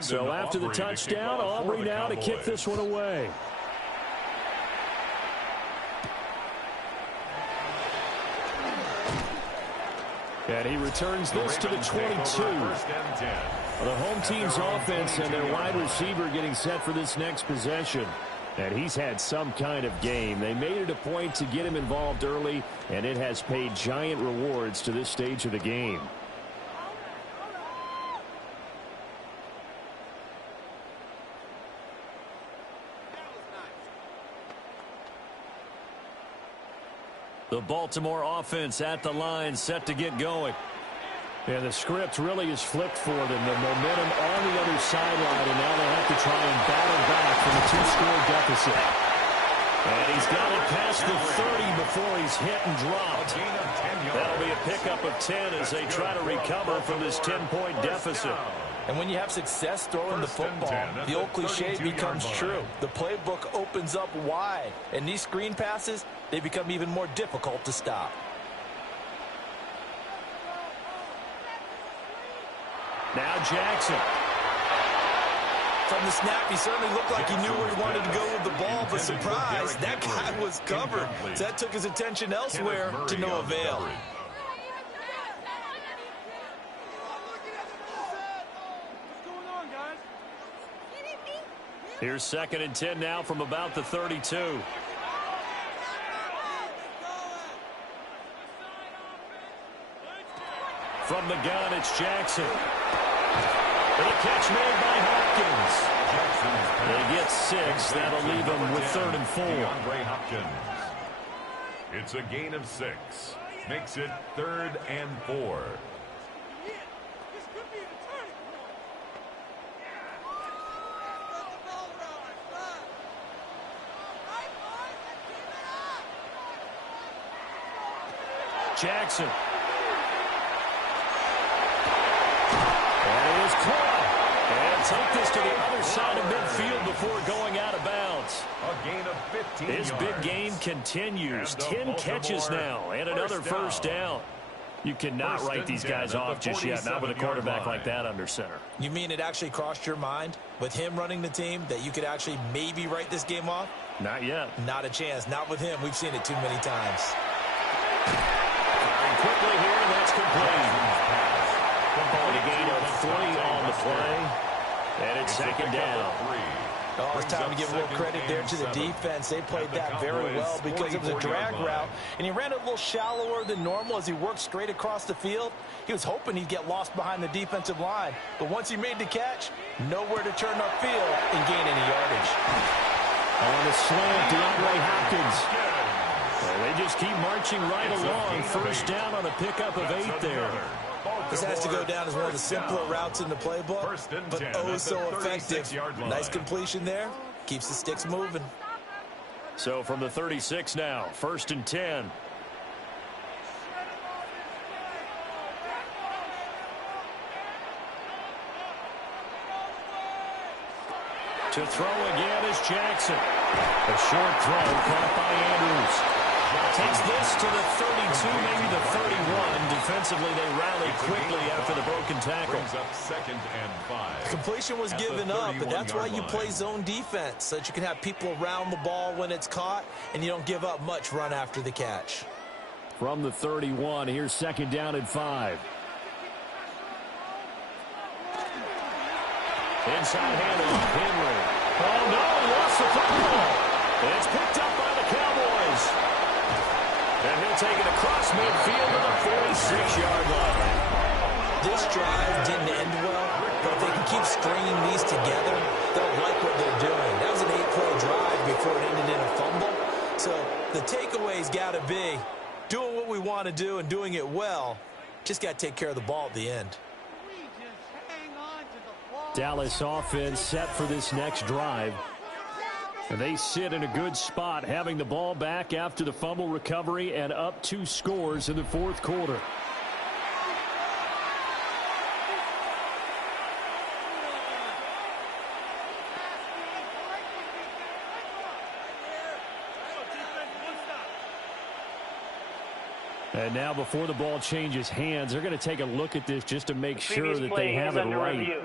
So after the touchdown, Aubrey now to kick this one away. And he returns this to the 22. The home team's offense and their wide receiver getting set for this next possession. And he's had some kind of game. They made it a point to get him involved early, and it has paid giant rewards to this stage of the game. The Baltimore offense at the line, set to get going. And the script really is flipped for them. The momentum on the other sideline, and now they have to try and battle back from a two-score deficit. And he's got it past the 30 before he's hit and dropped. That'll be a pickup of 10 as they try to recover from this 10-point deficit. And when you have success throwing the football, the old cliche becomes true. The playbook opens up wide, and these screen passes, they become even more difficult to stop. Now Jackson. From the snap, he certainly looked like he knew where he wanted to go with the ball, but surprise, that guy was covered. So that took his attention elsewhere to no avail. Here's 2nd and 10 now from about the 32. From the gun, it's Jackson. And a catch made by Hopkins. They get 6. That'll leave them with 3rd and 4. Hopkins. It's a gain of 6. Makes it 3rd and 4. Jackson. That is caught. And take this to the other side of midfield before going out of bounds. A gain of 15 His yards. big game continues. 10 catches now and another first down. You cannot write these guys off just yet, not with a quarterback like that under center. You mean it actually crossed your mind with him running the team that you could actually maybe write this game off? Not yet. Not a chance. Not with him. We've seen it too many times. Quickly here, and that's complete. And a gain of 3 on the play. And it's 2nd down. Oh, it's time to give a little credit there to the defense. They played that very well because it was a drag route, and he ran it a little shallower than normal as he worked straight across the field. He was hoping he'd get lost behind the defensive line, but once he made the catch, nowhere to turn upfield and gain any yardage. On the slant, DeAndre Hopkins. Well, they just keep marching right along. First down on a pickup of 8 there. This has to go down as one of the simpler routes in the playbook, but oh so effective. Nice completion there. Keeps the sticks moving. So from the 36 now, 1st and 10. To throw again is Jackson. A short throw caught by Andrews. Takes this to the 32, maybe the 31. Defensively, they rally quickly after the broken tackle. Brings up 2nd and 5. Completion was given up, but that's why you play zone defense, so that you can have people around the ball when it's caught, and you don't give up much run after the catch. From the 31, here's 2nd down and 5. Inside handoff, Henry. Oh, no, lost the football. It's picked up by the Cowboys. And he'll take it across midfield to the 46-yard line. This drive didn't end well, but if they can keep stringing these together, they'll like what they're doing. That was an 8-play drive before it ended in a fumble. So the takeaway's got to be doing what we want to do and doing it well. Just got to take care of the ball at the end. Dallas offense set for this next drive. And they sit in a good spot, having the ball back after the fumble recovery and up 2 scores in the 4th quarter. And now before the ball changes hands, they're going to take a look at this just to make sure that they have it right.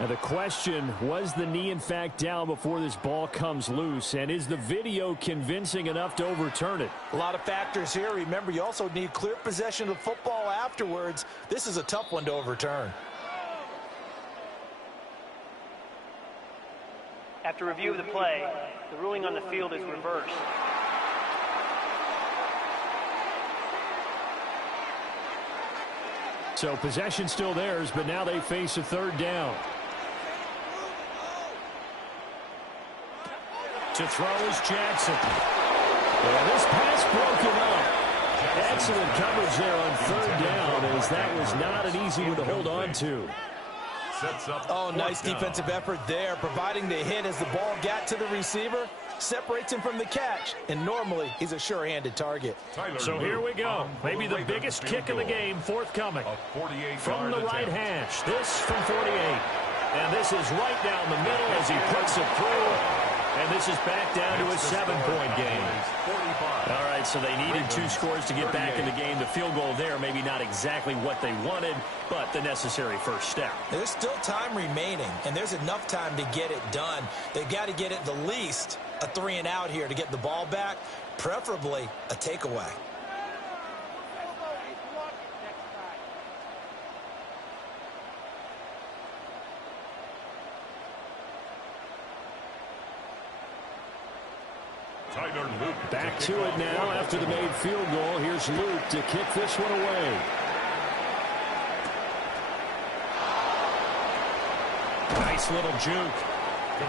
Now the question, was the knee in fact down before this ball comes loose? And is the video convincing enough to overturn it? A lot of factors here. Remember, you also need clear possession of the football afterwards. This is a tough one to overturn. After review of the play, the ruling on the field is reversed. So possession still theirs, but now they face a third down. To throw is Jackson. And this pass broken up. Excellent coverage there on third down, as that was not an easy one to hold on to. Oh, nice defensive effort there, providing the hit as the ball got to the receiver, separates him from the catch, and normally he's a sure-handed target. So here we go. Maybe the biggest kick of the game forthcoming. From the right hash, this from 48. And this is right down the middle as he puts it through. And this is back down to a 7-point game. All right, so they needed 2 scores to get back in the game. The field goal there, maybe not exactly what they wanted, but the necessary first step. There's still time remaining, and there's enough time to get it done. They've got to get at the least a 3-and-out here to get the ball back, preferably a takeaway. Back to it now after the made field goal. Here's Luke to kick this one away. Nice little juke.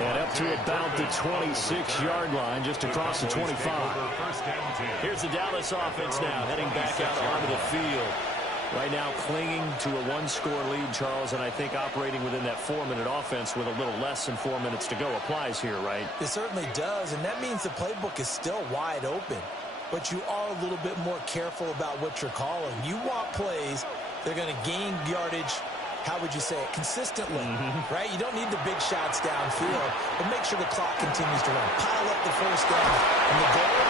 And up to about the 26-yard line, just across the 25. Here's the Dallas offense now, heading back out onto the field. Right now clinging to a 1-score lead, Charles, and I think operating within that 4-minute offense with a little less than 4 minutes to go applies here, right? It certainly does, and that means the playbook is still wide open. But you are a little bit more careful about what you're calling. You want plays that are going to gain yardage, how would you say it, consistently, right? You don't need the big shots downfield, but make sure the clock continues to run. Pile up the first down. And the goal,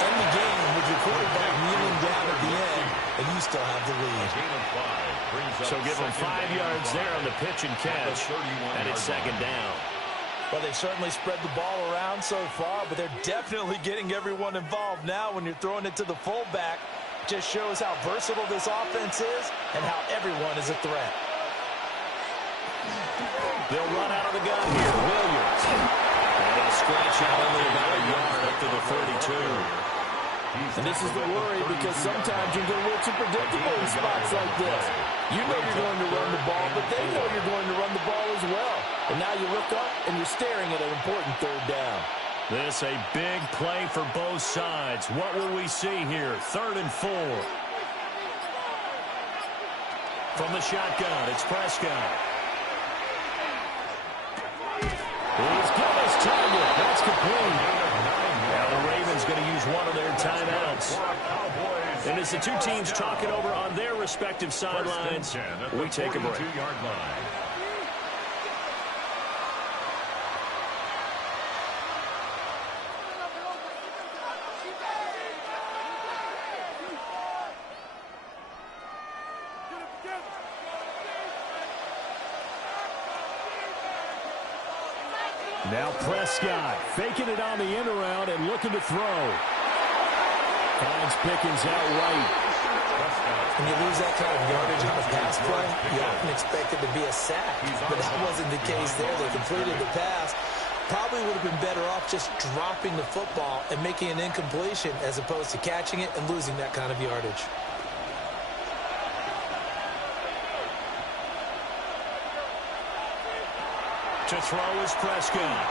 end the game with your quarterback kneeling down at the end, and you still have the lead. So give them 5 yards there on the pitch and catch, and it's second down. Well, they certainly spread the ball around so far, but they're definitely getting everyone involved now when you're throwing it to the fullback. Just shows how versatile this offense is and how everyone is a threat. They'll run out of the gun here. Williams. And they'll scratch out only about a yard up to the 32. And this is the worry because sometimes you get a little too predictable in spots like this. You know you're going to run the ball, but they know you're going to run the ball as well. And now you look up and you're staring at an important third down. This a big play for both sides. What will we see here? 3rd and 4. From the shotgun, it's Prescott. He's got his target. That's complete. Now the Ravens going to use one of their timeouts. And as the two teams talk it over on their respective sidelines, we take a break. Now Prescott faking it on the end around and looking to throw. Finds Pickens out right. When you lose that kind of yardage on a pass play, you often expect it to be a sack. But that wasn't the case there. They completed the pass. Probably would have been better off just dropping the football and making an incompletion as opposed to catching it and losing that kind of yardage. To throw is Prescott.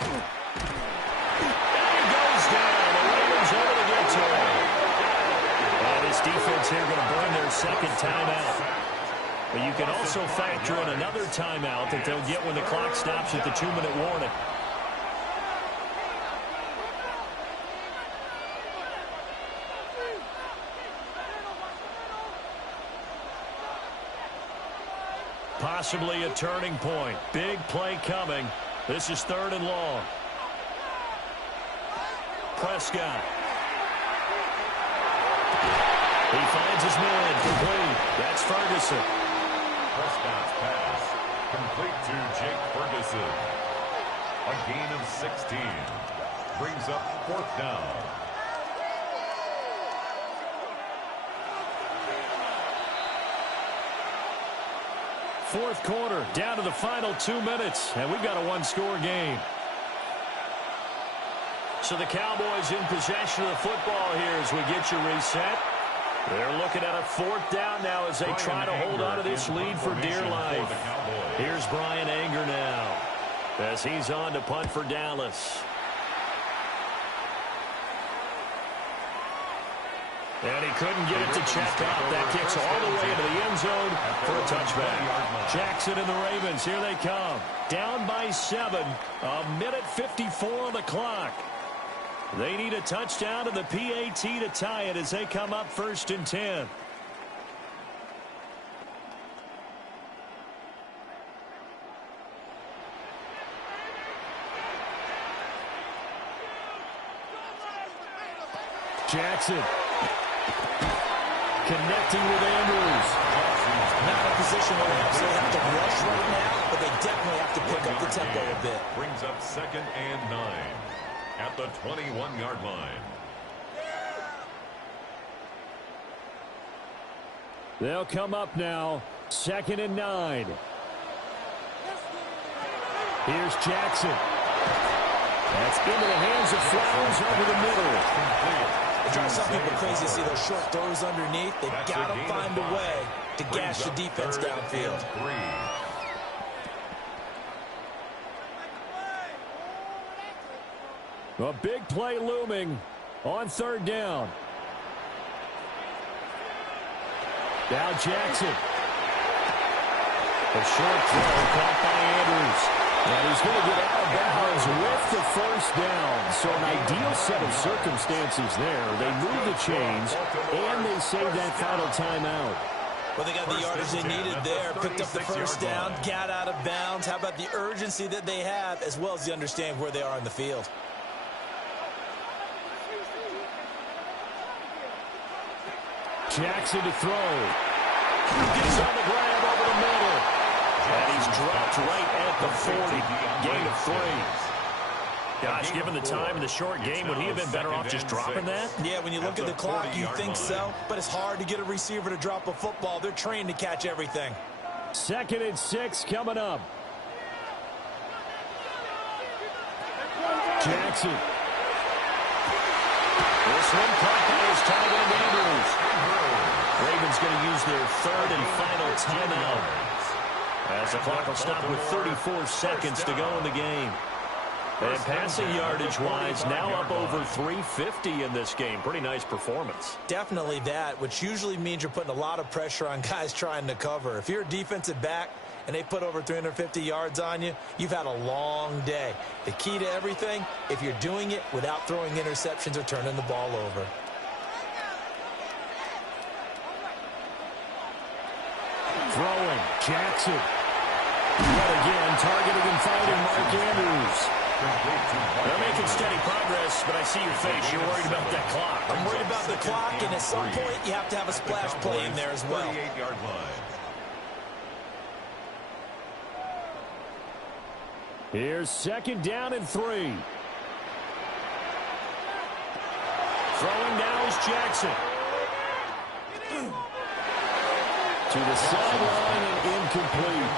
And he goes down. The Ravens able to get to him. And this defense here going to burn their second timeout. But you can also factor in another timeout that they'll get when the clock stops at the 2-minute warning. Possibly a turning point. Big play coming. This is 3rd and long. Prescott. He finds his man complete. That's Ferguson. Prescott's pass Complete to Jake Ferguson. A gain of 16. Brings up 4th down. Fourth quarter, down to the final 2 minutes, and we've got a one-score game. So the Cowboys in possession of the football here as we get you reset. They're looking at a 4th down now as they try to hold on to this lead for dear life. Here's Brian Anger now as he's on to punt for Dallas. And he couldn't get it to check out. That kicks all the way into the end zone for a touchback. Jackson and the Ravens, here they come. Down by 7, a minute 54 on the clock. They need a touchdown to the PAT to tie it as they come up 1st and 10. Jackson connecting with Andrews. Not a position where they absolutely have to rush right now, but they definitely have to pick up the tempo a bit. Brings up 2nd and 9 at the 21-yard line. They'll come up now, 2nd and 9. Here's Jackson. That's into the hands of Flowers over the middle. It drives some people crazy to see those short throws underneath. They've got to find a way to gash the defense downfield. A big play looming on 3rd down. Now Jackson. A short throw caught by Andrews. And he's going to get out of bounds with the 1st down. So an ideal set of circumstances there. They move the chains, and they save that final timeout. Well, they got the yardage they needed there. Picked up the 1st down, got out of bounds. How about the urgency that they have, as well as the understanding where they are in the field? Jackson to throw. Gets on the grab over the middle. And he's dropped right at the 40. Gain of 3. Gosh, given the time in the short game, would he have been better off just dropping that? Yeah, when you look at the clock, you think so. But it's hard to get a receiver to drop a football. They're trained to catch everything. 2nd and 6 coming up. Jackson. This one caught by his tight end Andrews. Ravens going to use their 3rd and final timeout. As the clock will stop with 34 seconds to go in the game. And passing yardage-wise, now up over 350 in this game. Pretty nice performance. Definitely that, which usually means you're putting a lot of pressure on guys trying to cover. If you're a defensive back and they put over 350 yards on you, you've had a long day. The key to everything, if you're doing it without throwing interceptions or turning the ball over. Throwing, Jackson. Yet again, targeting and fighting Mark Andrews. They're making steady progress, but I see your face. You're worried about that clock. I'm worried about the clock, and at some point, you have to have a splash play in there as well. 38-yard line. Here's 2nd down and 3. Throwing now is Jackson. To the sideline and incomplete.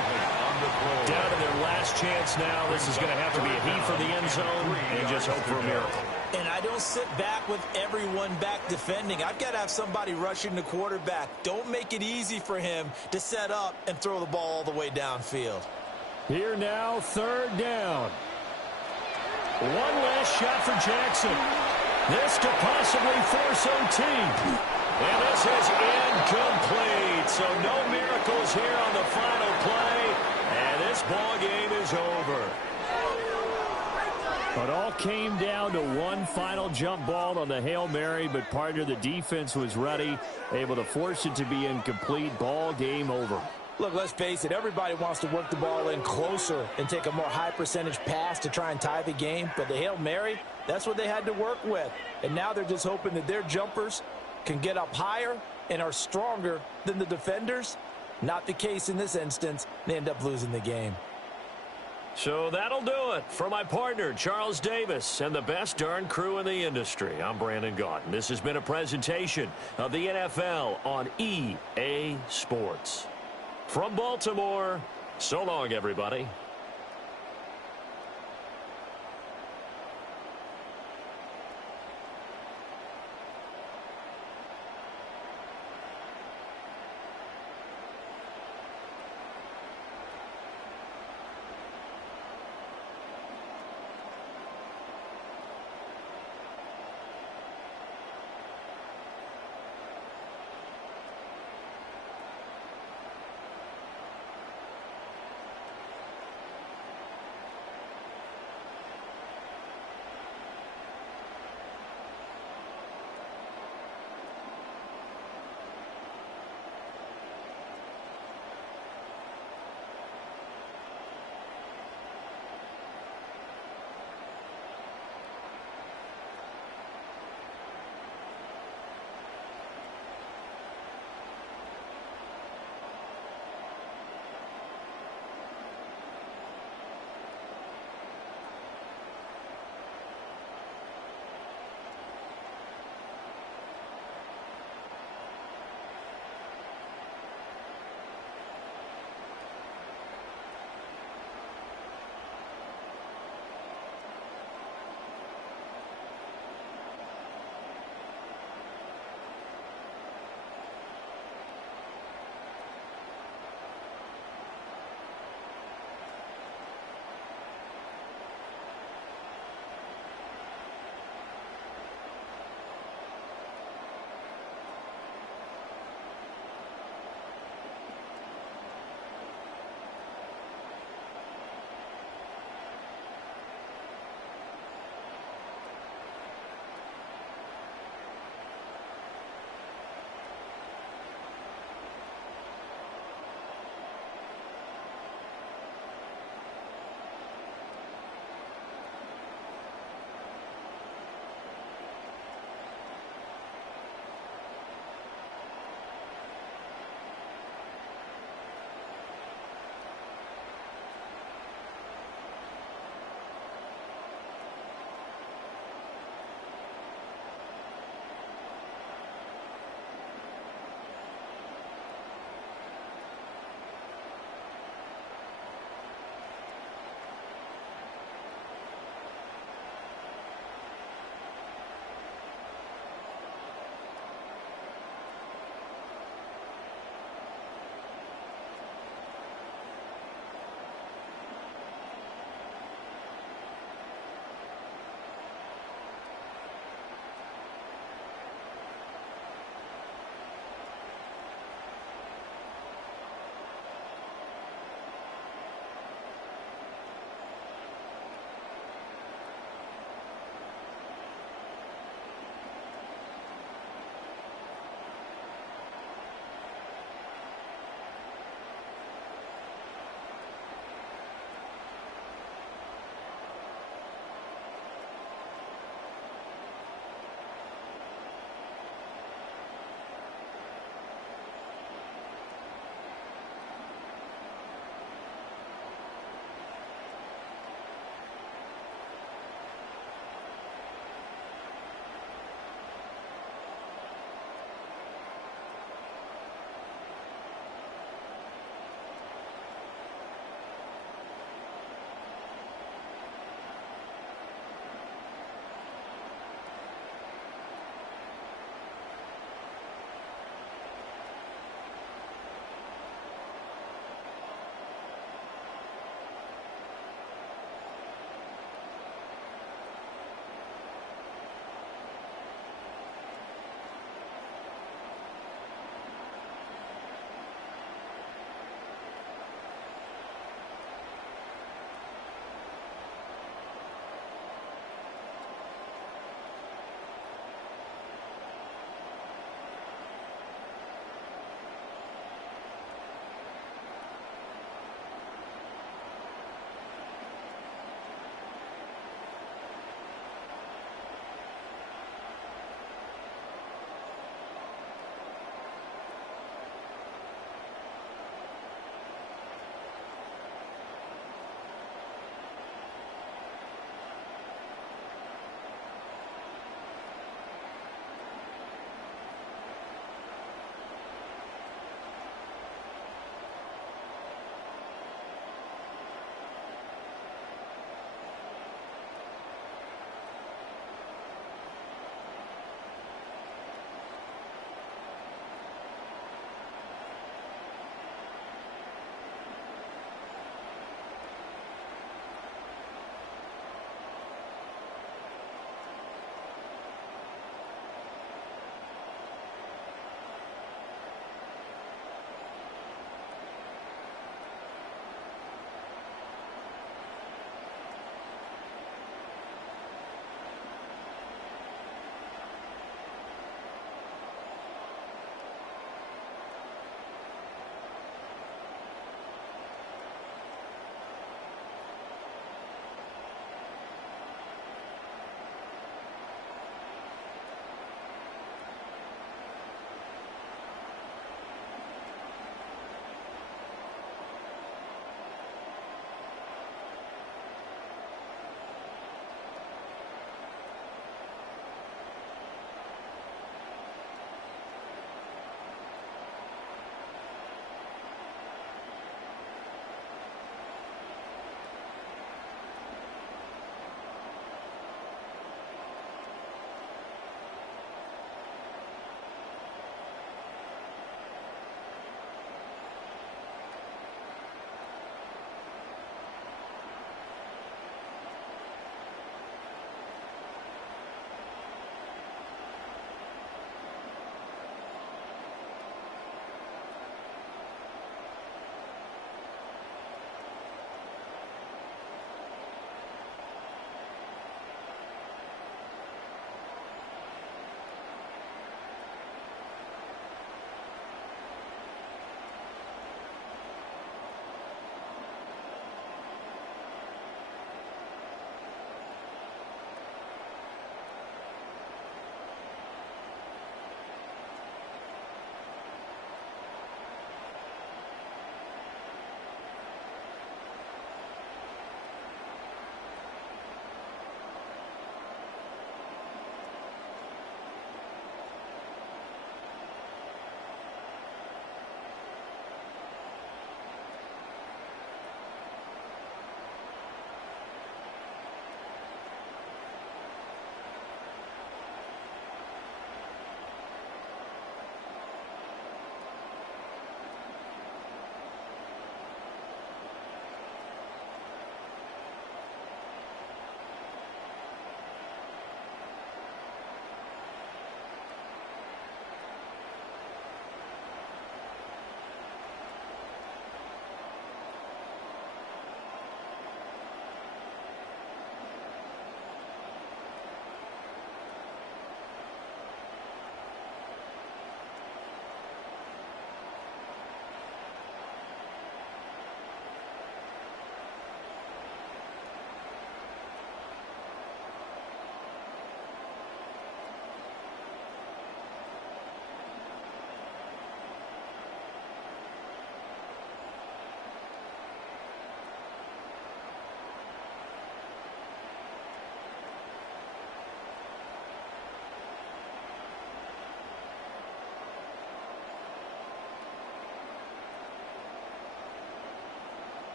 Down to their last chance now. This is going to have to be a heave for the end zone and just hope for a miracle. And I don't sit back with everyone back defending. I've got to have somebody rushing the quarterback. Don't make it easy for him to set up and throw the ball all the way downfield. Here now, 3rd down. One last shot for Jackson. This could possibly force OT. And this is incomplete. So no miracles here on the final play. And this ball game is over. It all came down to one final jump ball on the Hail Mary, but part of the defense was ready, able to force it to be incomplete. Ball game over. Look, let's face it, everybody wants to work the ball in closer and take a more high-percentage pass to try and tie the game. But the Hail Mary, that's what they had to work with. And now they're just hoping that their jumpers can get up higher and are stronger than the defenders. Not the case in this instance. They end up losing the game. So that'll do it for my partner, Charles Davis, and the best darn crew in the industry. I'm Brandon Gaudin. This has been a presentation of the NFL on EA Sports. From Baltimore, so long, everybody.